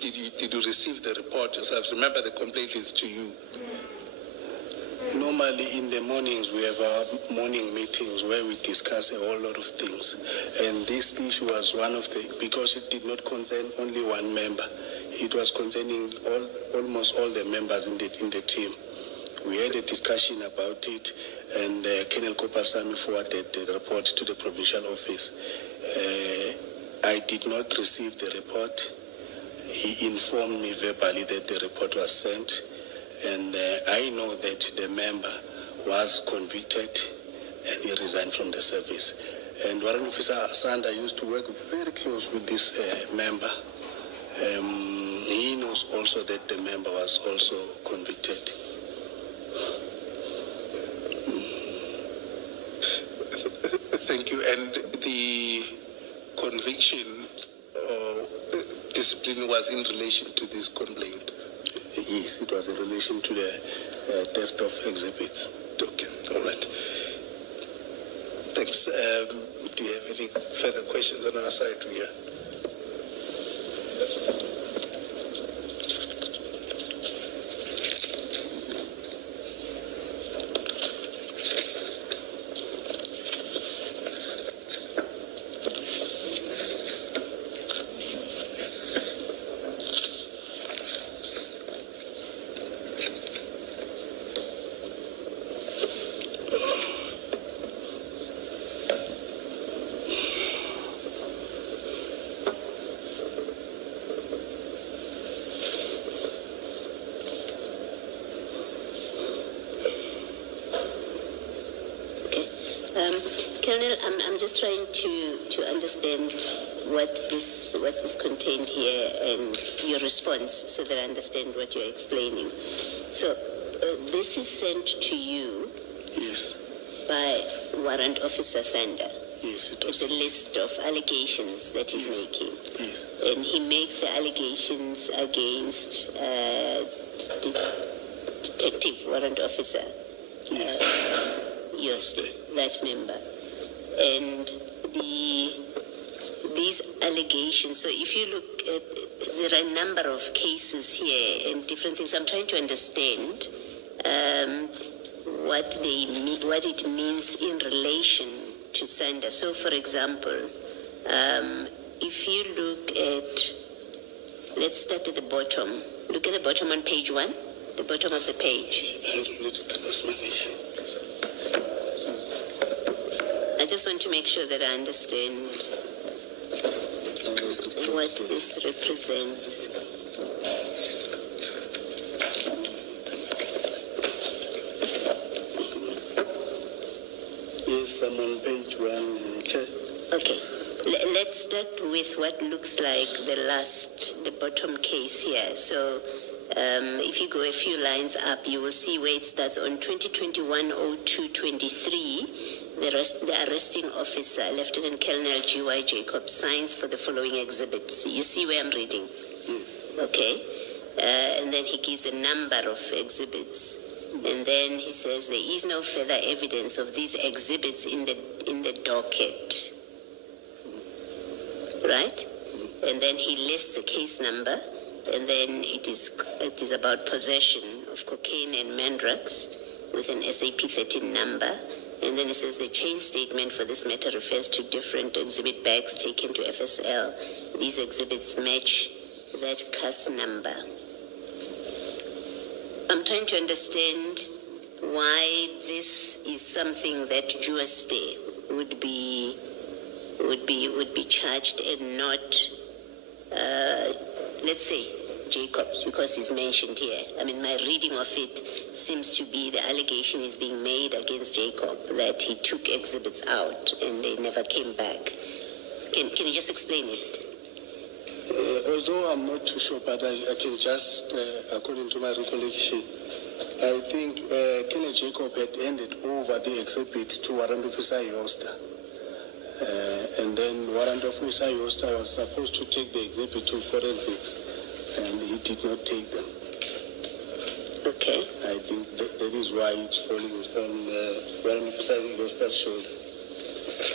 did you receive the report yourself? Remember, the complaint is to you. Normally in the mornings we have our morning meetings where we discuss a whole lot of things, and this issue was one of the, because it did not concern only one member, it was concerning almost all the members in the team. We had a discussion about it, and Colonel Kopasami forwarded the report to the provincial office. I did not receive the report. He informed me verbally that the report was sent, and I know that the member was convicted and he resigned from the service. And Warrant Officer Sander used to work very close with this member. He knows also that the member was also convicted. Thank you. And the conviction or discipline was in relation to this complaint? Yes, it was in relation to the theft of exhibits. Okay, all right. Thanks. Do you have any further questions on our side here? Colonel, I'm just trying to understand what is contained here and your response, so that I understand what you're explaining. So this is sent to you. Yes. By Warrant Officer Sander. Yes, it was. It's a list of allegations that he's making. Yes. And he makes the allegations against Detective Warrant Officer. Yes. Yoste, that member. And these allegations, so if you look at, there are a number of cases here and different things. I'm trying to understand what it means in relation to Sander. So, for example, if you look at, let's start at the bottom. Look at the bottom on page 1. the bottom of the page. I just want to make sure that I understand what this represents. Yes, I'm on page 1, Chair. Okay, let's start with what looks like the bottom case here. So if you go a few lines up, you will see where it starts on 2021-02-23. The arresting officer, Lieutenant Colonel G.Y. Jacob, signs for the following exhibits. You see where I'm reading? Yes. Okay. And then he gives a number of exhibits. And then he says there is no further evidence of these exhibits in the docket. Right? And then he lists a case number, and then it is about possession of cocaine and mandrax with an SAP 13 number. And then it says the chain statement for this matter refers to different exhibit bags taken to FSL. These exhibits match that CAS number. I'm trying to understand why this is something that Juaste would be charged and not, let's say, Jacob, because he's mentioned here. I mean, my reading of it seems to be the allegation is being made against Jacob that he took exhibits out and they never came back. Can you just explain it? Although I'm not too sure, but I can just, according to my recollection, I think Colonel Jacob had handed over the exhibit to Warrant Officer Yosta. And then Warrant Officer Yosta was supposed to take the exhibit to forensics, and he did not take them. Okay. I think that is why it's falling on Warrant Officer Yosta's shoulder.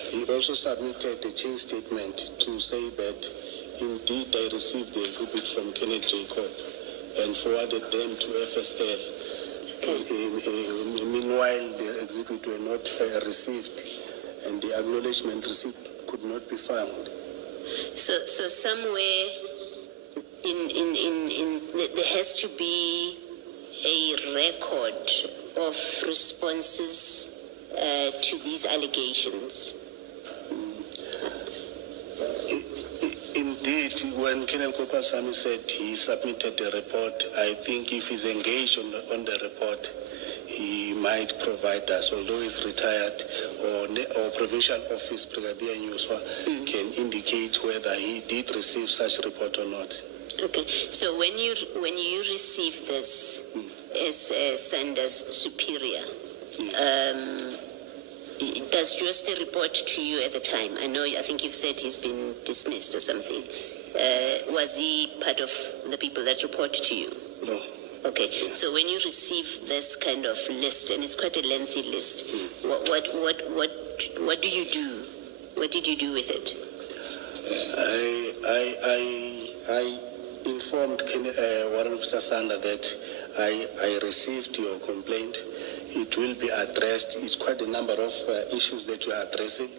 He also submitted a chain statement to say that indeed I received the exhibit from Kenneth Jacob and forwarded them to FSL. Meanwhile, the exhibit were not received, and the acknowledgement receipt could not be found. So somewhere there has to be a record of responses to these allegations. Indeed, when Colonel Kopasami said he submitted the report, I think if he's engaged on the report, he might provide us, although he's retired, or Provincial Office Brigadier Nyuswa can indicate whether he did receive such report or not. Okay, so when you receive this as Sanders superior, does Joste report to you at the time? I think you've said he's been dismissed or something. Was he part of the people that report to you? No. Okay, so when you receive this kind of list, and it's quite a lengthy list, what do you do? What did you do with it? I informed Warrant Officer Sander that I received your complaint. It will be addressed. It's quite a number of issues that you are addressing.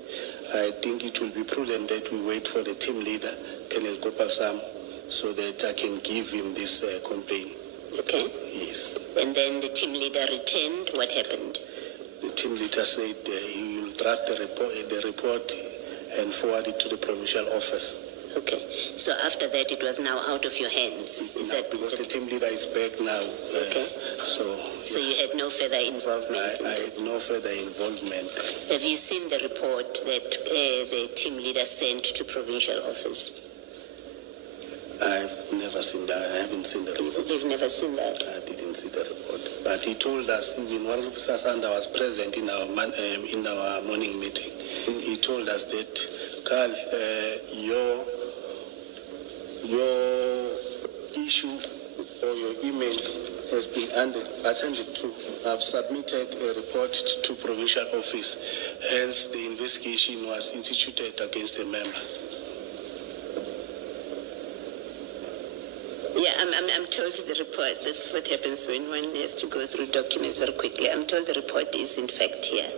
I think it will be prudent that we wait for the team leader, Colonel Gopal-Sam, so that I can give him this complaint. Okay. Yes. And then the team leader returned. What happened? The team leader said he will draft the report and forward it to the provincial office. Okay. So after that, it was now out of your hands. Because the team leader is back now. Okay. So you had no further involvement. I had no further involvement. Have you seen the report that the team leader sent to provincial office? I've never seen that. I haven't seen the report. You've never seen that? I didn't see the report. But he told us, even Warrant Officer Sander was present in our morning meeting. He told us that, Carl, your issue or your email has been attended to. I've submitted a report to provincial office. Hence, the investigation was instituted against a member. Yeah, I'm told the report. That's what happens when one has to go through documents very quickly. I'm told the report is in fact here.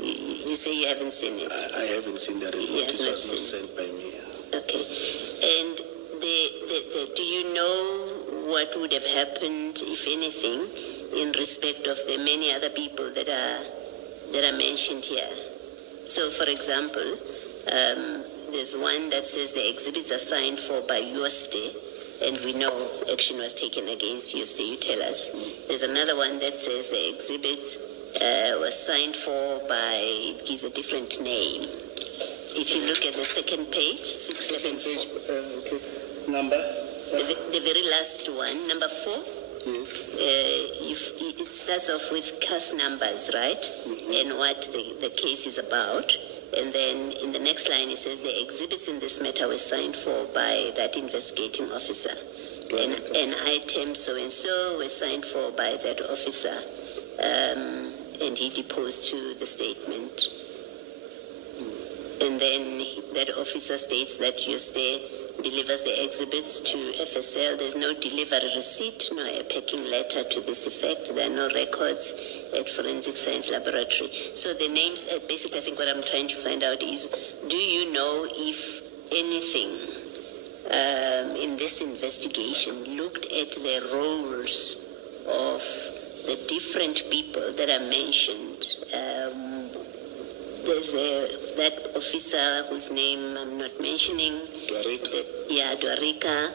You say you haven't seen it? I haven't seen the report. It was not sent by me. Okay. And do you know what would have happened, if anything, in respect of the many other people that are mentioned here. So, for example, there's one that says the exhibits are signed for by Yoste, and we know action was taken against Yoste, you tell us. There's another one that says the exhibit was signed for by, it gives a different name. If you look at the second page, 674. Okay. Number? The very last one, number 4. Yes. It starts off with case numbers, right? And what the case is about. And then in the next line it says the exhibits in this matter were signed for by that investigating officer. And item so-and-so was signed for by that officer. And he deposed to the statement. And then that officer states that Yoste delivers the exhibits to FSL. There's no delivery receipt, no a packing letter to this effect. There are no records at Forensic Science Laboratory. So the names, basically I think what I'm trying to find out is, do you know if anything in this investigation looked at the roles of the different people that are mentioned? There's that officer whose name I'm not mentioning. Dwarika. Dwarika.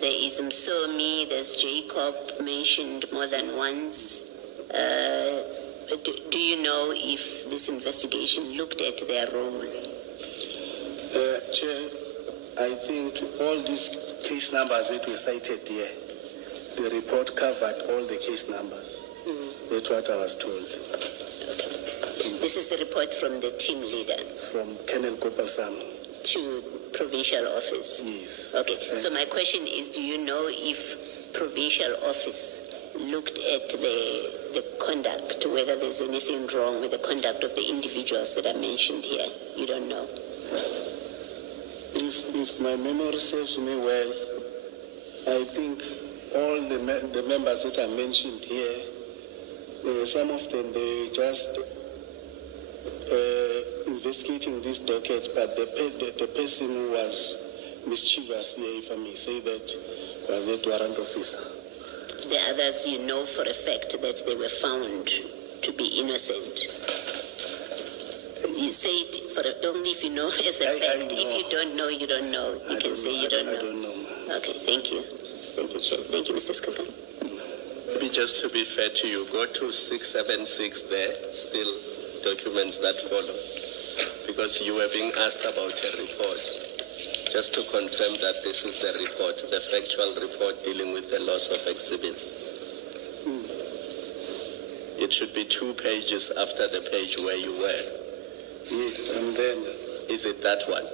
There is Msomi. There's Jacob mentioned more than once. Do you know if this investigation looked at their role? Chair, I think all these case numbers that were cited here, the report covered all the case numbers. That's what I was told. This is the report from the team leader From Colonel Kopasam. to provincial office. Yes. Okay, so my question is, do you know if provincial office looked at the conduct, whether there's anything wrong with the conduct of the individuals that are mentioned here? You don't know? If my memory serves me well, I think all the members that are mentioned here, some of them, they just investigating this docket, but the person who was mischievous here, if I may say that, was the warrant officer. The others, you know for a fact that they were found to be innocent. You say it for only if you know as a fact. If you don't know, you don't know. You can say you don't know. I don't know. Okay, thank you. Thank you, sir. Thank you, Mr. Skaka. Maybe just to be fair to you, go to 676 there, still documents that follow. Because you were being asked about a report. Just to confirm that this is the report, the factual report dealing with the loss of exhibits. It should be 2 pages after the page where you were. Yes, and then Is it that one?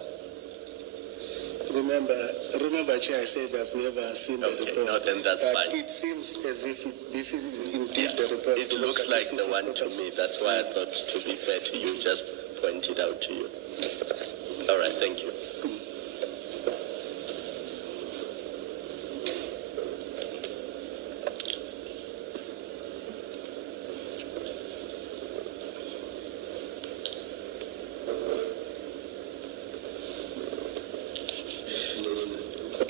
remember, Chair, I said I've never seen the Okay, report. no, then that's but fine. It seems as if this is indeed the report. It looks like the one to me. That's why I thought, to be fair to you, just point it out to you. All right, thank you.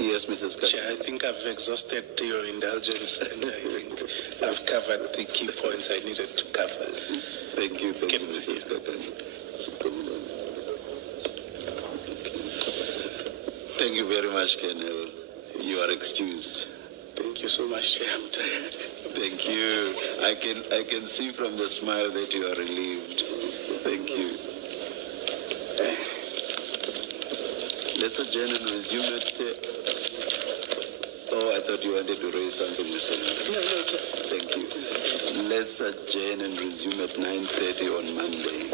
Yes, Mrs. Chair, I think I've exhausted your indulgence, and I think I've covered the key points I needed to cover. Thank you, Can- Mrs. Thank you very much, Colonel. You are excused. Thank you so much, Chair. I'm tired. Thank you. I can see from the smile that you are relieved. Thank you. Let's adjourn and resume it. Oh, I thought you wanted to raise something, Mr. No, Chair. Thank you. Let's adjourn and resume at 9:30 on Monday.